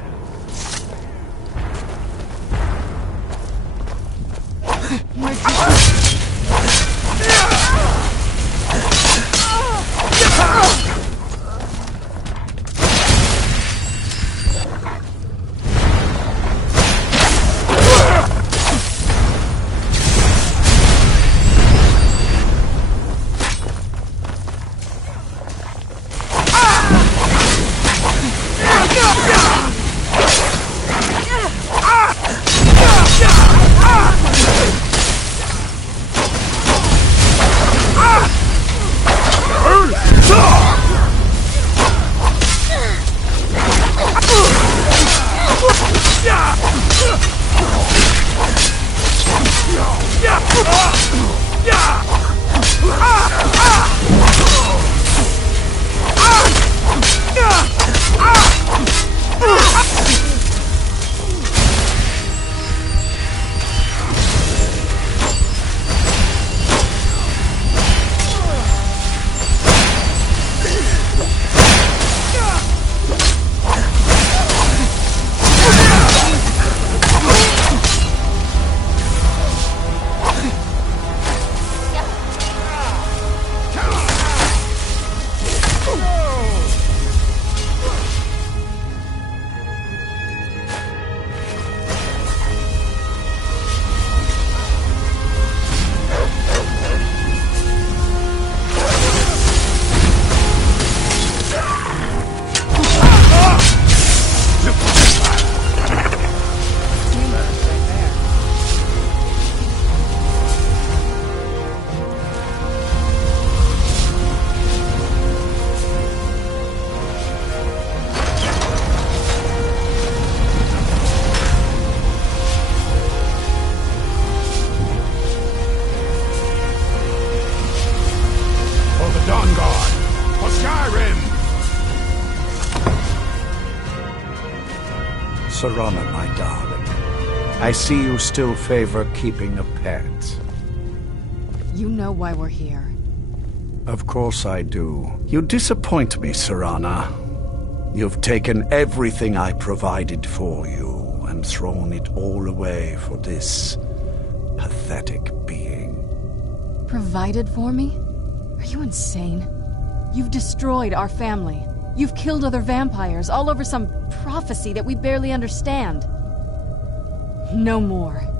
Serana, my darling. I see you still favor keeping a pet. You know why we're here. Of course I do. You disappoint me, Serana. You've taken everything I provided for you and thrown it all away for this pathetic being. Provided for me? Are you insane? You've destroyed our family. You've killed other vampires all over some prophecy that we barely understand. No more.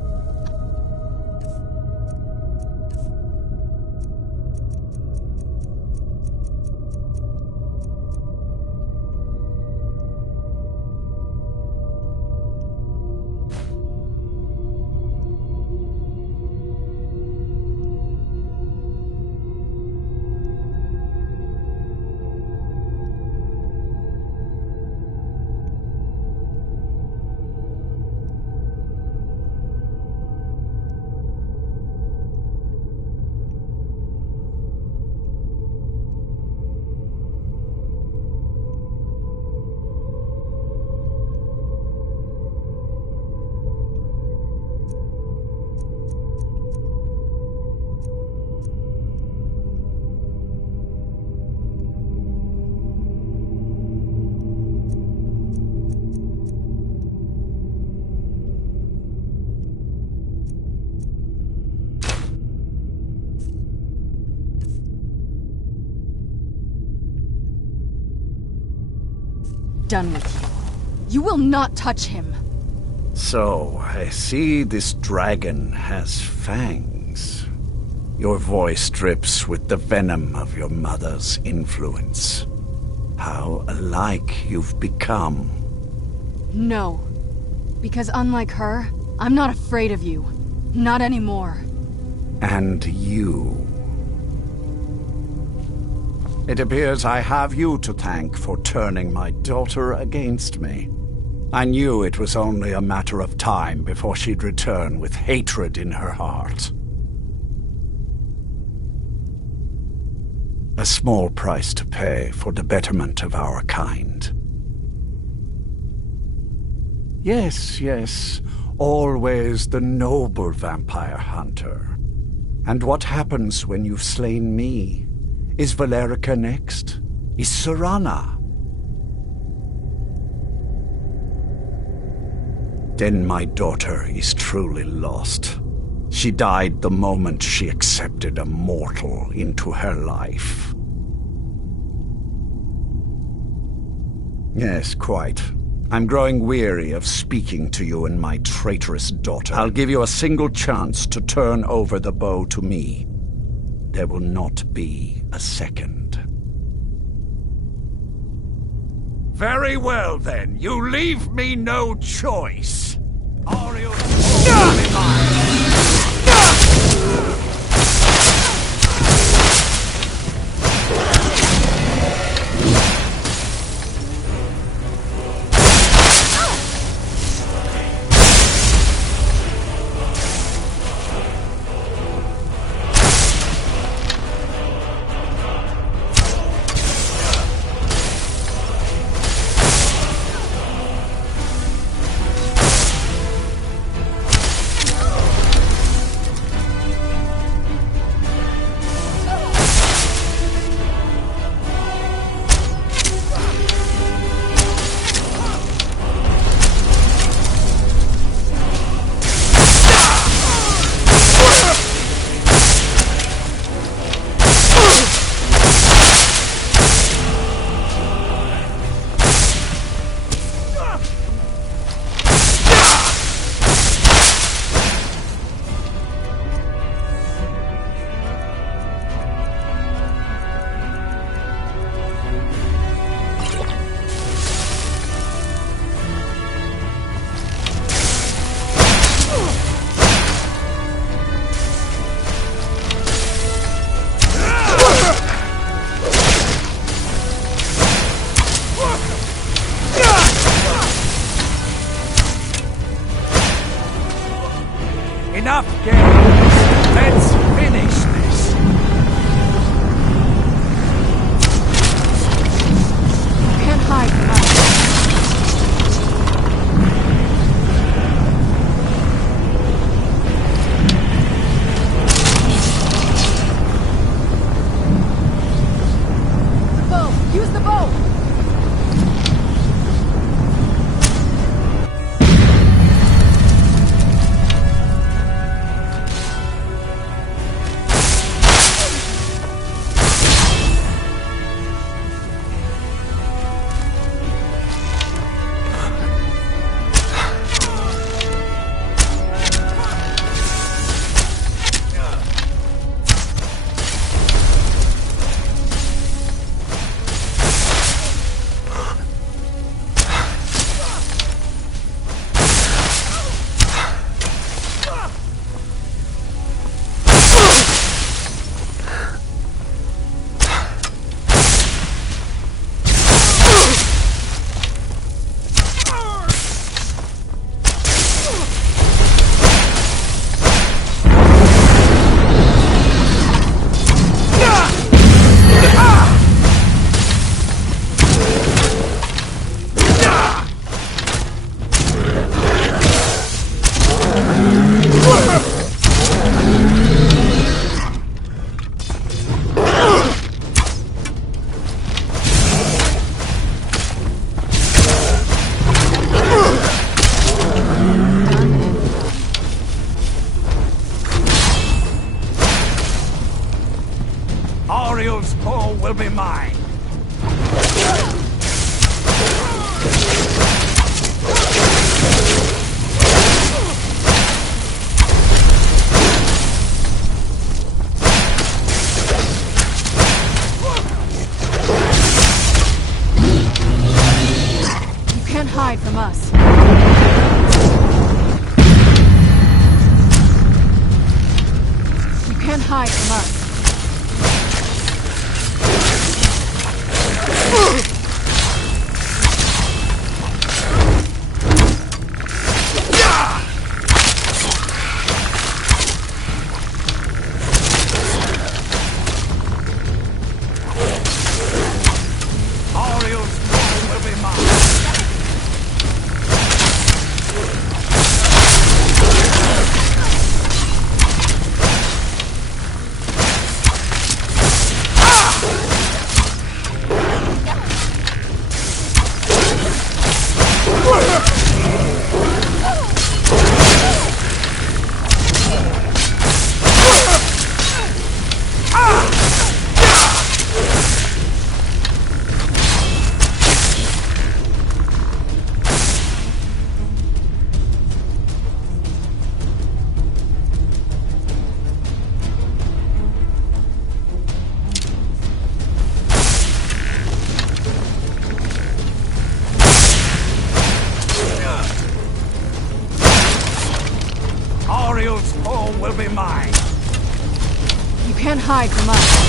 done with you. You will not touch him. So, I see this dragon has fangs. Your voice drips with the venom of your mother's influence. How alike you've become. No. Because unlike her, I'm not afraid of you. Not anymore. And you. It appears I have you to thank for turning my daughter against me. I knew it was only a matter of time before she'd return with hatred in her heart. A small price to pay for the betterment of our kind. Yes, always the noble vampire hunter. And what happens when you've slain me? Is Valerica next? Is Serana? Then my daughter is truly lost. She died the moment she accepted a mortal into her life. Yes, quite. I'm growing weary of speaking to you and my traitorous daughter. I'll give you a single chance to turn over the bow to me. There will not be a second. Very well, then. You leave me no choice. Ariel will be mine. Enough games. Let's finish this. Can't hide from us. The bow! Use the bow! Ariel's paw will be mine. hide from us. Ariel's home will be mine. You can't hide from us.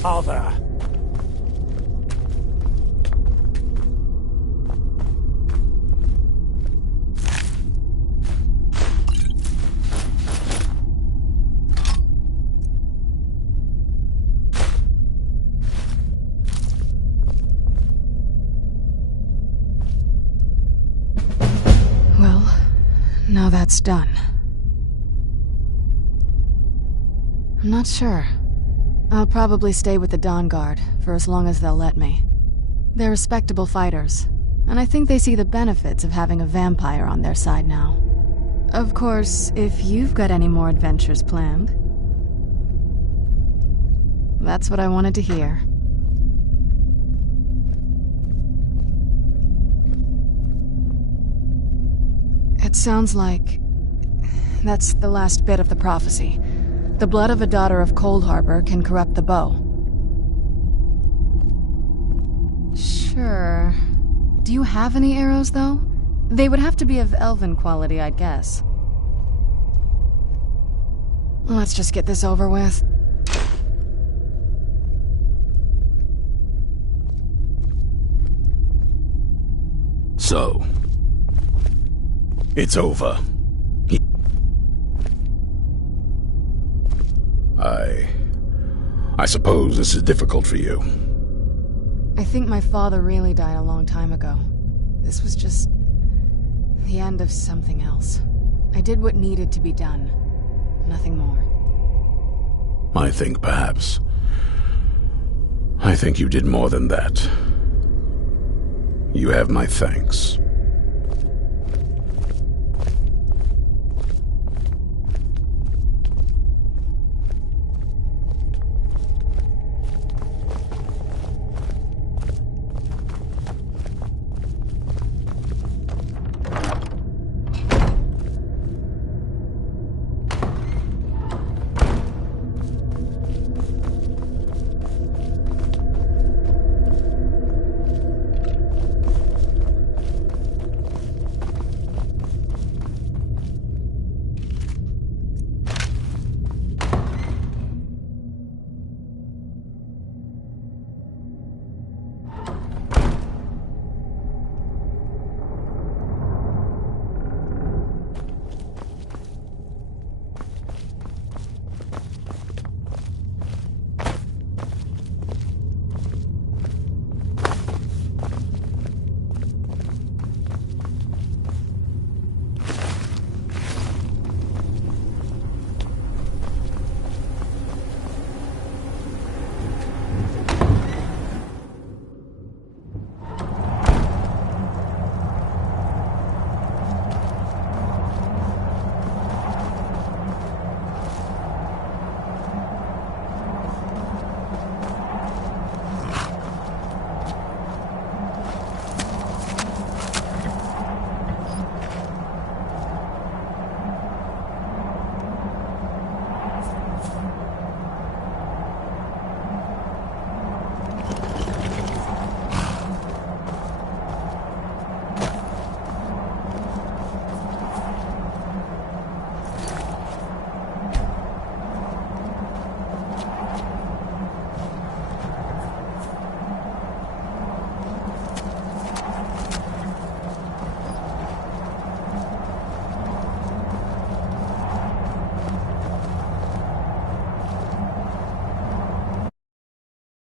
Father. Well, now that's done. I'm not sure. I'll probably stay with the Dawn Guard for as long as they'll let me. They're respectable fighters, and I think they see the benefits of having a vampire on their side now. Of course, if you've got any more adventures planned. That's what I wanted to hear. It sounds like that's the last bit of the prophecy. The blood of a daughter of Cold Harbor can corrupt the bow. Sure. Do you have any arrows, though? They would have to be of elven quality, I'd guess. Let's just get this over with. So, it's over. I suppose this is difficult for you. I think my father really died a long time ago. This was just the end of something else. I did what needed to be done. Nothing more. I think you did more than that. You have my thanks.